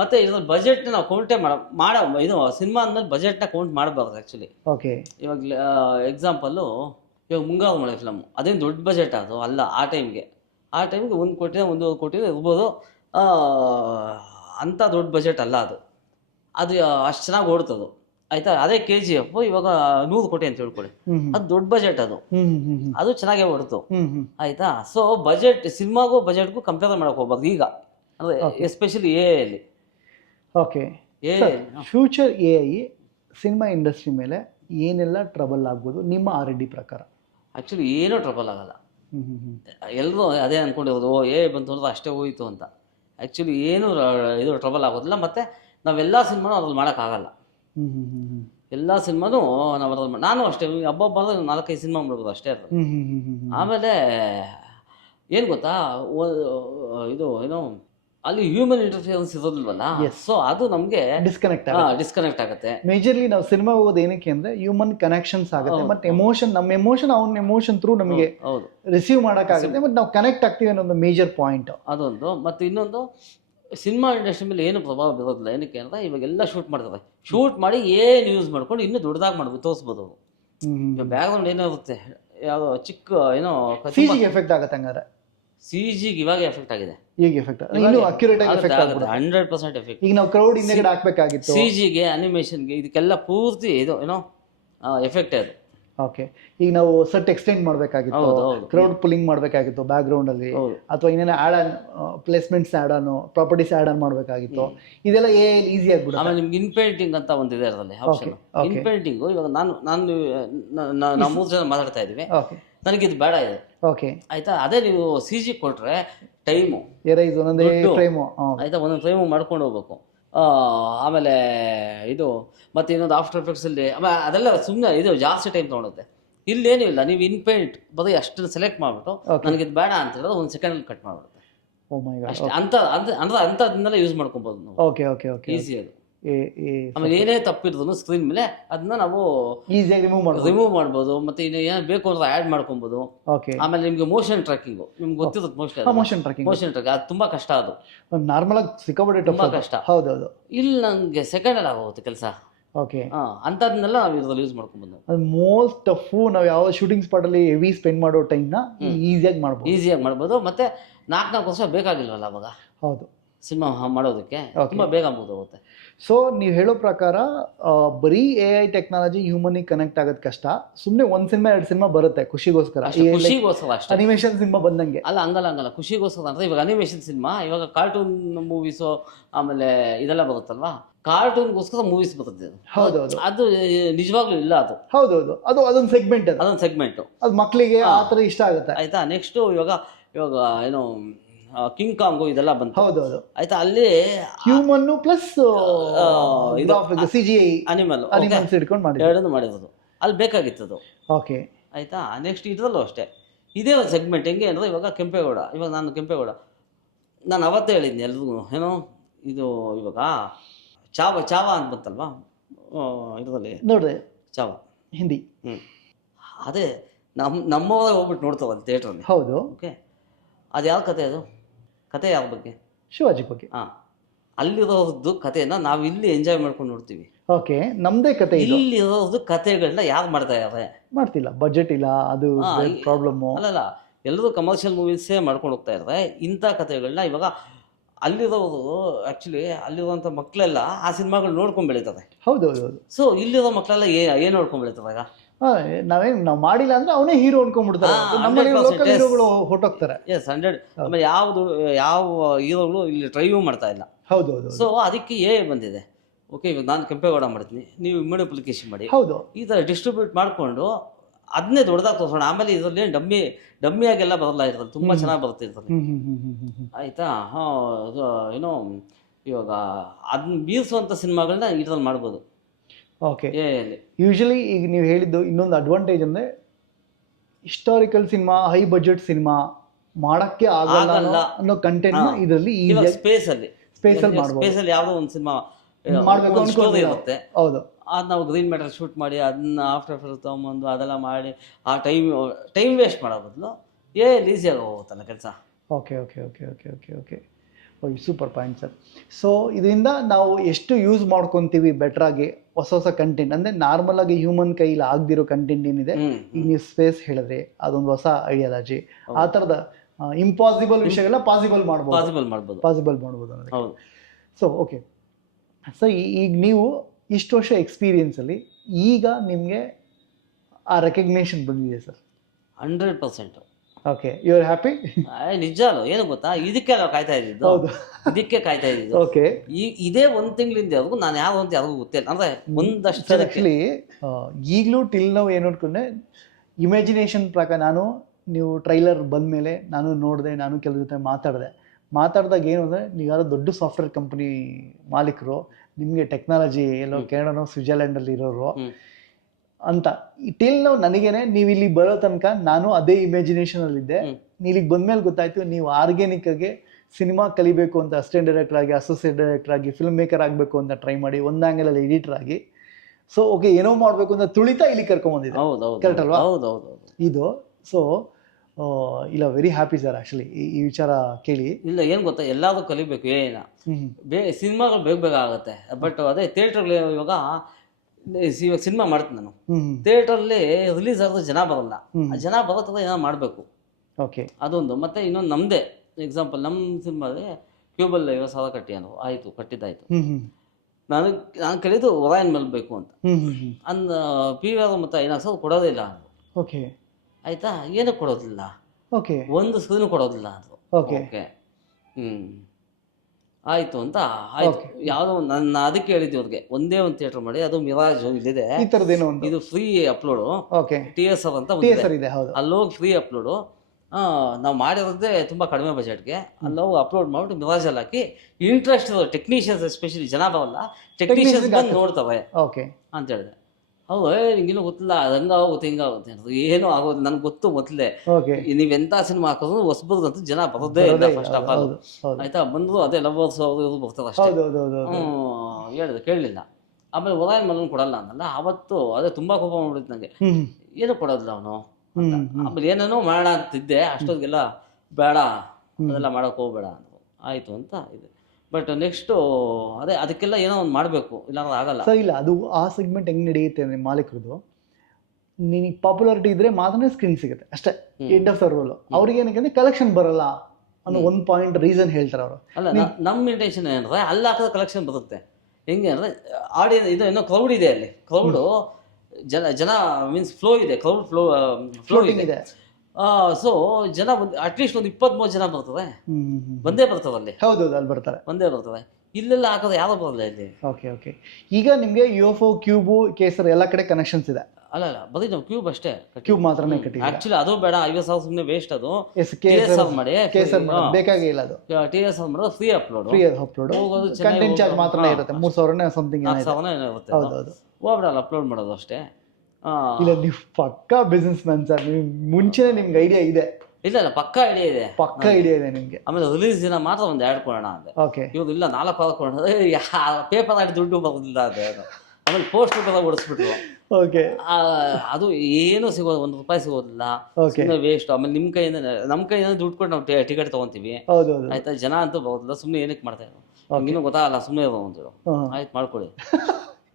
ಮತ್ತೆ ಇದ್ರ ಬಜೆಟ್ ನಾವು ಕೌಂಟೇ ಇದು ಸಿನಿಮಾ ಅಂದ್ಮೇಲೆ ಬಜೆಟ್ನ ಕೌಂಟ್ ಮಾಡಬಾರ್ದು ಆ್ಯಕ್ಚುಲಿ. ಓಕೆ, ಇವಾಗ ಎಕ್ಸಾಂಪಲ್ಲು, ಇವಾಗ ಮುಂಗಾರು ಮಳೆ ಫಿಲಮ್, ಅದೇನು ದೊಡ್ಡ ಬಜೆಟ್ ಅದು ಅಲ್ಲ. ಆ ಟೈಮ್ಗೆ 1 ಕೋಟಿ 1.5 ಕೋಟಿ ಇರ್ಬೋದು, ಅಂಥ ದೊಡ್ಡ ಬಜೆಟ್ ಅಲ್ಲ ಅದು. ಅಷ್ಟು ಚೆನ್ನಾಗಿ ಓಡ್ತದು. ಆಯ್ತಾ, ಅದೇ KGF ಇವಾಗ 100 ಕೋಟಿ ಅಂತ ಹೇಳ್ಕೊಳ್ಳಿ, ಅದು ದೊಡ್ಡ ಬಜೆಟ್, ಅದು ಚೆನ್ನಾಗೇ ಓಡ್ತು. ಆಯ್ತಾ, ಸೊ ಬಜೆಟ್ ಸಿನಿಮಾಗೂ ಬಜೆಟ್ಗೂ ಕಂಪೇರ್ ಮಾಡಕ್ ಹೋಗ್ಬಾರ್ದು ಈಗ, ಅಂದ್ರೆ especially AI. Okay, future AI cinema industry ಮೇಲೆ ಏನೆಲ್ಲ ಟ್ರಬಲ್ ಆಗ್ಬೋದು ನಿಮ್ಮ R&D ಪ್ರಕಾರ? ಆ್ಯಕ್ಚುಲಿ ಏನೂ ಟ್ರಬಲ್ ಆಗಲ್ಲ. ಎಲ್ಲರೂ ಅದೇ ಅಂದ್ಕೊಂಡಿರೋದು, AI ಬಂತು ಅಂದ್ರೆ ಅಷ್ಟೇ ಹೋಯಿತು ಅಂತ. ಆ್ಯಕ್ಚುಲಿ ಏನು ಇದು ಟ್ರಬಲ್ ಆಗೋದಿಲ್ಲ. ಮತ್ತು ನಾವೆಲ್ಲ ಸಿನಿಮಾನು ಅದ್ರಲ್ಲಿ ಮಾಡೋಕ್ಕಾಗಲ್ಲ. ಎಲ್ಲ ಸಿನಿಮಾನು ನಾವು ಅದ್ರಲ್ಲಿ ನಾನು ಅಷ್ಟೇ ಹಬ್ಬ ಬಂದರೆ 4-5 ಸಿನಿಮಾ ಮಾಡ್ಬೋದು ಅಷ್ಟೇ ಅದ್ರಲ್ಲಿ. ಆಮೇಲೆ ಏನು ಗೊತ್ತಾ, ಇದು ಏನೋ ಅಲ್ಲಿ ಹ್ಯೂಮನ್ ಇಂಟರ್ಫಿಯರೆನ್ಸ್ ಇರೋದಿಲ್ವಲ್ಲ, ಸೊ ಅದು ನಮಗೆ ಡಿಸ್ಕನೆಕ್ಟ್ ಆಗುತ್ತೆ. ಮೇಜರ್ಲಿ ನಾವು ಸಿನಿಮಾ ಹೋಗೋದು ಏನಕ್ಕೆ ಅಂದ್ರೆ ಹ್ಯೂಮನ್ ಕನೆಕ್ಷನ್ಸ್ ಆಗುತ್ತೆ, ಮತ್ತೆ ಎಮೋಷನ್, ನಮ್ಮ ಎಮೋಷನ್ ಅವನ ಎಮೋಷನ್ ಥ್ರೂ ನಮಗೆ ರಿಸೀವ್ ಮಾಡೋಕ್ಕಾಗುತ್ತೆ, ಮತ್ತೆ ನಾವು ಕನೆಕ್ಟ್ ಆಗ್ತೀವಿ ಅನ್ನೋದು ಮೇಜರ್ ಪಾಯಿಂಟ್ ಅದೊಂದು. ಮತ್ತು ಇನ್ನೊಂದು, ಸಿನಿಮಾ ಇಂಡಸ್ಟ್ರಿ ಮೇಲೆ ಏನು ಪ್ರಭಾವ ಬೀರೋದಿಲ್ಲ. ಏನಕ್ಕೆ ಅಂದರೆ ಇವಾಗೆಲ್ಲ ಶೂಟ್ ಮಾಡ್ತಾರೆ, ಶೂಟ್ ಮಾಡಿ ಏನು ಯೂಸ್ ಮಾಡ್ಕೊಂಡು ಇನ್ನೂ ದೊಡ್ಡದಾಗಿ ಮಾಡ್ಬೋದು, ತೋರಿಸ್ಬೋದು. ಬ್ಯಾಕ್ಗ್ರೌಂಡ್ ಏನೋ ಇರುತ್ತೆ, ಯಾವುದೋ ಚಿಕ್ಕ ಏನೋ CG ಎಫೆಕ್ಟ್ ಆಗುತ್ತೆ. ಹಂಗಾರೆ CGಗೆ ಇವಾಗ ಎಫೆಕ್ಟ್ ಆಗಿದೆ, ಈಗ ಎಫೆಕ್ಟ್ ಇನ್ನೂ ಅಕ್ಯುರೇಟ್ ಆಗಿ ಎಫೆಕ್ಟ್ ಆಗುತ್ತೆ, 100% ಎಫೆಕ್ಟ್. ಈಗ ನಾವು ಕ್ರೌಡ್ ಹಿಂದೆಗಡೆ ಹಾಕಬೇಕಾಗಿತ್ತು, CGಗೆ ಅನಿಮೇಷನ್ಗೆ ಇದಕ್ಕೆಲ್ಲ ಪೂರ್ತಿ ಇದು ಏನೋ ಎಫೆಕ್ಟ್ ಅದು. ಓಕೆ, ಈಗ ನಾವು ಸೆಟ್ ಎಕ್ಸ್ಟೆಂಡ್ ಮಾಡಬೇಕಾಗಿತ್ತು, ಕ್ರೌಡ್ ಪುಲ್ಲಿಂಗ್ ಮಾಡಬೇಕಾಗಿತ್ತು ಬ್ಯಾಕ್ ಗ್ರೌಂಡ್ ಅಲ್ಲಿ, ಅಥವಾ ಇನ್ನೇನೋ add on placements add on properties add on ಮಾಡಬೇಕಾಗಿತ್ತು, ಇದೆಲ್ಲ ಈಸಿ ಆಗ್ಬಿಡುತ್ತೆ. ಆಮೇಲೆ ನಿಮ್ಗೆ ಇನ್ ಪೇಂಟಿಂಗ್ ಅಂತ ಒಂದಿದೆ ಅದರಲ್ಲಿ ಆಪ್ಷನ್. ಇನ್ ಪೇಂಟಿಂಗು ಇವಾಗ ನಾವು 3 ಜನ ಮಾತಾಡ್ತಾ ಇದೀವಿ, ನನಗಿದು ಬೇಡ ಇದೆ. ಓಕೆ, ಆಯ್ತಾ, ಅದೇ ನೀವು CG ಕೊಟ್ರೆ ಟೈಮು ಎರೈಸ್ ಒಂದೊಂದೇ ಫ್ರೇಮು, ಆಯ್ತಾ, ಒಂದೊಂದು ಫ್ರೇಮು ಮಾಡ್ಕೊಂಡು ಹೋಗ್ಬೇಕು. ಆಮೇಲೆ ಇದು ಮತ್ತೆ ಇನ್ನೊಂದು ಆಫ್ಟರ್ ಎಫೆಕ್ಟ್ಸಲ್ಲಿ ಆಮೇಲೆ ಅದೆಲ್ಲ ಸುಮ್ಮನೆ ಇದು ಜಾಸ್ತಿ ಟೈಮ್ ತೊಗೊಳುತ್ತೆ. ಇಲ್ಲೇನೂ ಇಲ್ಲ, ನೀವು ಇನ್ ಪೇಂಟ್ ಬರೀ ಅಷ್ಟನ್ನು ಸೆಲೆಕ್ಟ್ ಮಾಡಿಬಿಟ್ಟು ನನಗಿದು ಬೇಡ ಅಂತ ಹೇಳಿದ್ರೆ 1 ಸೆಕೆಂಡಲ್ಲಿ ಕಟ್ ಮಾಡಿಬಿಡುತ್ತೆ ಅಷ್ಟೇ. ಅಂಥದ್ದನ್ನೆಲ್ಲ ಯೂಸ್ ಮಾಡ್ಕೊಬೋದು ನಾವು. ಓಕೆ ಓಕೆ ಓಕೆ, ಈಸಿ ಅದು. ಆಮೇಲೆ ಏನೇ ತಪ್ಪಿದ್ರು ಸ್ಕ್ರೀನ್ ಮೇಲೆ ಅದನ್ನ ನಾವು ಈಸಿಯಾಗಿ ರಿಮೂವ್ ಮಾಡ್ಬೋದು. ಮತ್ತೆ ಇನ್ನು ಏನೋ ಬೇಕು ಅಂದ್ರೆ ಆ್ಯಡ್ ಮಾಡ್ಕೊಬೋದು. ಆಮೇಲೆ ನಿಮ್ಗೆ ಮೋಷನ್ ಟ್ರ್ಯಾಕಿಂಗು ನಿಮ್ಗೆ ಗೊತ್ತಿರುತ್ತೆ, ಮೋಷನ್ ಟ್ರ್ಯಾಕಿಂಗ್ ಅದು ತುಂಬಾ ಕಷ್ಟ. ಅದು ನಾರ್ಮಲ್ ಆಗಿ ಸಿಕ್ಕಾಪಟ್ಟೆ ತುಂಬಾ ಕಷ್ಟ. ಹೌದೌದು, ಇಲ್ಲಿ ನಂಗೆ ಸೆಕೆಂಡಲ್ಲಿ ಆಗೋಗುತ್ತೆ ಕೆಲಸ. ಓಕೆ, ಅಂಥದನ್ನೆಲ್ಲ ನಾವು ಇದ್ರಲ್ಲಿ ಯೂಸ್ ಮಾಡ್ಕೊಬೋದು. ಮೋಸ್ಟ್ ಟಫ್ ನಾವು ಯಾವ ಶೂಟಿಂಗ್ ಸ್ಪಾಟ್ ಅಲ್ಲಿ ಹೆವಿ ಸ್ಪೆಂಡ್ ಮಾಡೋ ಟೈಮ್ನ ಈಸಿಯಾಗಿ ಮಾಡ್ಬೋದು. ಮತ್ತೆ 4 ವರ್ಷ ಬೇಕಾಗಿಲ್ವಲ್ಲ ಅವಾಗ. ಹೌದು, ಸಿನಿಮಾ ಮಾಡೋದಕ್ಕೆ ತುಂಬಾ ಬೇಗ ಮುಗಿದೋಗುತ್ತೆ. ಸೊ ನೀವು ಹೇಳೋ ಪ್ರಕಾರ ಬರೀ AI ಟೆಕ್ನಾಲಜಿ ಹ್ಯೂಮನಿಗೆ ಕನೆಕ್ಟ್ ಆಗೋದು ಕಷ್ಟ. ಸುಮ್ಮನೆ 1 ಸಿನಿಮಾ 2 ಸಿನಿಮಾ ಬರುತ್ತೆ ಖುಷಿಗೋಸ್ಕರ ಅಷ್ಟೇ. ಅನಿಮೇಷನ್ ಸಿನಿಮಾ ಬಂದಂಗೆ ಅಲ್ಲ, ಹಂಗಲ್ಲ ಖುಷಿಗೋಸ್ಕರ ಅಂದ್ರೆ ಇವಾಗ ಅನಿಮೇಷನ್ ಸಿನಿಮಾ, ಇವಾಗ ಕಾರ್ಟೂನ್ ಮೂವೀಸು, ಆಮೇಲೆ ಇದೆಲ್ಲ ಬರುತ್ತಲ್ವಾ, ಕಾರ್ಟೂನ್ಗೋಸ್ಕರ ಮೂವೀಸ್ ಬರುತ್ತೆ. ಹೌದೌದು, ಅದು ನಿಜವಾಗ್ಲೂ ಇಲ್ಲ. ಅದು ಹೌದೌದು, ಅದೊಂದು ಸೆಗ್ಮೆಂಟ್, ಅದು ಮಕ್ಕಳಿಗೆ ಆ ಥರ ಇಷ್ಟ ಆಗುತ್ತೆ. ಆಯ್ತಾ, ನೆಕ್ಸ್ಟ್ ಇವಾಗ ಏನೋ ಕಿಂಗ್ ಕಾಂಗು ಇದೆಲ್ಲ ಬಂತು. ಹೌದೌದು, ಆಯ್ತಾ, ಅಲ್ಲಿ ಹ್ಯೂಮನ್ ಪ್ಲಸ್ CGI ಅನಿಮಲ್ಸ್ ಇಟ್ಕೊಂಡು ಎರಡನ್ನು ಮಾಡಿರೋದು, ಅಲ್ಲಿ ಬೇಕಾಗಿತ್ತದು. ಓಕೆ, ಆಯ್ತಾ. ನೆಕ್ಸ್ಟ್ ಇದರಲ್ಲೂ ಅಷ್ಟೇ ಇದೇ ಒಂದು ಸೆಗ್ಮೆಂಟ್. ಹೆಂಗೆ ಅಂದರೆ ಇವಾಗ ಕೆಂಪೇಗೌಡ, ನಾನು ಅವತ್ತೇ ಹೇಳಿದ್ನಿ ಎಲ್ರಿಗೂ, ಏನೋ ಇದು ಇವಾಗ ಚಾವ ಅಂತ ಬಂತಲ್ವಾ ಇದರಲ್ಲಿ, ನೋಡಿದೆ ಚಾವ ಹಿಂದಿ. ಅದೇ ನಮ್ಮವಾಗ ಹೋಗ್ಬಿಟ್ಟು ನೋಡ್ತಾವಲ್ಲ ಥಿಯೇಟ್ರಲ್ಲಿ. ಹೌದು, ಓಕೆ, ಅದು ಯಾವ ಕತೆ? ಅದು ಕತೆ ಯಾವ ಬಗ್ಗೆ? ಶಿವಾಜಿ ಬಗ್ಗೆ. ಅಲ್ಲಿರೋದು ಕಥೆನ ನಾವು ಇಲ್ಲಿ ಎಂಜಾಯ್ ಮಾಡ್ಕೊಂಡು ನೋಡ್ತೀವಿ. ಓಕೆ, ನಮ್ದೇ ಕತೆ ಇದು. ಇಲ್ಲಿರೋದು ಕಥೆಗಳನ್ನ ಯಾರು ಮಾಡ್ತಾ ಇದ್ದಾರೆ? ಮಾಡ್ತಿಲ್ಲ, ಬಜೆಟ್ ಇಲ್ಲ, ಅದು ಪ್ರಾಬ್ಲಮ್ಮು. ಅಲ್ಲಲ್ಲ, ಎಲ್ಲರೂ ಕಮರ್ಷಿಯಲ್ ಮೂವೀಸೇ ಮಾಡ್ಕೊಂಡು ಹೋಗ್ತಾ ಇದ್ದಾರೆ. ಇಂಥ ಕಥೆಗಳನ್ನ ಇವಾಗ ಅಲ್ಲಿರೋರು ಆ್ಯಕ್ಚುಲಿ ಅಲ್ಲಿರುವಂಥ ಮಕ್ಕಳೆಲ್ಲ ಆ ಸಿನಿಮಾಗಳು ನೋಡ್ಕೊಂಡು ಬೆಳೀತಾರೆ. ಹೌದು ಹೌದು ಹೌದು. ಸೊ ಇಲ್ಲಿರೋ ಮಕ್ಕಳೆಲ್ಲ ಏನು ನೋಡ್ಕೊಂಡು ಬೆಳೀತಾರೆ ಈಗ? ನಾವು ಮಾಡಿಲ್ಲ ಅಂದ್ರೆ ಅವನೇ ಹೀರೋ ಅನ್ಕೊಂಡ್ಬಿಡ್ತಾರೆ. ನಮ್ಮಲ್ಲಿ ಲೋಕಲ್ ಹೀರೋಗಳು ಹೊರಟೋಗ್ತಾರೆ. ಎಸ್ 100. ಆಮೇಲೆ ಯಾವ ಹೀರೋಗಳು ಇಲ್ಲಿ ಟ್ರೈವ್ ಮಾಡ್ತಾ ಇಲ್ಲ. ಹೌದು ಹೌದು. ಸೊ ಅದಕ್ಕೆ ಬಂದಿದೆ. ಓಕೆ, ಇವಾಗ ನಾನು ಕೆಂಪೇಗೌಡ ಮಾಡ್ತೀನಿ, ನೀವು ಇಮ್ಮಿಡಿಯೇಟ್ ಅಪ್ಲಿಕೇಶನ್ ಮಾಡಿ. ಹೌದು, ಈ ಥರ ಡಿಸ್ಟ್ರಿಬ್ಯೂಟ್ ಮಾಡಿಕೊಂಡು ಅದನ್ನೇ ದೊಡ್ಡದಾಗಿ ತೋರಿಸೋಣ. ಆಮೇಲೆ ಇದರಲ್ಲಿ ಡಮ್ಮಿಯಾಗೆಲ್ಲ ಬರಲ್ಲ ಇರ್ತದೆ, ತುಂಬ ಚೆನ್ನಾಗಿ ಬರ್ತಿರ್ತದೆ. ಆಯಿತಾ? ಏನೋ ಇವಾಗ ಅದನ್ನ ಬೀರಿಸುವಂಥ ಸಿನಿಮಾಗಳನ್ನ ಇದ್ರಲ್ಲಿ ಮಾಡ್ಬೋದು. ಓಕೆ. ಯೂಶಲಿ ಈಗ ನೀವು ಹೇಳಿದ್ದು ಇನ್ನೊಂದು ಅಡ್ವಾಂಟೇಜ್ ಅಂದರೆ historical cinema, high budget cinema ಮಾಡೋಕ್ಕೆ ಆಗಲ್ಲ ಅನ್ನೋ ಕಂಟೆಂಟ್ ಇದರಲ್ಲಿ ಸ್ಪೇಸಲ್ಲಿ ಯಾವುದೋ ಒಂದು ಸಿನಿಮಾ ಮಾಡಬೇಕು ಇರುತ್ತೆ. ಹೌದು, ಅದು ನಾವು ಗ್ರೀನ್ ಮ್ಯಾಟರ್ ಶೂಟ್ ಮಾಡಿ ಅದನ್ನ ಆಫ್ಟರ್ ತೊಗೊಂಬಂದು ಅದೆಲ್ಲ ಮಾಡಿ ಆ ಟೈಮ್ ವೇಸ್ಟ್ ಮಾಡೋ ಬದಲು ಈಸಿಯಾಗಿ ಹೋಗುತ್ತಲ್ಲ ಕೆಲಸ. Okay okay okay okay okay okay okay, super point sir. So ಇದರಿಂದ ನಾವು ಎಷ್ಟು ಯೂಸ್ ಮಾಡ್ಕೊತೀವಿ ಬೆಟ್ರಾಗಿ ಹೊಸ ಕಂಟೆಂಟ್, ಅಂದರೆ ನಾರ್ಮಲ್ ಆಗಿ ಹ್ಯೂಮನ್ ಕೈಲಿ ಆಗದಿರೋ ಕಂಟೆಂಟ್ ಏನಿದೆ, ಈಗ ನೀವು ಸ್ಪೇಸ್ ಹೇಳಿದ್ರೆ ಅದೊಂದು ಹೊಸ ಐಡಿಯಾಲಜಿ. ಆ ಥರದ ಇಂಪಾಸಿಬಲ್ ವಿಷಯಗಳ ಪಾಸಿಬಲ್ ಮಾಡ್ಬೋದು ಅನ್ನೋದು. ಸೊ ಓಕೆ, ಸೊ ಈಗ ನೀವು ಇಷ್ಟು ವರ್ಷ ಎಕ್ಸ್ಪೀರಿಯನ್ಸಲ್ಲಿ ಈಗ ನಿಮಗೆ ಆ ರೆಕಗ್ನೇಷನ್ ಬಂದಿದೆ sir? 100%. Okay, you are happy? ನಿಜ ಏನು ಗೊತ್ತಾ, ಇದಕ್ಕೆ ನಾವು ಕಾಯ್ತಾ ಇದ್ದಿದ್ದು. ಇದಕ್ಕೆ ಕಾಯ್ತಾ ಇದ್ದಿದ್ದು. ಓಕೆ, ಇದೇ ಒಂದು ತಿಂಗಳಿಂದ ಯಾರಿಗೂ ನಾನು ಯಾರು ಅಂತ ಯಾರಿಗೂ ಗೊತ್ತಿಲ್ಲ. ಅಂದರೆ ಒಂದಷ್ಟು ಆ್ಯಕ್ಚುಲಿ ಈಗಲೂ ಟಿಲ್ ನಾವು ಏನು ನೋಡ್ಕೊಂಡೆ ಇಮ್ಯಾಜಿನೇಷನ್ ಪ್ರಕಾರ ನೀವು ಟ್ರೈಲರ್ ಬಂದಮೇಲೆ ನಾನು ನೋಡಿದೆ, ನಾನು ಕೆಲವ್ರ ಜೊತೆ ಮಾತಾಡಿದಾಗ ಏನು ಅಂದರೆ, ನೀವು ಯಾರೋ ದೊಡ್ಡ ಸಾಫ್ಟ್ವೇರ್ ಕಂಪ್ನಿ ಮಾಲೀಕರು, ನಿಮಗೆ ಟೆಕ್ನಾಲಜಿ ಎಲ್ಲೋ ಕೆನಡಾನೋ ಸ್ವಿಟ್ಜರ್ಲ್ಯಾಂಡಲ್ಲಿ ಇರೋರು ಅಂತ ಟಿಲ್ ನಾವು ನನಗೇನೆ ನೀವು ಇಲ್ಲಿ ಬರೋ ತನಕ ನಾನು ಅದೇ ಇಮ್ಯಾಜಿನೇಷನಲ್ಲಿದ್ದೆ. ಇಲ್ಲಿಗೆ ಬಂದಮೇಲೆ ಗೊತ್ತಾಯ್ತು ನೀವು ಆರ್ಗ್ಯಾನಿಕ್ ಆಗಿ ಸಿನಿಮಾ ಕಲಿಬೇಕು ಅಂತ ಅಸಿಸ್ಟೆಂಟ್ ಡೈರೆಕ್ಟರ್ ಆಗಿ, ಅಸೋಸಿಯೇಟ್ ಡೈರೆಕ್ಟರ್ ಆಗಿ, ಫಿಲ್ಮ್ ಮೇಕರ್ ಆಗಬೇಕು ಅಂತ ಟ್ರೈ ಮಾಡಿ ಒಂದು ಆ್ಯಂಗಲಲ್ಲಿ ಎಡಿಟರ್ ಆಗಿ, ಸೊ ಓಕೆ ಏನೋ ಮಾಡಬೇಕು ಅಂತ ತುಳಿತಾ ಇಲ್ಲಿ ಕರ್ಕೊಂಬಂದಿದ್ದೆ. ಕರೆಕ್ಟ್ ಅಲ್ವಾ? ಇದು ಸೊ ಇಲ್ಲ, ವೆರಿ ಹ್ಯಾಪಿ ಸರ್ ಆ್ಯಕ್ಚುಲಿ ಈ ವಿಚಾರ ಕೇಳಿ. ಇಲ್ಲ ಏನು ಗೊತ್ತಾ, ಎಲ್ಲಾದರೂ ಕಲಿಬೇಕು. ಸಿನಿಮಾಗಳು ಬೇಗ ಆಗುತ್ತೆ. ಬಟ್ ಅದೇ ಥಿಯೇಟ್ರಲ್ಲಿ ಇವಾಗ ಸಿನಿಮಾ ಮಾಡ್ತೀನಿ ನಾನು, ಥಿಯೇಟ್ರಲ್ಲಿ ರಿಲೀಸ್ ಆದ್ರೆ ಜನ ಬರಲ್ಲ. ಆ ಜನ ಬರೋತ್ರ ಏನೋ ಮಾಡಬೇಕು. ಓಕೆ, ಅದೊಂದು. ಮತ್ತೆ ಇನ್ನೊಂದು ನಮ್ಮದೇ ಎಕ್ಸಾಂಪಲ್, ನಮ್ಮ ಸಿನಿಮಾದಲ್ಲಿ ಕ್ಯೂಬಲ್ 50,000 ಕಟ್ಟಿ ಅನ್ನೋ ಕಟ್ಟಿದ್ದಾಯ್ತು. ನಾನು ಕೇಳಿದ್ದು ಒರಾಯನ್ ಮೇಲೆ ಬೇಕು ಅಂತ ಅಂದ PVR ಮತ್ತು ಐನಾಕ್ಸ್ ಕೊಡೋದೇ ಇಲ್ಲ ಅಂದರು. ಓಕೆ, ಆಯ್ತಾ? ಏನಕ್ಕೆ ಕೊಡೋದಿಲ್ಲ? ಓಕೆ, ಒಂದು ಸ್ಕ್ರೀನು ಕೊಡೋದಿಲ್ಲ ಅಂದರು. ಓಕೆ, ಆಯಿತು ಅಂತ ಆಯ್ತು. ಯಾವುದೋ ನನ್ನ ಅದಕ್ಕೆ ಹೇಳಿದ್ವಿ ಅವ್ರಿಗೆ, ಒಂದೇ ಒಂದು ಥಿಯೇಟರ್ ಮಾಡಿ, ಅದು ಮಿರಾಜ್ ಇಲ್ಲಿದೆ, ಇದು ಫ್ರೀ ಅಪ್ಲೋಡು. TSR ಅಂತ ಅಲ್ಲೋಗಿ ಫ್ರೀ ಅಪ್ಲೋಡು. ನಾವು ಮಾಡಿರೋದೇ ತುಂಬ ಕಡಿಮೆ ಬಜೆಟ್ಗೆ. ಅಲ್ಲೋಗಿ ಅಪ್ಲೋಡ್ ಮಾಡಿಬಿಟ್ಟು ಮಿರಾಜಲ್ಲಿ ಹಾಕಿ, ಇಂಟ್ರೆಸ್ಟ್ ಇರೋ ಟೆಕ್ನಿಷಿಯನ್ಸ್, ಎಸ್ಪೆಷಲಿ ಜನ ಬರಲ್ಲ, ಟೆಕ್ನಿಷಿಯನ್ಸ್ ಬಂದು ನೋಡ್ತವೆ ಅಂತ ಹೇಳಿದೆ. ಹೌದು, ನಿಂಗಿನ್ನೂ ಗೊತ್ತಿಲ್ಲ, ಅದು ಹಂಗಾಗುತ್ತೆ ಹಿಂಗಾಗುತ್ತೆ ಅಂತ. ಏನೂ ಆಗೋದು ನನಗೆ ಗೊತ್ತು ಮೊದಲೇ. ನೀವೆಂಥ ಸಿನಿಮಾ ಹಾಕೋದು ಹೊಸಬರ್ದಂತೂ ಜನ ಬರೋದೇ ಇಲ್ಲ ಫಸ್ಟ್ ಆಫ್ ಆಲ್. ಆಯ್ತಾ? ಬಂದರು ಅದೇ ಲವರ್ಸ್ ಅವರು ಇವರು ಬರ್ತಾರೆ ಅಷ್ಟೇ. ಹೇಳಿದೆ, ಕೇಳಲಿಲ್ಲ. ಆಮೇಲೆ ಒರಾಯನ್ ಮಲ್ಲನ್ ಕೊಡಲ್ಲ ಅನ್ನಲ್ಲ. ಅವತ್ತು ಅದೇ ತುಂಬ ಕೋಪ ಮಾಡ್ಬಿಟ್ಟಿತ್ತು ನನಗೆ, ಏನೂ ಕೊಡೋದಿಲ್ಲ ಅವನು. ಆಮೇಲೆ ಏನೇನೋ ಮಾಡೋಣ ಅಂತಿದ್ದೆ, ಅಷ್ಟೊತ್ತಿಗೆಲ್ಲ ಬೇಡ ಅದೆಲ್ಲ ಮಾಡೋಕೆ ಹೋಗ್ಬೇಡ ಅಂದರು. ಆಯಿತು ಅಂತ ಇದೆ. ಬಟ್ ನೆಕ್ಸ್ಟು ಅದಕ್ಕೆಲ್ಲ ಏನೋ ಒಂದು ಮಾಡಬೇಕು, ಇಲ್ಲಾಂದ್ರೆ ಆಗಲ್ಲ ಸರ್. ಇಲ್ಲ, ಅದು ಆ ಸೆಗ್ಮೆಂಟ್ ಹೆಂಗೆ ನಡೆಯುತ್ತೆ ಅಂದರೆ, ಮಾಲೀಕರದು ನಿನಗೆ ಪಾಪ್ಯುಲಾರಿಟಿ ಇದ್ದರೆ ಮಾತ್ರ ಸ್ಕ್ರೀನ್ ಸಿಗುತ್ತೆ ಅಷ್ಟೇ. End of the role. ಅವ್ರಿಗೆ ಏನಕ್ಕೆ ಅಂದರೆ ಕಲೆಕ್ಷನ್ ಬರಲ್ಲ ಅನ್ನೋ ಒಂದು ಪಾಯಿಂಟ್ ರೀಸನ್ ಹೇಳ್ತಾರೆ ಅವರು. ಅಲ್ಲ, ನಮ್ಮ ಇಂಟೆನ್ಷನ್ ಏನಂದರೆ ಅಲ್ಲಿ ಹಾಕಿದ ಕಲೆಕ್ಷನ್ ಬರುತ್ತೆ. ಹೆಂಗೆ ಅಂದರೆ ಆಡಿಯನ್ಸ್ ಇದು ಏನೋ ಕ್ರೌಡ್ ಇದೆ, ಅಲ್ಲಿ ಕ್ರೌಡು ಜನ ಮೀನ್ಸ್ ಫ್ಲೋ ಇದೆ, ಕ್ರೌಡ್ ಫ್ಲೋ ಇದೆ. ಸೊ ಜನ ಅಟ್ಲೀಸ್ಟ್ ಒಂದು 23 ಜನ ಬರ್ತದೆ, ಬಂದೇ ಬರ್ತದೆ ಅಲ್ಲಿ. ಹೌದು, ಅಲ್ಲಿ ಬರ್ತಾರೆ, ಬಂದೇ ಬರ್ತದೆ. ಇಲ್ಲೆಲ್ಲ ಹಾಕೋದು ಯಾರೋ ಬರಲ್ಲ ಇಲ್ಲಿ. Okay okay. ಈಗ ನಿಮಗೆ UFO, ಕ್ಯೂಬು, ಕೇಸರ್ ಎಲ್ಲ ಕಡೆ ಕನೆಕ್ಷನ್ಸ್ ಇದೆ? ಅಲ್ಲ, ಬರೀ ನಾವು ಕ್ಯೂಬ್ ಅಷ್ಟೇ, ಕ್ಯೂಬ್ ಮಾತ್ರನೇ ಕಟ್ಟಿ. ಆಕ್ಚುಲಿ ಅದು ಬೇಡ, 50,000 ಸುಮ್ಮನೆ ವೇಸ್ಟ್. ಅದು ಮಾಡಿ ಬೇಕಾಗೇ ಇಲ್ಲ. ಅದು TSR ಮಾಡೋದು ಫ್ರೀ ಅಪ್ಲೋಡ್, ಹೋಗೋದು ಕಂಟೆಂಟ್ ಚಾರ್ಜ್ ಮಾತ್ರ ಇರುತ್ತೆ, 3,000 ಸಮಥಿಂಗ್ ಇರುತ್ತೆ. ಹೋಗ್ಬಿಡಲ್ಲ ಅಪ್ಲೋಡ್ ಮಾಡೋದು ಅಷ್ಟೇ. ಇಲ್ಲ, ನೀವು ಪಕ್ಕಾ ಬಿಸ್ನೆಸ್ ಮ್ಯಾನ್ ಸರ್. ನೀವು ಮುಂಚೆನೇ ನಿಮ್ಗೆ ಐಡಿಯಾ ಇದೆ? ಇಲ್ಲ, ಪಕ್ಕಾ ಐಡಿಯಾ ಇದೆ ನಿಮಗೆ. ಆಮೇಲೆ ರಿಲೀಸ್ ದಿನ ಮಾತ್ರ ಒಂದು 2 ಕೊಡೋಣ ಅಂದೆ. ಇವ್ರು ಇಲ್ಲ 4 ಕೊಡೋಣ, ಪೇಪರ್ ಆಡಿ ದುಡ್ಡು ಬರೋದಿಲ್ಲ ಅದು. ಆಮೇಲೆ ಪೋಸ್ಟ್ ಓಡಿಸ್ಬಿಟ್ರು. ಓಕೆ, ಅದು ಏನು ಸಿಗೋದು, ₹1 ಸಿಗೋದಿಲ್ಲ, ವೇಸ್ಟ್. ಆಮೇಲೆ ನಮ್ಮ ಕೈಯಿಂದ ದುಡ್ಡು ಕೊಟ್ಟು ನಾವು ಟಿಕೆಟ್ ತೊಗೊತೀವಿ. ಆಯ್ತಾ? ಜನ ಅಂತೂ ಬರೋದಿಲ್ಲ, ಸುಮ್ಮನೆ ಏನಕ್ಕೆ ಮಾಡ್ತಾ ಇದ್ರು. ಇನ್ನೂ ಗೊತ್ತಾಗಲ್ಲ ಸುಮ್ಮನೆ ಇರೋ ಅಂತೇಳು. ಹಾಂ. ಆಯ್ತು ಮಾಡ್ಕೊಳ್ಳಿ.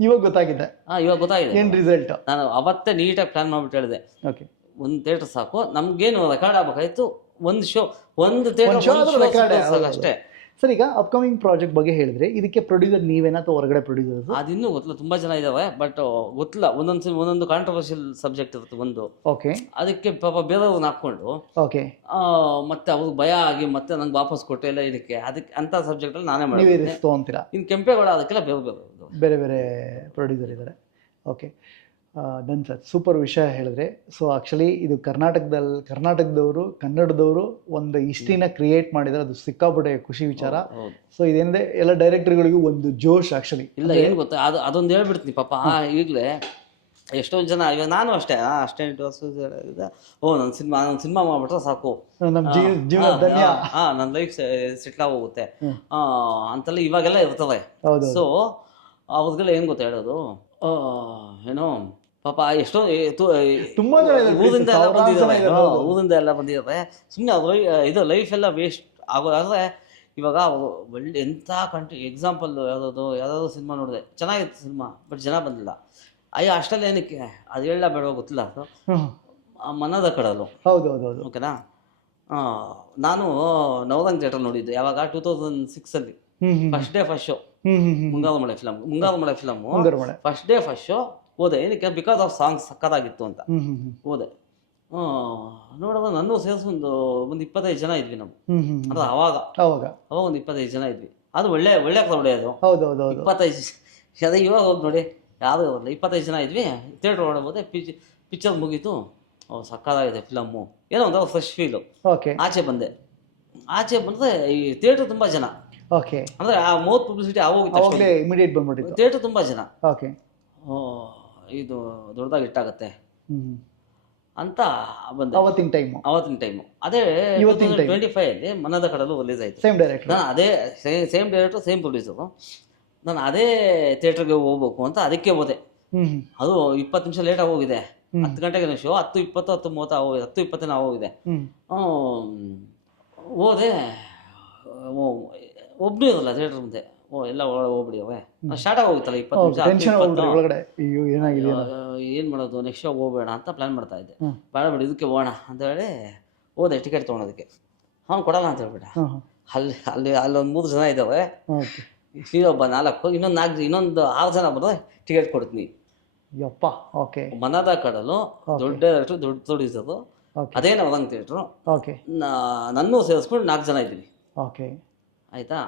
ಇವಾಗ ಗೊತ್ತಾಗಿದೆ, ಇವಾಗ ಗೊತ್ತಾಗಿದೆ. ಏನು ರಿಸಲ್ಟ್? ನಾನು ಅವತ್ತೇ ನೀಟಾಗಿ ಪ್ಲಾನ್ ಮಾಡ್ಬಿಟ್ಟು ಹೇಳಿದೆ, ಓಕೆ, ಒಂದು ಥಿಯೇಟರ್ ಸಾಕು, ನಮ್ಗೇನು ರೆಕಾರ್ಡ್ ಆಗ್ಬೇಕಾಯ್ತು, ಒಂದು ಶೋ, ಒಂದು ಒಂದು ಥಿಯೇಟರ್ show ಆದ್ರೂ record ಅಷ್ಟೇ. ಸರ್ ಈಗ ಅಪ್ಕಮಿಂಗ್ ಪ್ರಾಜೆಕ್ಟ್ ಬಗ್ಗೆ ಹೇಳಿದ್ರೆ ಇದಕ್ಕೆ ಪ್ರೊಡ್ಯೂಸರ್ ನೀವೇನಾ ಅಥವಾ ಹೊರಗಡೆ ಪ್ರೊಡ್ಯೂಸರ್ಸ್? ಅದಿನ್ನೂ ಗೊತ್ತಿಲ್ಲ, ತುಂಬಾ ಜನ ಇದಾವೆ, ಬಟ್ ಗೊತ್ತಿಲ್ಲ. ಒಂದೊಂದು ಕಾಂಟ್ರವರ್ಷಿಯಲ್ ಸಬ್ಜೆಕ್ಟ್ ಇರುತ್ತೆ ಒಂದು, ಓಕೆ ಅದಕ್ಕೆ ಪಾಪ ಬೇರೆಯವ್ರನ್ನ ಹಾಕ್ಕೊಂಡು ಓಕೆ, ಮತ್ತೆ ಅವ್ರಿಗೆ ಭಯ ಆಗಿ ಮತ್ತೆ ನಂಗೆ ವಾಪಸ್ ಕೊಟ್ಟಿಲ್ಲ ಇದಕ್ಕೆ, ಅದಕ್ಕೆ ಅಂತ ಸಬ್ಜೆಕ್ಟಲ್ಲಿ ನಾನೇ ನೀವೇ ಮಾಡಿದ್ದೆ. ರಿಸ್ಕ್ ತೊಗೊಂತೀರಾ? ಇನ್ನು ಕೆಂಪೇಗೌಡ ಅದಕ್ಕೆಲ್ಲ ಬೇರೆ ಬೇರೆ ಪ್ರೊಡ್ಯೂಸರ್ ಇದ್ದಾರೆ. ಓಕೆ, ಡನ್ ಸರ್, ಸೂಪರ್ ವಿಷಯ ಹೇಳಿದ್ರೆ. ಸೊ ಆ್ಯಕ್ಚುಲಿ ಇದು ಕರ್ನಾಟಕದವರು ಕನ್ನಡದವರು ಒಂದು ಹಿಸ್ಟ್ರಿನ ಕ್ರಿಯೇಟ್ ಮಾಡಿದರೆ ಅದು ಸಿಕ್ಕಾಪಟ್ಟೆ ಖುಷಿ ವಿಚಾರ. ಸೊ ಇದೇನಿದೆ ಎಲ್ಲ ಡೈರೆಕ್ಟರ್ಗಳಿಗೂ ಒಂದು ಜೋಶ್ ಆ್ಯಕ್ಚುಲಿ. ಇಲ್ಲ ಏನು ಗೊತ್ತಾ, ಅದೊಂದು ಹೇಳ್ಬಿಡ್ತೀನಿ ಪಾಪ. ಈಗಲೇ ಎಷ್ಟೊಂದು ಜನ, ಇವಾಗ ನಾನು ಅಷ್ಟೇ ಅಷ್ಟೆಂಟು ವರ್ಷ ನನ್ನ ಸಿನಿಮಾ ಮಾಡ್ಬಿಟ್ರೆ ಸಾಕು, ನಮ್ಮ ಜೀವನ ಧನ್ಯ, ನನ್ನ ಲೈಫ್ ಸೆಟ್ಲ್ ಆಗೋಗುತ್ತೆ ಅಂತೆಲ್ಲ ಇವಾಗೆಲ್ಲ ಇರ್ತವೆ. ಸೊ ಅವ್ರಿಗೆಲ್ಲ ಏನು ಗೊತ್ತಾ ಹೇಳೋದು, ಏನೋ ಪಾಪ ಎಷ್ಟೋ ತುಂಬಾ ಜನ ಊರಿಂದ ಎಲ್ಲ ಬಂದಿದ್ದಾರೆ ಸುಮ್ಮನೆ ಅದು ಇದು ಲೈಫ್ ಎಲ್ಲ ವೇಸ್ಟ್ ಆಗೋದಾದ್ರೆ. ಇವಾಗ ಒಳ್ಳೆ ಎಂಥ ಎಕ್ಸಾಂಪಲ್ ಯಾವುದಾದ್ರು ಸಿನಿಮಾ ನೋಡಿದೆ, ಚೆನ್ನಾಗಿತ್ತು ಸಿನಿಮಾ, ಬಟ್ ಜನ ಬಂದಿಲ್ಲ. ಅಯ್ಯೋ ಅಷ್ಟಲ್ಲಿ ಏನಕ್ಕೆ ಅದು ಹೇಳ ಬೇಡ ಗೊತ್ತಿಲ್ಲ. ಅದು ಮನದ ಕಡಲು. ಹೌದು, ಓಕೆನಾ. ನಾನು ನವರಂಗ್ ಥಿಯೇಟರ್ ನೋಡಿದ್ದು ಯಾವಾಗ 2006 ಫಸ್ಟ್ ಡೇ ಫಸ್ಟ್ ಶೋ, ಮುಂಗಾರು ಮಳೆ film first day first show ಹೋದೆ. ಏನಕ್ಕೆ, ಬಿಕಾಸ್ ಆಫ್ ಸಾಂಗ್ಸ್ ಸಕ್ಕತ್ತಾಗಿತ್ತು ಅಂತ ಹೋದೆ. ನೋಡೋದು ನನ್ನ ಸೇರಿಸಿ ಒಂದು 25 ಜನ ಇದ್ವಿ ನಾವು. ಅದು ಅವಾಗ ಒಂದು 25 ಜನ ಇದ್ವಿ. ಅದು ಒಳ್ಳೆ ಕ್ರೌಡ್ ಅದು. 25 ಅದೇ ಇವಾಗ ಹೋಗಿ ನೋಡಿ ಯಾವುದೂ ಇರೋಲ್ಲ. 25 ಜನ ಇದ್ವಿ, ಥಿಯೇಟ್ರ್ ಒಳಗೆ ಹೋದೆ. ಪಿಕ್ಚರ್ ಮುಗೀತು, ಸಕ್ಕತ್ತಾಗಿದೆ ಫಿಲಮ್ಮು, ಏನೋ ಒಂದು ಫ್ರೆಶ್ ಫೀಲು. ಆಚೆ ಬಂದೆ ಈ ಥಿಯೇಟ್ರ್ ತುಂಬ ಜನ, ಅಂದ್ರೆ ಆ ಮೌತ್ ಪಬ್ಲಿಸಿಟಿ ಆಗೋಗಿತ್ತು, ಥಿಯೇಟ್ರ್ ತುಂಬ ಜನ. ಇದು ದೊಡ್ಡದಾಗಿ ಇಟ್ಟಾಗತ್ತೆ ಅಂತ ಬಂದೆ ಅವತ್ತಿನ ಟೈಮು. ಅದೇ 2025 ಮನದ ಕಡಲು ರಿಲೀಸ್ ಆಯಿತು. ನಾನು ಅದೇ ಸೇಮ್ ಡೈರೆಕ್ಟರ್ ಸೇಮ್ ಪ್ರೊಡ್ಯೂಸರು. ನಾನು ಅದೇ ಥಿಯೇಟ್ರಿಗೆ ಹೋಗ್ಬೇಕು ಅಂತ ಅದಕ್ಕೆ ಹೋದೆ. ಅದು 20 ನಿಮಿಷ ಲೇಟಾಗಿ ಹೋಗಿದೆ. 10 ಗಂಟೆಗೆ ಶೋ, 10:20 10:30 ಆಗೋಗಿದೆ, 10:20 ಆಗೋಗಿದೆ. ಹೋದೆ, ಒಬ್ಬನೇ ಇರಲ್ಲ ಥಿಯೇಟ್ರ್ ಮುಂದೆ. ಎಲ್ಲ ಒಳಗೆ ಹೋಗ್ಬಿಡಿವೆ, ಸ್ಟಾರ್ಟ್ ಆಗೋಗಿತ್ತಲ್ಲ 20 ನಿಮಿಷ. ಏನು ಮಾಡೋದು, ನೆಕ್ಸ್ಟ್ ಶೋ ಹೋಗ್ಬೇಡ ಅಂತ ಪ್ಲಾನ್ ಮಾಡ್ತಾ ಇದ್ದೆ. ಬೇಡ ಬಿಡಿ ಇದಕ್ಕೆ ಹೋಗೋಣ ಅಂತ ಹೇಳಿ ಹೋದೆ ಟಿಕೆಟ್ ತೊಗೊಳೋದಕ್ಕೆ. ಅವ್ನು ಕೊಡಲ್ಲ ಅಂತ ಹೇಳ್ಬಿಟ್ಟ. ಅಲ್ಲೊಂದು 3 ಜನ ಇದ್ದಾವೆ, ನೀನೊಬ್ಬ 4, ಇನ್ನೊಂದು 6 ಜನ ಬಂದರೆ ಟಿಕೆಟ್ ಕೊಡ್ತೀನಿ. ಮನದ ಕಡಲು ದೊಡ್ಡ ಡೈರೆಕ್ಟ್ರು, ದೊಡ್ಡ ಪ್ರೊಡ್ಯೂಸರು, ಅದೇ ನವರಂಗ್ ಥಿಯೇಟ್ರು. ನನ್ನೂ ಸೇರಿಸ್ಕೊಂಡು 4 ಜನ ಇದ್ದೀನಿ. ಆಯಿತಾ.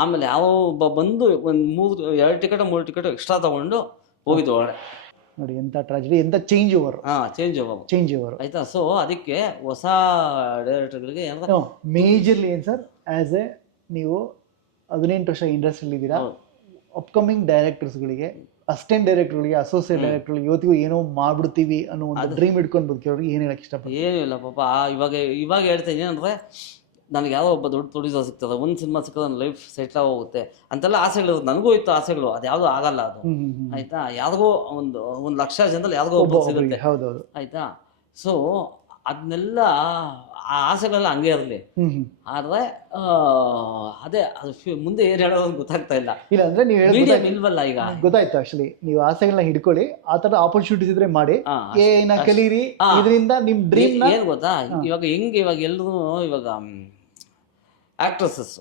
ಆಮೇಲೆ ಯಾವ ಬಂದು ಒಂದು 2 ಟಿಕೆಟ್ 3 ಟಿಕೆಟ್ ಎಕ್ಸ್ಟ್ರಾ ತೊಗೊಂಡು ಹೋಗಿದ್ದು ಒಳಗಡೆ. ನೋಡಿ ಎಂಥ ಟ್ರಾಜಿಡಿ, ಎಂಥ ಚೇಂಜ್ ಓವರ್. ಆಯಿತಾ. ಸೊ ಅದಕ್ಕೆ ಹೊಸ ಡೈರೆಕ್ಟರ್ಗಳಿಗೆ ಮೇಜರ್ಲಿ ಏನು ಸರ್, ಆ್ಯಸ್ ಎ ನೀವು 18 ವರ್ಷ ಇಂಡಸ್ಟ್ರಿಯಲ್ಲಿ ಇದ್ದೀರಾ, ಅಪ್ಕಮಿಂಗ್ ಡೈರೆಕ್ಟರ್ಸ್ಗಳಿಗೆ, ಅಸಿಸ್ಟೆಂಟ್ ಡೈರೆಕ್ಟರ್ಗಳಿಗೆ, ಅಸೋಸಿಯೇಟ್ ಡೈರೆಕ್ಟರ್ಗಳಿಗೆ ಇವತ್ತಿಗೂ ಏನೋ ಮಾಡ್ಬಿಡ್ತೀವಿ ಅನ್ನೋ ಒಂದು ಡ್ರೀಮ್ ಇಟ್ಕೊಂಡು ಬದುಕಿರೋರಿಗೆ ಏನು ಹೇಳಕ್ಕೆ ಇಷ್ಟಪಡ್ತೀನಿ? ಏನೂ ಇಲ್ಲ ಪಾಪ. ಇವಾಗ ಹೇಳ್ತೀನಿ ಏನಂದರೆ, ನನಗೆ ಯಾವುದೋ ಒಬ್ಬ ದೊಡ್ಡ ಪ್ರೊಡ್ಯೂಸರ್ ಸಿಗ್ತದೆ, ಒಂದು ಸಿನಿಮಾ ಸಿಕ್ಕದೆ ನನ್ನ ಲೈಫ್ ಸೆಟ್ಲ್ ಹೋಗುತ್ತೆ ಅಂತೆಲ್ಲ ಆಸೆಗಳಿರುತ್ತೆ. ನನಗೂ ಇತ್ತು ಆಸೆಗಳು, ಅದು ಯಾವುದೂ ಆಗಲ್ಲ ಅದು. ಆಯಿತಾ. ಯಾರಿಗೋ ಒಂದು 1 ಲಕ್ಷ ಜನದಲ್ಲಿ ಯಾರಿಗೋ ಒಬ್ಬ ಸಿಗುತ್ತೆ. ಆಯಿತಾ. ಸೊ ಅದನ್ನೆಲ್ಲ ಆ ಆಸೆಗಳೆಲ್ಲ ಹಂಗೆ ಇರಲಿ. ಆದರೆ ಅದೇ ಅದು ಮುಂದೆ ಏನು ಹೇಳೋದು ಗೊತ್ತಾಗ್ತಾ ಇಲ್ಲ. ಅಂದ್ರೆ ನೀವು ಮೀಡಿಯಂ ಇಲ್ವಲ್ಲ ಈಗ. ಗೊತ್ತಾಯ್ತು. ಆಕ್ಚುಲಿ ನೀವು ಆಸೆಗಳನ್ನ ಹಿಡ್ಕೊಳ್ಳಿ, ಆ ಥರ ಆಪರ್ಚುನಿಟೀಸ್ ಇದ್ರೆ ಮಾಡಿ, ಕಲೀರಿ, ಇದರಿಂದ ನಿಮ್ಮ ಡ್ರೀಮ್ ಏನು ಗೊತ್ತಾ. ಇವಾಗ ಎಲ್ಲರೂ ಇವಾಗ ಆಕ್ಟ್ರೆಸಸ್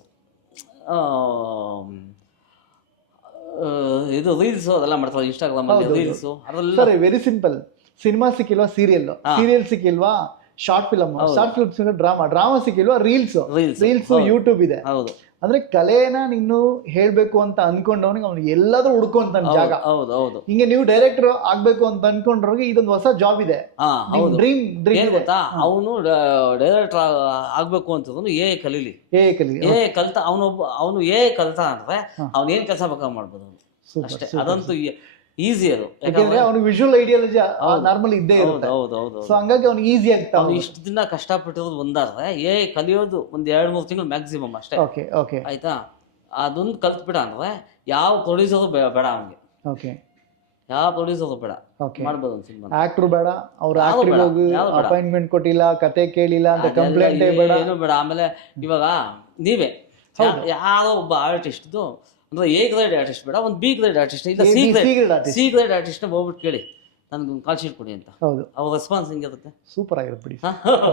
ಇದು ರೀಲ್ಸು ಅದೆಲ್ಲ ಮಾಡ್ತಾರೆ, ಇನ್ಸ್ಟಾಗ್ರಾಮಲ್ಲಿ ರೀಲ್ಸು ಅದೆಲ್ಲ. Very simple. ಸಿನಿಮಾ ಸಿಕ್ಕಿಲ್ವಾ ಸೀರಿಯಲ್ ಸಿಕ್ಕಿಲ್ವಾ ಶಾರ್ಟ್ ಫಿಲ್ಮ್ ಸಿಕ್ಕಿಲ್ವಾ ಡ್ರಾಮಾ ಸಿಕ್ಕಿಲ್ವಾ ರೀಲ್ಸ್ ಯೂಟ್ಯೂಬ್ ಇದೆ. ಅಂದ್ರೆ ಕಲೆನ ನೀನು ಹೇಳ್ಬೇಕು ಅಂತ ಅನ್ಕೊಂಡವನಿಗೆ ಅವ್ನು ಎಲ್ಲಾದ್ರೂ ಹುಡ್ಕೊಂತ ಜಾಗ. ಹಿಂಗೆ ನೀವು ಡೈರೆಕ್ಟರ್ ಆಗ್ಬೇಕು ಅಂತ ಅನ್ಕೊಂಡ್ರಿಗೆ ಇದೊಂದು ಹೊಸ ಜಾಬ್ ಇದೆ. ಡ್ರೀಮ್ ಗೊತ್ತಾ, ಅವನು ಡೈರೆಕ್ಟರ್ ಆಗ್ಬೇಕು ಅಂತಂದ್ರೆ ಕಲೀಲಿ. ಕಲ್ತ ಅವನು ಕಲ್ತ ಅಂದ್ರೆ ಅವ್ನು ಏನ್ ಕೆಲಸ ಬೇಕಾದ್ರೆ ಮಾಡ್ಬೋದು ಅಷ್ಟೇ. ಅದಂತೂ ಈಸಿ ಅದು, ಯಾಕಂದ್ರೆ ಅವ್ನಿಗೆ ವಿಜುವಲ್ ಐಡಿಯಾಲಜಿ ನಾರ್ಮಲ್ ಇದ್ದೇ ಇರುತ್ತೆ. ಸೊ ಹಂಗಾಗಿ ಅವ್ನು ಈಸಿ ಆಗ್ತಾ. ಅವ್ನು ಇಷ್ಟು ದಿನ ಕಷ್ಟಪಟ್ಟಿರೋದು ಒಂದಾದ್ರೆ ಕಲಿಯೋದು 1-2-3 ತಿಂಗಳು ಮ್ಯಾಕ್ಸಿಮಮ್ ಅಷ್ಟೇ. ಆಯ್ತಾ. ಅದೊಂದು ಕಲ್ತ್ಬಿಡ ಅಂದ್ರೆ ಯಾವ ಪ್ರೊಡ್ಯೂಸರು ಬೇಡ ಅವನಿಗೆ, ಯಾವ ಪ್ರೊಡ್ಯೂಸರು ಬೇಡ, ಮಾಡ್ಬೋದು ಒಂದು ಸಿನಿಮಾ. ಆಕ್ಟರ್ ಬೇಡ, ಅವ್ರ ಆಕ್ಟರ್ ಹೋಗಿ ಅಪಾಯಿಂಟ್ಮೆಂಟ್ ಕೊಟ್ಟಿಲ್ಲ, ಕತೆ ಕೇಳಿಲ್ಲ ಅಂತ ಕಂಪ್ಲೇಂಟ್ ಬೇಡ, ಏನು ಬೇಡ. ಆಮೇಲೆ ಇವಾಗ ನೀವೇ ಯಾರೋ ಒಬ್ಬ ಆರ್ಟಿಸ್ಟ್ದು ಅಂದರೆ ಎ ಗ್ರೇಡ್ ಆರ್ಟಿಸ್ಟ್ ಬೇಡ, ಒಂದು ಬಿ ಗ್ರೇಡ್ ಆರ್ಟಿಸ್ಟ್ ಇಲ್ಲ C grade grade artist. C grade ಆರ್ಟಿಸ್ಟ್ನ ಹೋಗ್ಬಿಟ್ಟು ಕೇಳಿ ನನಗೊಂದು ಕಾಲ್ ಶೀಟ್ ಕೊಡಿ ಅಂತ, ಹೌದು, ಅವ್ರ ರೆಸ್ಪಾನ್ಸ್ ಹೆಂಗಿರುತ್ತೆ? ಸೂಪರ್ ಆಗಿರುತ್ತೆ ಬಿಡಿ.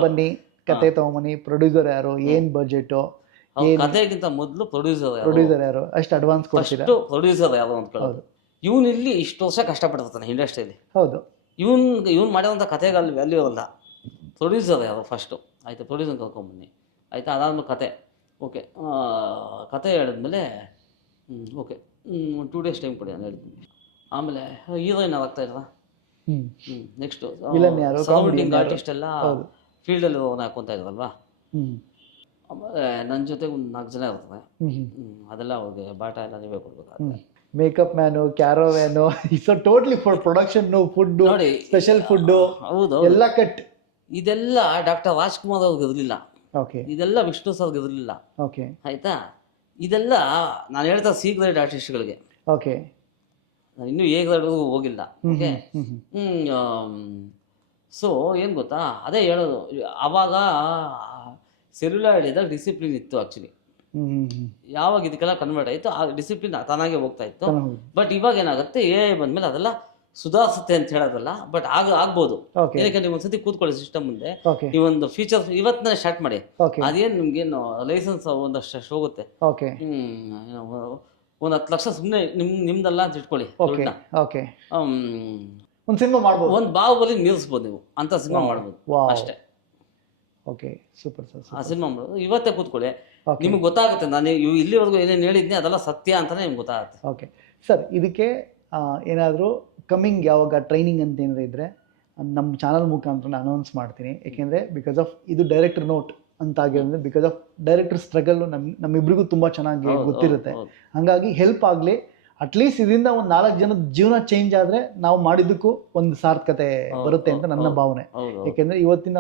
ಬನ್ನಿ ಕತೆ ತಗೊಂಬನ್ನಿ, ಪ್ರೊಡ್ಯೂಸರ್ ಯಾರು, ಏನ್ ಬಜೆಟ್, ಅವ್ರ ಕಥೆಗಿಂತ ಮೊದಲು ಪ್ರೊಡ್ಯೂಸರ್ ಯಾರು, ಅಷ್ಟು ಅಡ್ವಾನ್ಸ್ ಕೊಡ್ತೀರಾ? ಫಸ್ಟು ಪ್ರೊಡ್ಯೂಸರ್ ಯಾರು ಅಂತ ಕೇಳೋದು. ಇವನು ಇಲ್ಲಿ ಇಷ್ಟು ವರ್ಷ ಕಷ್ಟಪಟ್ಟಿರ್ತಾನೆ ಇಂಡಸ್ಟ್ರಿಯಲ್ಲಿ, ಹೌದು, ಇವ್ನು ಮಾಡಿರೋಂಥ ಕಥೆಗಳಲ್ಲಿ ವ್ಯಾಲ್ಯೂ ಇರಲ್ಲ. ಪ್ರೊಡ್ಯೂಸರ್ ಯಾರು ಫಸ್ಟು, ಆಯಿತಾ, ಪ್ರೊಡ್ಯೂಸರ್ ಕರ್ಕೊಂಬನ್ನಿ, ಆಯಿತಾ, ಅದಾದ್ಮೇಲೆ ಕತೆ, ಓಕೆ, ಕತೆ ಹೇಳಿದ್ಮೇಲೆ ಓಕೆ 2 days ಟೈಮ್ ಕೊಡಿ ನಾನು ಹೇಳ್ತೀನಿ. ಆಮೇಲೆ ಹೀರೋಯಿನ್ ಆಗ್ತಾ ಇದ್ರ, ನೆಕ್ಸ್ಟು ಸರೌಂಡಿಂಗ್ ಆರ್ಟಿಸ್ಟ್ ಎಲ್ಲ ಫೀಲ್ಡಲ್ಲಿ ಹಾಕೊತಾ ಇದ್ರಲ್ವಾ. ಆಮೇಲೆ ನನ್ನ ಜೊತೆಗೆ ಒಂದು 4 ಜನ ಇರ್ತದೆ, ಅದೆಲ್ಲ ಅವ್ರಿಗೆ ಬಾಟ ಎಲ್ಲ ನೀವೇ ಕೊಡ್ಬೇಕಾಗುತ್ತೆ. Makeup man, caravan, so totally for production, food ನೋಡಿ, ಸ್ಪೆಷಲ್ ಫುಡ್, ಹೌದು, ಎಲ್ಲ ಕಟ್. ಇದೆಲ್ಲ ಡಾಕ್ಟರ್ ರಾಜ್ಕುಮಾರ್ ಅವ್ರಿಗೆ ಇರಲಿಲ್ಲ, ಓಕೆ, ಇದೆಲ್ಲ ವಿಷ್ಣು ಸರ್ಗೆ ಇರಲಿಲ್ಲ, ಓಕೆ, ಆಯಿತಾ. ಇದೆಲ್ಲ ನಾನು ಹೇಳ್ತಾ ಸಿ ಗ್ರೇಡ್ ಆರ್ಟಿಸ್ಟ್ಗಳಿಗೆ, ಓಕೆ, ನಾನು ಇನ್ನೂ ಎ ಗ್ರೇಡ್ಗೂ ಹೋಗಿಲ್ಲ, ಓಕೆ. ಸೊ ಏನು ಗೊತ್ತಾ, ಅದೇ ಹೇಳೋದು, ಆವಾಗ ಸೆಲ್ಯುಲಾಯ್ಡ್ ಇದ್ದಾಗ ಡಿಸಿಪ್ಲಿನ್ ಇತ್ತು ಆ್ಯಕ್ಚುಲಿ. ಯಾವಾಗ ಇದಕ್ಕೆಲ್ಲ ಕನ್ವರ್ಟ್ ಆಯಿತು ಆ ಡಿಸಿಪ್ಲಿನ್ ತಾನಾಗೆ ಹೋಗ್ತಾ ಇತ್ತು. ಬಟ್ ಇವಾಗ ಏನಾಗುತ್ತೆ, ಎ ಬಂದಮೇಲೆ ಅದೆಲ್ಲ ಸುಧಾರಿಸುತ್ತೆ ಅಂತ ಹೇಳೋದಲ್ಲ, ಬಟ್ ಆಗ್ಬೋದು. ಏನಕ್ಕೆ ನೀವು ಒಂದ್ಸತಿ ಕೂತ್ಕೊಳ್ಳಿ ಸಿಸ್ಟಮ್ ಮುಂದೆ, ನೀವೊಂದು ಫೀಚರ್ಸ್ ಇವತ್ತಿನ ಸ್ಟಾರ್ಟ್ ಮಾಡಿ, ಅದೇನು ನಿಮ್ಗೇನು ಲೈಸೆನ್ಸ್ ಒಂದಷ್ಟು ಹೋಗುತ್ತೆ, ಒಂದು 10 ಲಕ್ಷ ಸುಮ್ಮನೆ ನಿಮ್ದಲ್ಲ ಅಂತ ಇಟ್ಕೊಳ್ಳಿ, ಒಂದು ಸಿನಿಮಾ ಮಾಡ್ಬೋದು, ಒಂದು ಬಾಹುಬಲಿ ನಿಲ್ಲಿಸ್ಬೋದು ನೀವು ಅಂತ ಸಿನಿಮಾ ಮಾಡ್ಬೋದು ಅಷ್ಟೇ. Okay, super sir. ಆ ಸಿನಿಮಾ ಮಾಡೋದು ಇವತ್ತೇ ಕೂತ್ಕೊಳ್ಳಿ, ನಿಮ್ಗೆ ಗೊತ್ತಾಗುತ್ತೆ ನಾನು ಇಲ್ಲಿವರೆಗೂ ಏನೇನು ಹೇಳಿದ್ನಿ ಅದೆಲ್ಲ ಸತ್ಯ ಅಂತಾನೆ ನಿಮ್ಗೆ ಗೊತ್ತಾಗುತ್ತೆ. ಓಕೆ ಸರ್, ಇದಕ್ಕೆ ಏನಾದರೂ ಕಮ್ಮಿಂಗ್ ಯಾವಾಗ ಟ್ರೈನಿಂಗ್ ಅಂತ ಏನಾದ್ರು ಇದ್ದರೆ ನಮ್ಮ ಚಾನಲ್ ಮುಖಾಂತರ ಅನೌನ್ಸ್ ಮಾಡ್ತೀನಿ. ಏಕೆಂದರೆ ಬಿಕಾಸ್ ಆಫ್ ಇದು ಡೈರೆಕ್ಟರ್ ನೋಟ್ ಅಂತ ಆಗಿರೋದ್ರೆ, ಬಿಕಾಸ್ ಆಫ್ ಡೈರೆಕ್ಟರ್ ಸ್ಟ್ರಗಲ್ ನಮ್ಮಿಬ್ರಿಗೂ ತುಂಬ ಚೆನ್ನಾಗಿ ಗೊತ್ತಿರುತ್ತೆ. ಹಾಗಾಗಿ ಹೆಲ್ಪ್ ಆಗಲಿ, ಅಟ್ಲೀಸ್ಟ್ ಇದರಿಂದ ಒಂದು 4 ಜನದ ಜೀವನ ಚೇಂಜ್ ಆದರೆ ನಾವು ಮಾಡಿದ್ದಕ್ಕೂ ಒಂದು ಸಾರ್ಥಕತೆ ಬರುತ್ತೆ ಅಂತ ನನ್ನ ಭಾವನೆ. ಏಕೆಂದರೆ ಇವತ್ತಿನ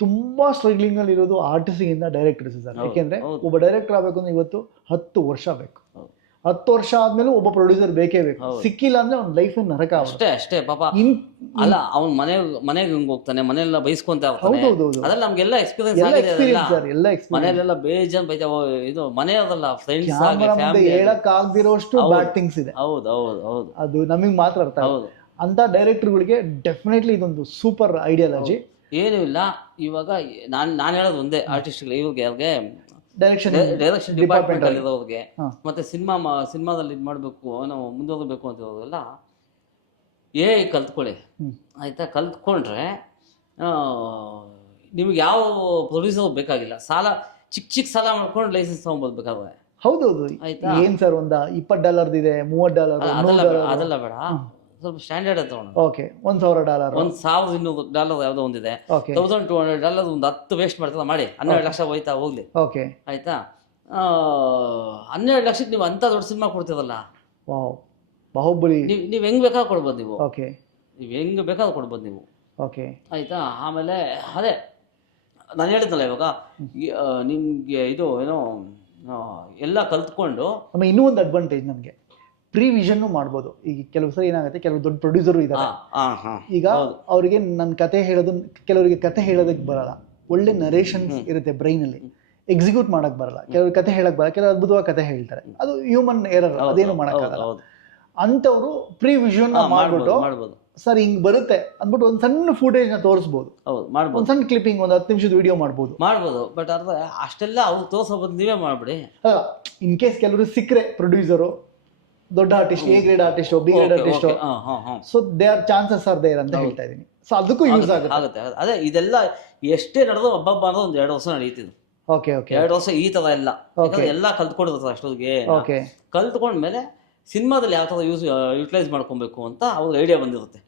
ತುಂಬ ಸ್ಟ್ರಗ್ಲಿಂಗಲ್ಲಿ ಇರೋದು ಆರ್ಟಿಸ್ಟಿಗಿಂತ ಡೈರೆಕ್ಟರ್ಸ್ ಸರ್. ಯಾಕೆಂದರೆ ಒಬ್ಬ ಡೈರೆಕ್ಟರ್ ಆಗಬೇಕು ಅಂದ್ರೆ ಇವತ್ತು 10 ವರ್ಷ ಬೇಕು. 10 ವರ್ಷ ಆದ್ಮೇಲೆ ಒಬ್ಬ ಪ್ರೊಡ್ಯೂಸರ್ ಬೇಕೇ ಬೇಕು. ಸಿಕ್ಕಿಲ್ಲ ಅಂದ್ರೆ ಅವ್ನ ಲೈಫ್ ನರಕ. ಅಷ್ಟೇ ಪಾಪ. ಅಲ್ಲ, ಅವ್ನು ಮನೆಗೆ ಹೋಗ್ತಾನೆ, ಮನೆಯೆಲ್ಲ ಬೈಸ್ಕೊಂತ ಇರ್ತಾನೆ. ಅದೆಲ್ಲ ನಮ್ಗೆಲ್ಲ ಎಕ್ಸ್ಪೀರಿಯನ್ಸ್ ಆಗಿದೆ. ಮನೆಯಲ್ಲೆಲ್ಲ ಬೇಜಾನ್ ಬೈತಾ, ಇದು ಮನೆಯವರಲ್ಲ ಫ್ರೆಂಡ್ಸ್ ಹೇಳಕ್ ಆಗದಿರೋಷ್ಟು ಬ್ಯಾಡ್ ಥಿಂಗ್ಸ್ ಇದೆ. ಹೌದು, ಅದು ನಮಗ್ ಮಾತ್ರ ಅರ್ಥ. ಅಂತ ಡೈರೆಕ್ಟರ್ಗಳಿಗೆ ಡೆಫಿನೆಟ್ಲಿ ಇದೊಂದು ಸೂಪರ್ ಐಡಿಯಾಲಜಿ. ಏನೂ ಇಲ್ಲ, ಇವಾಗ ನಾನು ಹೇಳೋದು ಒಂದೇ, ಆರ್ಟಿಸ್ಟ್ಗಳು ಇವ್ರಿಗೆ ಡೈರೆಕ್ಷನ್ ಡಿಪಾರ್ಟ್ಮೆಂಟ್ ಅಲ್ಲಿರೋರಿಗೆ ಮತ್ತೆ ಸಿನಿಮಾದಲ್ಲಿ ಇದು ಮಾಡಬೇಕು, ನಾವು ಮುಂದುವರಬೇಕು ಅಂತ ಇರೋದೆಲ್ಲ ಕಲ್ತ್ಕೊಳ್ಳಿ, ಆಯ್ತಾ. ಕಲ್ತ್ಕೊಂಡ್ರೆ ನಿಮ್ಗೆ ಯಾವ ಪ್ರೊಡ್ಯೂಸರ್ ಬೇಕಾಗಿಲ್ಲ. ಚಿಕ್ಕ ಸಾಲ ಮಾಡ್ಕೊಂಡು ಲೈಸೆನ್ಸ್ ತಗೊಂಬೋದು ಬೇಕಾದ್ರೆ. ಹೌದೌದು, ಆಯ್ತಾ. ಏನ್ ಸರ್, ಒಂದು $20 ಇದೆ, $30, ಅದೆಲ್ಲ ಬೇಡ, ಸ್ವಲ್ಪ ಸ್ಟ್ಯಾಂಡರ್ಡ್ ತಗೊಂಡು. ಓಕೆ, $1,000, $1,200 ಯಾವುದೋ ಒಂದಿದೆ, $1,200 ಒಂದು 10 ವೇಸ್ಟ್ ಮಾಡ್ತದ ಮಾಡಿ, 12 ಲಕ್ಷ ಹೋಯ್ತಾ ಹೋಗ್ಲಿ, ಓಕೆ, ಆಯ್ತಾ. 12 ಲಕ್ಷಕ್ಕೆ ನೀವು ಅಂತ ದೊಡ್ಡ ಸಿನಿಮಾ ಕೊಡ್ತೀರಲ್ಲ, ಬಾಹುಬಲಿ, ನೀವು ಹೆಂಗ್ ಬೇಕಾದ್ರೂ ಕೊಡ್ಬೋದು. ನೀವು ಓಕೆ, ನೀವು ಹೆಂಗ್ ಬೇಕಾದ್ರೂ ಕೊಡ್ಬೋದು ನೀವು, ಓಕೆ, ಆಯ್ತಾ. ಆಮೇಲೆ ಅದೇ ನಾನು ಹೇಳಿದ್ನಲ್ಲ, ಇವಾಗ ನಿಮ್ಗೆ ಇದು ಏನೋ ಎಲ್ಲ ಕಲ್ತ್ಕೊಂಡು. ಆಮೇಲೆ ಇನ್ನೂ ಒಂದು ಅಡ್ವಾಂಟೇಜ್ ನಮಗೆ, ಪ್ರಿವಿಷನ್ ಮಾಡ್ಬೋದು. ಈಗ ಕೆಲವು ಸರಿ ಏನಾಗುತ್ತೆ, ಕೆಲವು ದೊಡ್ಡ ಪ್ರೊಡ್ಯೂಸರು ಇದ್ದಾರೆ, ಈಗ ಅವರಿಗೆ ನನ್ನ ಕತೆ ಹೇಳೋದು, ಕೆಲವರಿಗೆ ಕತೆ ಹೇಳೋದಕ್ಕೆ ಬರಲ್ಲ, ಒಳ್ಳೆ ನರೇಷನ್ಸ್ ಇರುತ್ತೆ ಬ್ರೈನಲ್ಲಿ, ಎಕ್ಸಿಕ್ಯೂಟ್ ಮಾಡಕ್ ಬರಲ್ಲ. ಕೆಲವ್ರಿಗೆ ಕತೆ ಹೇಳಕ್ ಬರಲ್ಲ, ಕೆಲವರು ಅದ್ಭುತವಾಗಿ ಕತೆ ಹೇಳ್ತಾರೆ, ಅದು ಹ್ಯೂಮನ್ ಎರರ್, ಅದೇನು ಮಾಡೋಕ್ಕಾಗಲ್ಲ. ಅಂಥವ್ರು ಪ್ರಿವಿಷನ್ ಮಾಡ್ಬಿಟ್ಟು ಸರ್ ಹಿಂಗ್ ಬರುತ್ತೆ ಅಂದ್ಬಿಟ್ಟು ಒಂದು ಸಣ್ಣ ಫುಟೇಜ್ನ ತೋರಿಸ್ಬೋದು, ಒಂದು ಸಣ್ಣ ಕ್ಲಿಪ್ಪಿಂಗ್, ಒಂದು 10 ನಿಮಿಷದ ವಿಡಿಯೋ ಮಾಡ್ಬೋದು. ಬಟ್ ಅಷ್ಟೆಲ್ಲ ಅವ್ರು ತೋರಿಸೋದು ನೀವೇ ಮಾಡ್ಬಿಡಿ. ಇನ್ ಕೇಸ್ ಕೆಲವರು ಸಿಕ್ಕರೆ ಪ್ರೊಡ್ಯೂಸರು, ದೊಡ್ಡ artist, A grade artist, B grade artist, so they are chances are there ಅಂತ ಹೇಳ್ತಾ ಇದೀನಿ. ಸೊ ಅದಕ್ಕೂ ಯೂಸ್ ಆಗುತ್ತೆ. ಅದೇ ಇದೆಲ್ಲ ಎಷ್ಟೇ ನಡೆದು ಹಬ್ಬ ಅನ್ನೋದು ಒಂದು 2 ವರ್ಷ ನಡೀತಿದ್ದು. ಓಕೆ, 2 ವರ್ಷ ಈ ತರ ಎಲ್ಲ ಕಲ್ತ್ಕೊಂಡಿರ್ತಾರೆ ಅಷ್ಟೊತ್ತಿಗೆ. ಕಲ್ತ್ಕೊಂಡ್ಮೇಲೆ ಸಿನಿಮಾದಲ್ಲಿ ಯಾವ ತರ ಯುಟಿಲೈಸ್ ಮಾಡ್ಕೊಬೇಕು ಅಂತ ಅವ್ರಿಗೆ ಐಡಿಯಾ ಬಂದಿರುತ್ತೆ.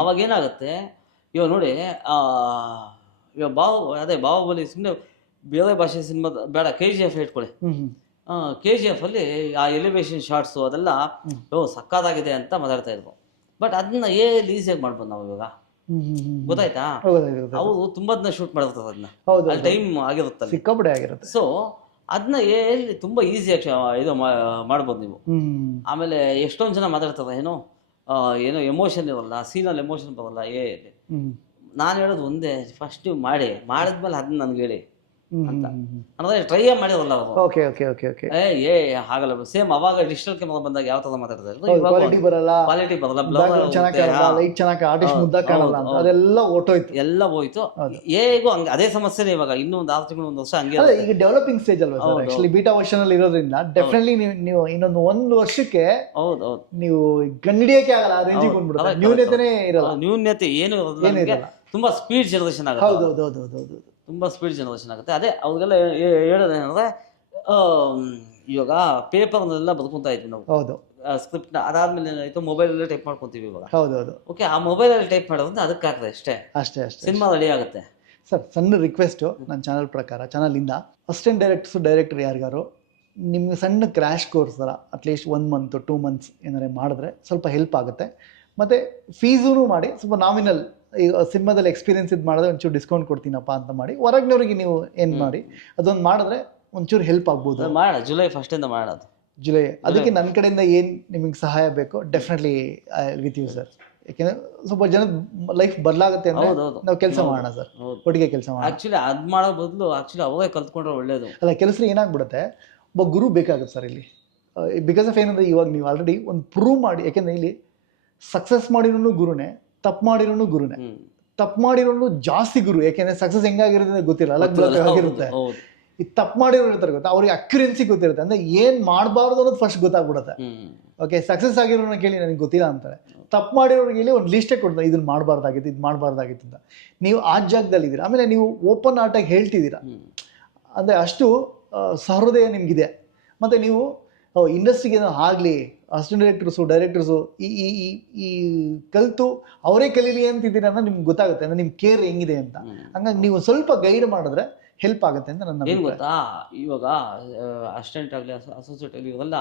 ಅವಾಗ ಏನಾಗುತ್ತೆ, ಇವಾಗ ನೋಡಿ, ಇವಾಗ ಬಾಹುಬಲಿ ಸುಮ್ಮನೆ ಬೇರೆ ಭಾಷೆ ಸಿನಿಮಾ ಬೇಡ, KGF ಇಟ್ಕೊಳ್ಳಿ. KGF ಅಲ್ಲಿ ಆ ಎಲಿವೇಶನ್ ಶಾರ್ಟ್ಸು ಅದೆಲ್ಲ ಸಕ್ಕತ್ತಾಗಿದೆ ಅಂತ ಮಾತಾಡ್ತಾ ಇದ್ರು. ಬಟ್ ಅದನ್ನ ಈಸಿಯಾಗಿ ಮಾಡ್ಬೋದು ನಾವು ಇವಾಗ, ಗೊತ್ತಾಯ್ತಾ. ಅವರು ತುಂಬಾ ದಿನ ಶೂಟ್ ಮಾಡಿರ್ತಾರೆ, ಅದನ್ನ ಟೈಮ್ ಆಗಿರುತ್ತೆ. ಸೊ ಅದನ್ನ ತುಂಬಾ ಈಸಿಯಾಗಿ ಇದು ಮಾಡ್ಬೋದು ನೀವು. ಆಮೇಲೆ ಎಷ್ಟೊಂದು ಜನ ಮಾತಾಡ್ತಾರೆ, ಏನೋ ಎಮೋಷನ್ ಇರಲ್ಲ, ಸೀನಲ್ಲಿ ಎಮೋಷನ್ ಬರಲ್ಲ. ನಾನು ಹೇಳೋದು ಒಂದೇ, ಫಸ್ಟ್ ನೀವು ಮಾಡಿದ್ಮೇಲೆ ಅದನ್ನ ನನ್ಗೆ ಹೇಳಿ, ಅಂತ ಅಂದ್ರೆ ಟ್ರೈ ಮಾಡಿರಲ್ಲ ಅವರು. ಓಕೆ ಓಕೆ ಓಕೆ ಓಕೆ ಏ ಹಾಗಲ್ಲ ಸೇಮ್ ಅವಾಗ ಡಿಜಿಟಲ್ ಕ್ಯಾಮರಾ ಬಂದಾಗ ಯಾವ ತರ ಮಾತಾಡ್ತಾ ಕ್ವಾಲಿಟಿ ಬರಲ್ಲ, ಕ್ವಾಲಿಟಿ ಬರಲ್ಲ, ಚೆನ್ನಾಗಿ ಕಾಣಲ್ಲ, ಲೈಟ್ ಚೆನ್ನಾಗಿ ಆರ್ಟಿಸ್ಟ್ ಮುದ್ದ ಕಾಣಲ್ಲ ಅಂತ ಅದೆಲ್ಲ ಓಟೋಯ್ತು, ಎಲ್ಲ ಹೋಯ್ತು. ಹೇಗೂ ಹಂಗೆ ಅದೇ ಸಮಸ್ಯೆನೇ ಇವಾಗ ಇನ್ನೂ ಒಂದು 6 ತಿಂಗಳು 1 ವರ್ಷ ಹಂಗೆ. ಅದೇ ಈಗ ಡೆವಲಪಿಂಗ್ ಸ್ಟೇಜ್ ಅಲ್ವಾ ಸರ್, ಆಕ್ಚುಲಿ ಬೀಟಾ ವರ್ಷನ್ ಅಲ್ಲಿ ಇರೋದ್ರಿಂದ ಡೆಫಿನೆಟ್ಲಿ ನೀವು ಇನ್ನೊಂದು 1 ವರ್ಷಕ್ಕೆ ಹೌದು ನೀವು ಗಂಡಿಡಿಯಕ್ಕೆ ಆಗಲ್ಲ, ಆ ರೇಂಜಿಗೆ ಬಂದ್ಬಿಡುತ್ತೆ, ನ್ಯೂನತೆನೇ ಇರಲ್ಲ, ನ್ಯೂನ್ಯತೆ ಏನು ಇರೋದಿಲ್ಲ, ತುಂಬಾ ಸ್ಪೀಡ್ ಜನರೇಷನ್ ಆಗುತ್ತೆ. ಹೌದು ಹೌದು ಹೌದು ಹೌದು ತುಂಬಾ ಸ್ಪೀಡ್ ಜನರೇಷನ್ ಆಗುತ್ತೆ. ಅದೇ ಅವ್ರಿಗೆಲ್ಲ ಹೇಳೋದೇನಂದ್ರೆ ಇವಾಗ ಪೇಪರ್ನೆಲ್ಲ ಬದುಕೊಂತ ಇದ್ವಿ ನಾವು, ಹೌದು ಸ್ಕ್ರಿಪ್ಟ್ ಅದಾದ್ಮೇಲೆ ಏನಾಯ್ತು ಮೊಬೈಲಲ್ಲೇ ಟೈಪ್ ಮಾಡ್ಕೊಂತೀವಿ ಇವಾಗ. ಹೌದು ಹೌದು ಓಕೆ, ಆ ಮೊಬೈಲಲ್ಲಿ ಟೈಪ್ ಮಾಡೋದ್ರಿಂದ ಅದಕ್ಕಾಗ್ತದೆ ಅಷ್ಟೇ, ಅಷ್ಟೇ ಅಷ್ಟೇ ಸಿನಿಮಾ ರೆಡಿ ಆಗುತ್ತೆ. ಸರ್ ಸಣ್ಣ ರಿಕ್ವೆಸ್ಟು ನನ್ನ ಚಾನಲ್ ಪ್ರಕಾರ, ಚಾನಲಿಂದ ಅಸಿಸ್ಟೆಂಟ್ ಡೈರೆಕ್ಟರ್ ಯಾರಿಗಾರು ನಿಮ್ಗೆ ಸಣ್ಣ ಕ್ರ್ಯಾಶ್ ಕೋರ್ಸ್ ಥರ ಅಟ್ಲೀಸ್ಟ್ 1 ಮಂತ್ 2 ಮಂತ್ಸ್ ಏನಾರೆ ಮಾಡಿದ್ರೆ ಸ್ವಲ್ಪ ಹೆಲ್ಪ್ ಆಗುತ್ತೆ. ಮತ್ತು ಫೀಸೂ ಮಾಡಿ ಸ್ವಲ್ಪ ನಾಮಿನಲ್, ಈಗ ಸಿನಿಮಾದಲ್ಲಿ ಎಕ್ಸ್ಪೀರಿಯನ್ಸ್ ಇದು ಮಾಡಿದ್ರೆ ಒಂಚೂರು ಡಿಸ್ಕೌಂಟ್ ಕೊಡ್ತೀನಪ್ಪ ಅಂತ ಮಾಡಿ ಹೊರಗಿನವ್ರಿಗೆ ನೀವು ಏನು ಮಾಡಿ ಅದೊಂದು ಮಾಡಿದ್ರೆ ಒಂಚೂರು ಹೆಲ್ಪ್ ಆಗ್ಬೋದು. ಮಾಡೋಣ, ಜುಲೈ 1st ಮಾಡೋದು. ಜುಲೈ, ಅದಕ್ಕೆ ನನ್ನ ಕಡೆಯಿಂದ ಏನು ನಿಮಗೆ ಸಹಾಯ ಬೇಕೋ ಡೆಫಿನೆಟ್ಲಿ ವಿತ್ ಯು ಸರ್. ಯಾಕೆಂದರೆ ಸ್ವಲ್ಪ ಜನ ಲೈಫ್ ಬದಲಾಗುತ್ತೆ ಅಂದರೆ ನಾವು ಕೆಲಸ ಮಾಡೋಣ ಸರ್, ಒಟ್ಟಿಗೆ ಕೆಲಸ ಮಾಡೋಣ. ಆ್ಯಕ್ಚುಲಿ ಅದು ಮಾಡೋ ಬದಲು ಆ್ಯಕ್ಚುಲಿ ಅವರೇ ಕಲ್ತ್ಕೊಂಡ್ರೆ ಒಳ್ಳೇದು. ಅಲ್ಲ, ಕೆಲಸ ಏನಾಗ್ಬಿಡುತ್ತೆ, ಒಬ್ಬ ಗುರು ಬೇಕಾಗುತ್ತೆ ಸರ್ ಇಲ್ಲಿ. ಬಿಕಾಸ್ ಆಫ್ ಏನಂದರೆ ಇವಾಗ ನೀವು ಆಲ್ರೆಡಿ ಒಂದು ಪ್ರೂವ್ ಮಾಡಿ, ಯಾಕೆಂದರೆ ಇಲ್ಲಿ ಸಕ್ಸಸ್ ಮಾಡಿರೋನು ಗುರುನೇ, ತಪ್ಪು ಮಾಡಿರೋನು ಗುರುನೇ, ತಪ್ಪು ಮಾಡಿರೋನು ಜಾಸ್ತಿ ಗುರು. ಯಾಕೆಂದರೆ ಸಕ್ಸಸ್ ಹೆಂಗಾಗಿರುತ್ತೆ ಗೊತ್ತಿಲ್ಲ, ಅಲಗ್ ಆಗಿರುತ್ತೆ. ಈ ತಪ್ಪು ಮಾಡಿರೋ ಇರ್ತಾರೆ ಗೊತ್ತಾ, ಅವ್ರಿಗೆ ಅಕ್ಯುರೆನ್ಸಿ ಗೊತ್ತಿರುತ್ತೆ, ಅಂದರೆ ಏನು ಮಾಡಬಾರ್ದು ಅನ್ನೋದು ಫಸ್ಟ್ ಗೊತ್ತಾಗ್ಬಿಡುತ್ತೆ. ಓಕೆ, ಸಕ್ಸಸ್ ಆಗಿರೋನ ಕೇಳಿ ನನಗೆ ಗೊತ್ತಿಲ್ಲ ಅಂತಾರೆ, ತಪ್ಪು ಮಾಡಿರೋರಿಗೆ ಇಲ್ಲಿ ಒಂದು ಲಿಸ್ಟೇ ಕೊಡ್ತಾರೆ, ಇದನ್ನು ಮಾಡಬಾರ್ದಾಗಿತ್ತು, ಇದು ಮಾಡಬಾರ್ದಾಗಿತ್ತು ಅಂತ. ನೀವು ಆ ಜಾಗದಲ್ಲಿ ಇದ್ದೀರಾ, ಆಮೇಲೆ ನೀವು ಓಪನ್ ಆರ್ಟಾಗಿ ಹೇಳ್ತಿದ್ದೀರಾ, ಅಂದರೆ ಅಷ್ಟು ಸಹೃದಯ ನಿಮಗಿದೆ. ಮತ್ತು ನೀವು ಇಂಡಸ್ಟ್ರಿಗೆ ಆಗಲಿ ಅಸಿಸ್ಟೆಂಟ್ ಡೈರೆಕ್ಟರ್ಸು ಈ ಈ ಈ ಕಲಿತು ಅವರೇ ಕಲೀಲಿ ಅಂತಿದ್ದೀರ ಅನ್ನೋ ನಿಮ್ಗೆ ಗೊತ್ತಾಗುತ್ತೆ, ಅಂದರೆ ನಿಮ್ಮ ಕೇರ್ ಹೆಂಗಿದೆ ಅಂತ. ಹಂಗಾಗಿ ನೀವು ಸ್ವಲ್ಪ ಗೈಡ್ ಮಾಡಿದ್ರೆ ಹೆಲ್ಪ್ ಆಗುತ್ತೆ ಅಂತ ನನ್ನ ಏನು ಗೊತ್ತಾ. ಇವಾಗ ಅಸಿಸ್ಟೆಂಟ್ ಆಗಲಿ ಅಸೋಸಿಯೇಟ್ ಆಗಲಿ ಇವೆಲ್ಲ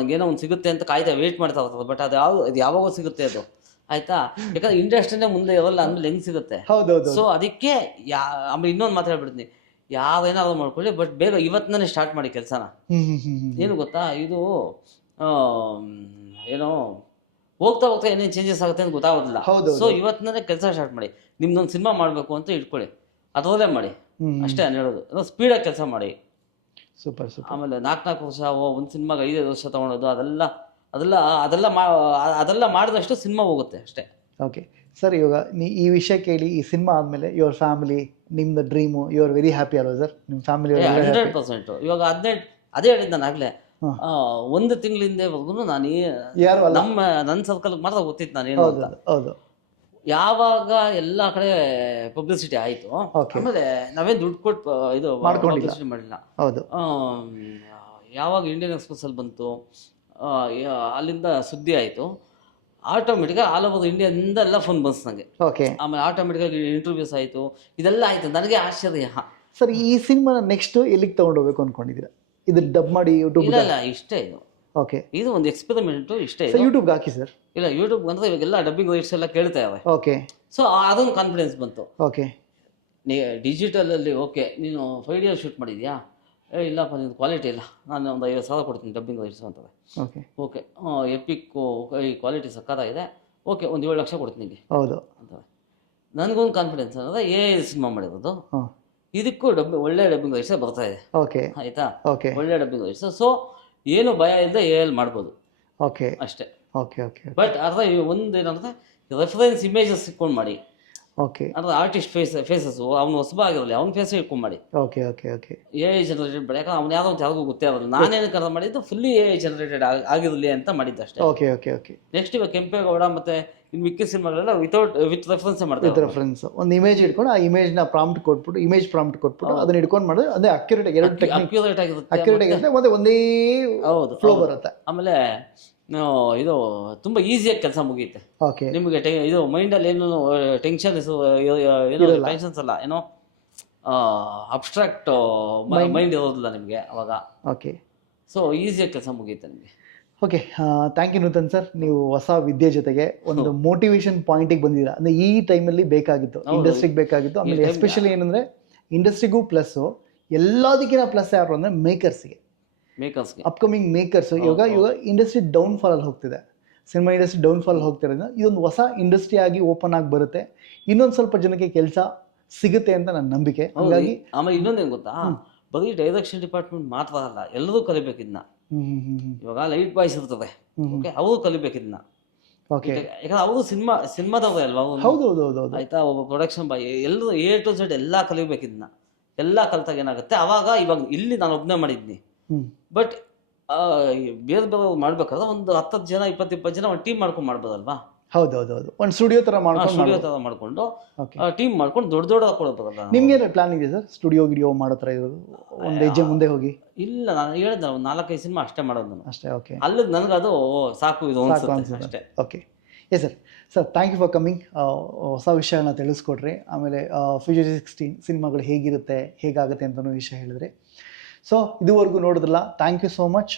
ನಂಗೇನೋ ಒಂದು ಸಿಗುತ್ತೆ ಅಂತ ಕಾಯ್ದೆ ವೇಟ್ ಮಾಡ್ತಾ ಹೋಗ್ತದೆ, ಬಟ್ ಅದು ಯಾವಾಗೋ ಸಿಗುತ್ತೆ ಅದು, ಆಯ್ತಾ. ಯಾಕಂದ್ರೆ ಇಂಡಸ್ಟ್ರಿನೇ ಮುಂದೆ ಇರಲ್ಲ ಅಂದ್ಮೇಲೆ ಹೆಂಗೆ ಸಿಗುತ್ತೆ. ಹೌದೌದು. ಸೊ ಅದಕ್ಕೆ ಆಮೇಲೆ ಇನ್ನೊಂದು ಮಾತಾಡ್ಬಿಡ್ತೀನಿ, ಯಾವೇನಾದ್ರು ಮಾಡ್ಕೊಳ್ಳಿ, ಬಟ್ ಬೇಗ ಇವತ್ತಿನೇ ಸ್ಟಾರ್ಟ್ ಮಾಡಿ ಕೆಲಸನ. ಏನು ಗೊತ್ತಾ, ಇದು ಏನೋ ಹೋಗ್ತಾ ಹೋಗ್ತಾ ಏನೇನು ಚೇಂಜಸ್ ಆಗುತ್ತೆ ಅಂತ ಗೊತ್ತಾಗೋದಿಲ್ಲ. ಸೊ ಇವತ್ತಿನೇ ಕೆಲಸ ಸ್ಟಾರ್ಟ್ ಮಾಡಿ. ನಿಮ್ದೊಂದು ಸಿನಿಮಾ ಮಾಡಬೇಕು ಅಂತ ಇಟ್ಕೊಳ್ಳಿ, ಅದರಲ್ಲೇ ಮಾಡಿ ಅಷ್ಟೇ ನಾನು ಹೇಳೋದು. ಸ್ಪೀಡಾಗಿ ಕೆಲಸ ಮಾಡಿ. Super super. ಆಮೇಲೆ 4 ವರ್ಷ ಒಂದು ಸಿನಿಮಾಗೆ 5 ವರ್ಷ ತೊಗೊಳೋದು ಅದೆಲ್ಲ ಮಾಡಿದಷ್ಟು ಸಿನಿಮಾ ಹೋಗುತ್ತೆ ಅಷ್ಟೇ. ಓಕೆ ಸರ್, ಇವಾಗ ಈ ವಿಷಯ ಕೇಳಿ ಈ ಸಿನಿಮಾ ಆದಮೇಲೆ ಯುವರ್ ಫ್ಯಾಮಿಲಿ, ನಿಮ್ದು dream, you are very happy ಅಲ್ವಾ ಸರ್? ನಿಮ್ಮ ಫ್ಯಾಮಿಲಿ 100%. ಇವಾಗ ಅದೇ ಹೇಳಿದ್ದು ನಾನು ಆಗಲೇ, 1 ತಿಂಗಳಿಂದವರೆಗೂ ನಾನು ಯಾರು ನನ್ನ ಸರ್ಕಲ್ ಮಾತ್ರ ಗೊತ್ತಿತ್ತು ನಾನೇನು ಅಂತ. ಹೌದು. ಯಾವಾಗ ಎಲ್ಲ ಕಡೆ ಪಬ್ಲಿಸಿಟಿ ಆಯಿತು, ಆಮೇಲೆ ನಾವೇನು ದುಡ್ಡು ಕೊಟ್ಟು ಇದು ಪಬ್ಲಿಸಿಟಿ ಮಾಡಲಿಲ್ಲ. ಹೌದು. ಯಾವಾಗ ಇಂಡಿಯನ್ ಎಕ್ಸ್ಪ್ರೆಸ್ಸಲ್ಲಿ ಬಂತು, ಅಲ್ಲಿಂದ ಸುದ್ದಿ ಆಯಿತು, ಆಟೋಮೆಟಿಕಾಗಿ ಆಲ್ ಓವರ್ ಇಂಡಿಯಾದಿಂದ ಎಲ್ಲ ಫೋನ್ ಬಂತು ನನಗೆ. ಓಕೆ. ಆಮೇಲೆ ಆಟೋಮೆಟಿಕಾಗಿ ಇಂಟರ್ವ್ಯೂಸ್ ಆಯಿತು, ಇದೆಲ್ಲ ಆಯಿತು. ನನಗೆ ಆಶ್ಚರ್ಯ. ಸರ್, ಈ ಸಿನಿಮಾ ನೆಕ್ಸ್ಟ್ ಎಲ್ಲಿಗೆ ತೊಗೊಂಡೋಗ್ಬೇಕು ಅಂದ್ಕೊಂಡಿದ್ದೀರಾ? ಇದು ಡಬ್ ಮಾಡಿ ಯೂಟ್ಯೂಬ್? ಇಲ್ಲ, ಇಷ್ಟೇ ಇದು. ಓಕೆ, ಇದು ಒಂದು ಎಕ್ಸ್ಪೆರಿಮೆಂಟು, ಇಷ್ಟೇ. ಯೂಟ್ಯೂಬ್ಗೆ ಹಾಕಿ ಸರ್. ಇಲ್ಲ, ಯೂಟ್ಯೂಬ್ ಅಂದ್ರೆ ಇವಾಗೆಲ್ಲ ಡಬ್ಬಿಂಗ್ ರೈಟ್ಸ್ ಎಲ್ಲ ಕೇಳ್ತಾ ಇವೆ. ಓಕೆ. ಸೊ ಅದೊಂದು ಕಾನ್ಫಿಡೆನ್ಸ್ ಬಂತು. ಓಕೆ. ಡಿಜಿಟಲಲ್ಲಿ ಓಕೆ, ನೀನು 5 years ಶೂಟ್ ಮಾಡಿದ್ಯಾ? ಇಲ್ಲಪ್ಪ, ನಿನ್ನ ಕ್ವಾಲಿಟಿ ಇಲ್ಲ, ನಾನು ಒಂದು 50,000 ಕೊಡ್ತೀನಿ ಡಬ್ಬಿಂಗ್ ರೈಟ್ಸ್ ಅಂತವೆ. ಓಕೆ, ಎಪಿಕ್ಕು ಈ ಕ್ವಾಲಿಟಿ ಸಕ್ಕತ್ತಾಗಿದೆ, ಓಕೆ, ಒಂದು 7 ಲಕ್ಷ ಕೊಡ್ತೀನಿ ನಿಮಗೆ. ಹೌದು ಅಂತವೆ. ನನಗೊಂದು ಕಾನ್ಫಿಡೆನ್ಸ್ ಅನ್ನೋದು ಸಿನಿಮಾ ಮಾಡಿರೋದು, ಇದಕ್ಕೂ ಒಳ್ಳೆ ಡಬ್ಬಿಂಗ್ ರೈಟ್ಸೇ ಬರ್ತಾ ಇದೆ. ಓಕೆ, ಆಯ್ತಾ. ಓಕೆ, ಒಳ್ಳೆ ಡಬ್ಬಿಂಗ್ ರೈಟ್ಸ್. ಸೊ ಏನು ಭಯ ಇಲ್ಲದೆ ಮಾಡ್ಬೋದು. ಓಕೆ ಅಷ್ಟೇ. Okay okay. ಬಟ್ ಅದ್ರ ಒಂದು ಏನಂದ್ರೆ ರೆಫರೆನ್ಸ್ ಇಮೇಜಸ್ ಇಟ್ಕೊಂಡು ಮಾಡಿ. ಓಕೆ. ಅಂದ್ರೆ ಆರ್ಟಿಸ್ಟ್ ಫೇಸಸ್ಸು ಅವನು ಹೊಸಬ ಆಗಿರಲಿ, ಅವ್ನ ಫೇಸ್ ಇಟ್ಕೊಂಡು ಮಾಡಿ. Okay okay okay. ಜನರೇಟೆಡ್ ಬೇಡ, ಯಾಕಂದ್ರೆ ಅವ್ನು ಯಾವುದೋ ಅಂತ ಯಾರಿಗೂ ಗೊತ್ತೇ ಆಗೋದಿಲ್ಲ. ನಾನೇನಕ್ಕೆ ಅರ್ಥ ಮಾಡಿದ್ದು ಫುಲ್ಲಿ ಜನರೇಟೆಡ್ ಆಗಿರಲಿ ಅಂತ ಮಾಡಿದ್ದು ಅಷ್ಟೇ. Okay okay okay. ನೆಕ್ಸ್ಟ್ ಇವಾಗ ಕೆಂಪೇಗೌಡ ಮತ್ತೆ ಇನ್ನು ಮಿಕ್ಕಿ ಸಿನಿಮಾಗಳೆಲ್ಲ ವಿತ್ ರೆಫರೆನ್ಸ್ ಮಾಡ್ತಾರೆ. ವಿತ್ ರೆಫರೆನ್ಸ್ ಒಂದು ಇಮೇಜ್ ಇಟ್ಕೊಂಡು ಆ ಇಮೇಜ್ನ ಪ್ರಾಂಪ್ಟ್ ಕೊಟ್ಬಿಟ್ಟು ಅದನ್ನ ಇಟ್ಕೊಂಡು ಮಾಡಿದ್ರೆ ಅದೇ ಅಕ್ಯುರೇಟ್ ಆಗಿರುತ್ತೆ, ಮತ್ತೆ ಒಂದೇ ಹೌದು ಫ್ಲೋ ಬರುತ್ತೆ. ಆಮೇಲೆ ಇದು ತುಂಬಾ ಈಸಿಯಾಗಿ ಕೆಲಸ ಮುಗಿಯುತ್ತೆ. ಓಕೆ. ನಿಮಗೆ ಇದು ಮೈಂಡಲ್ಲಿ ಏನು ಟೆನ್ಷನ್ಸ್ ಅಲ್ಲ, ಏನೋ ಅಬ್ಸ್ಟ್ರಾಕ್ಟ್ ಮೈಂಡ್ ಇರೋದಿಲ್ಲ ನಿಮಗೆ ಅವಾಗ. ಓಕೆ. ಸೊ ಈಸಿಯಾಗಿ ಕೆಲಸ ಮುಗಿಯುತ್ತೆ ನಿಮಗೆ. Okay, thank you Nutan sir. ನೀವು ಹೊಸ ವಿದ್ಯೆ ಜೊತೆಗೆ ಒಂದು ಮೋಟಿವೇಶನ್ ಪಾಯಿಂಟಿಗೆ ಬಂದಿದ್ದೀರಾ. ಅಂದರೆ ಈ ಟೈಮಲ್ಲಿ ಬೇಕಾಗಿತ್ತು, ಇಂಡಸ್ಟ್ರಿಗೆ ಬೇಕಾಗಿತ್ತು. ಆಮೇಲೆ ಎಸ್ಪೆಷಲಿ ಏನಂದರೆ ಇಂಡಸ್ಟ್ರಿಗೂ ಪ್ಲಸ್ಸು, ಎಲ್ಲದಕ್ಕಿಂತ ಪ್ಲಸ್ ಯಾರು ಅಂದರೆ ಮೇಕರ್ಸ್ಗೆ, ಅಪ್ಕಮಿಂಗ್ ಮೇಕರ್ಸು. ಇವಾಗ ಇಂಡಸ್ಟ್ರಿ ಡೌನ್ಫಾಲಲ್ಲಿ ಹೋಗ್ತಿದೆ, ಸಿನಿಮಾ ಇಂಡಸ್ಟ್ರಿ ಡೌನ್ಫಾಲ್ ಹೋಗ್ತಿರೋದ್ರಿಂದ ಇದೊಂದು ಹೊಸ ಇಂಡಸ್ಟ್ರಿ ಆಗಿ ಓಪನ್ ಆಗಿ ಬರುತ್ತೆ. ಇನ್ನೊಂದು ಸ್ವಲ್ಪ ಜನಕ್ಕೆ ಕೆಲಸ ಸಿಗುತ್ತೆ ಅಂತ ನನ್ನ ನಂಬಿಕೆ. ಹೌದು. ಹಾಗಾಗಿ ಆಮೇಲೆ ಇನ್ನೊಂದೇನು ಗೊತ್ತಾ, ಬರೀ ಡೈರೆಕ್ಷನ್ ಡಿಪಾರ್ಟ್ಮೆಂಟ್ ಮಾತ್ರ ಅಲ್ಲ, ಎಲ್ಲರೂ ಕಲಿಬೇಕಿದ್ನ. ಇವಾಗ ಲೈಟ್ ಬಾಯ್ಸ್ ಇರ್ತದೆ, ಓಕೆ, ಅವರು ಕಲಿಬೇಕಿದ್ನ. ಓಕೆ. ಯಾಕಂದ್ರೆ ಅವರು ಸಿನಿಮಾದವ್ರೆ ಅಲ್ವಾ ಅವ್ರು. ಹೌದು ಹೌದು ಹೌದು ಹೌದು. ಆಯ್ತಾ, ಒಬ್ಬ ಪ್ರೊಡಕ್ಷನ್ ಬಾಯ್ ಎಲ್ಲರೂ A to Z ಎಲ್ಲ ಕಲಿಬೇಕಿದ್ನ. ಎಲ್ಲ ಕಲ್ತಾಗ ಏನಾಗುತ್ತೆ, ಇವಾಗ ಇಲ್ಲಿ ನಾನು ಒಬ್ಬನೇ ಮಾಡಿದ್ನಿ, ಬಟ್ ಬೇರೆ ಬೇರೆ ಮಾಡ್ಬೇಕಾದ್ರೆ ಒಂದು 10 ಜನ 20 ಜನ ಒಂದು ಟೀಮ್ ಮಾಡ್ಕೊಂಡು ಮಾಡ್ಬೋದಲ್ವಾ. ಹೌದು ಹೌದು ಹೌದು. ಒಂದು ಸ್ಟುಡಿಯೋ ಥರ ಸ್ಟುಡಿಯೋ ತರ ಮಾಡ್ಕೊಂಡು ಟೀಮ್ ಮಾಡ್ಕೊಂಡು ದೊಡ್ಡ ಕೊಡಬೋದಲ್ಲ. ನಿಮ್ಗೆ ಏನಾದ್ರು ಪ್ಲಾನ್ ಇದೆ ಸರ್ ಸ್ಟುಡಿಯೋ ಗಿಡಿಯೋ ಮಾಡೋ ಥರ ಇರೋದು, ಒಂದು ಹೆಜ್ಜೆ ಮುಂದೆ ಹೋಗಿ? ಇಲ್ಲ, ನಾನು ಹೇಳಿದ 4-5 ಸಿನಿಮಾ ಅಷ್ಟೇ ಮಾಡೋದು ನಾನು ಅಷ್ಟೇ. ಓಕೆ. ಅಲ್ಲಿ ನನಗದು ಸಾಕು ಇದು ಅನ್ಸುತ್ತೆ ಅಷ್ಟೇ. Okay. Yes sir. Sir, thank you for coming. ಹೊಸ ವಿಷಯನ ತಿಳಿಸ್ಕೊಟ್ರಿ. ಆಮೇಲೆ ಫ್ಯೂಚರ್ 16 ಸಿನಿಮಾಗಳು ಹೇಗಿರುತ್ತೆ, ಹೇಗಾಗುತ್ತೆ ಅಂತಲೂ ವಿಷಯ ಹೇಳಿದ್ರಿ. ಸೊ ಇದುವರೆಗೂ ನೋಡಿದ್ರಲ್ಲ, ಥ್ಯಾಂಕ್ ಯು ಸೋ ಮಚ್.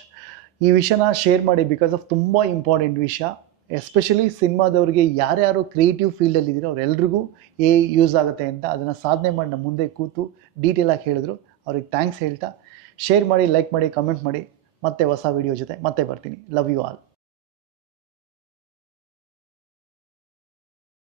ಈ ವಿಷಯನ ಶೇರ್ ಮಾಡಿ, ಬಿಕಾಸ್ ಆಫ್ ತುಂಬ ಇಂಪಾರ್ಟೆಂಟ್ ವಿಷಯ. ಎಸ್ಪೆಷಲಿ ಸಿನಿಮಾದವ್ರಿಗೆ ಯಾರ್ಯಾರು ಕ್ರಿಯೇಟಿವ್ ಫೀಲ್ಡಲ್ಲಿ ಇದ್ದೀರೋ ಅವರೆಲ್ರಿಗೂ ಯೂಸ್ ಆಗುತ್ತೆ ಅಂತ ಅದನ್ನು ಸಾಧನೆ ಮಾಡಿ ನಮ್ಮ ಮುಂದೆ ಕೂತು ಡೀಟೇಲಾಗಿ ಹೇಳಿದ್ರು. ಅವ್ರಿಗೆ ಥ್ಯಾಂಕ್ಸ್ ಹೇಳ್ತಾ, ಶೇರ್ ಮಾಡಿ, ಲೈಕ್ ಮಾಡಿ, ಕಮೆಂಟ್ ಮಾಡಿ. ಮತ್ತೆ ಹೊಸ ವಿಡಿಯೋ ಜೊತೆ ಮತ್ತೆ ಬರ್ತೀನಿ. Love you all.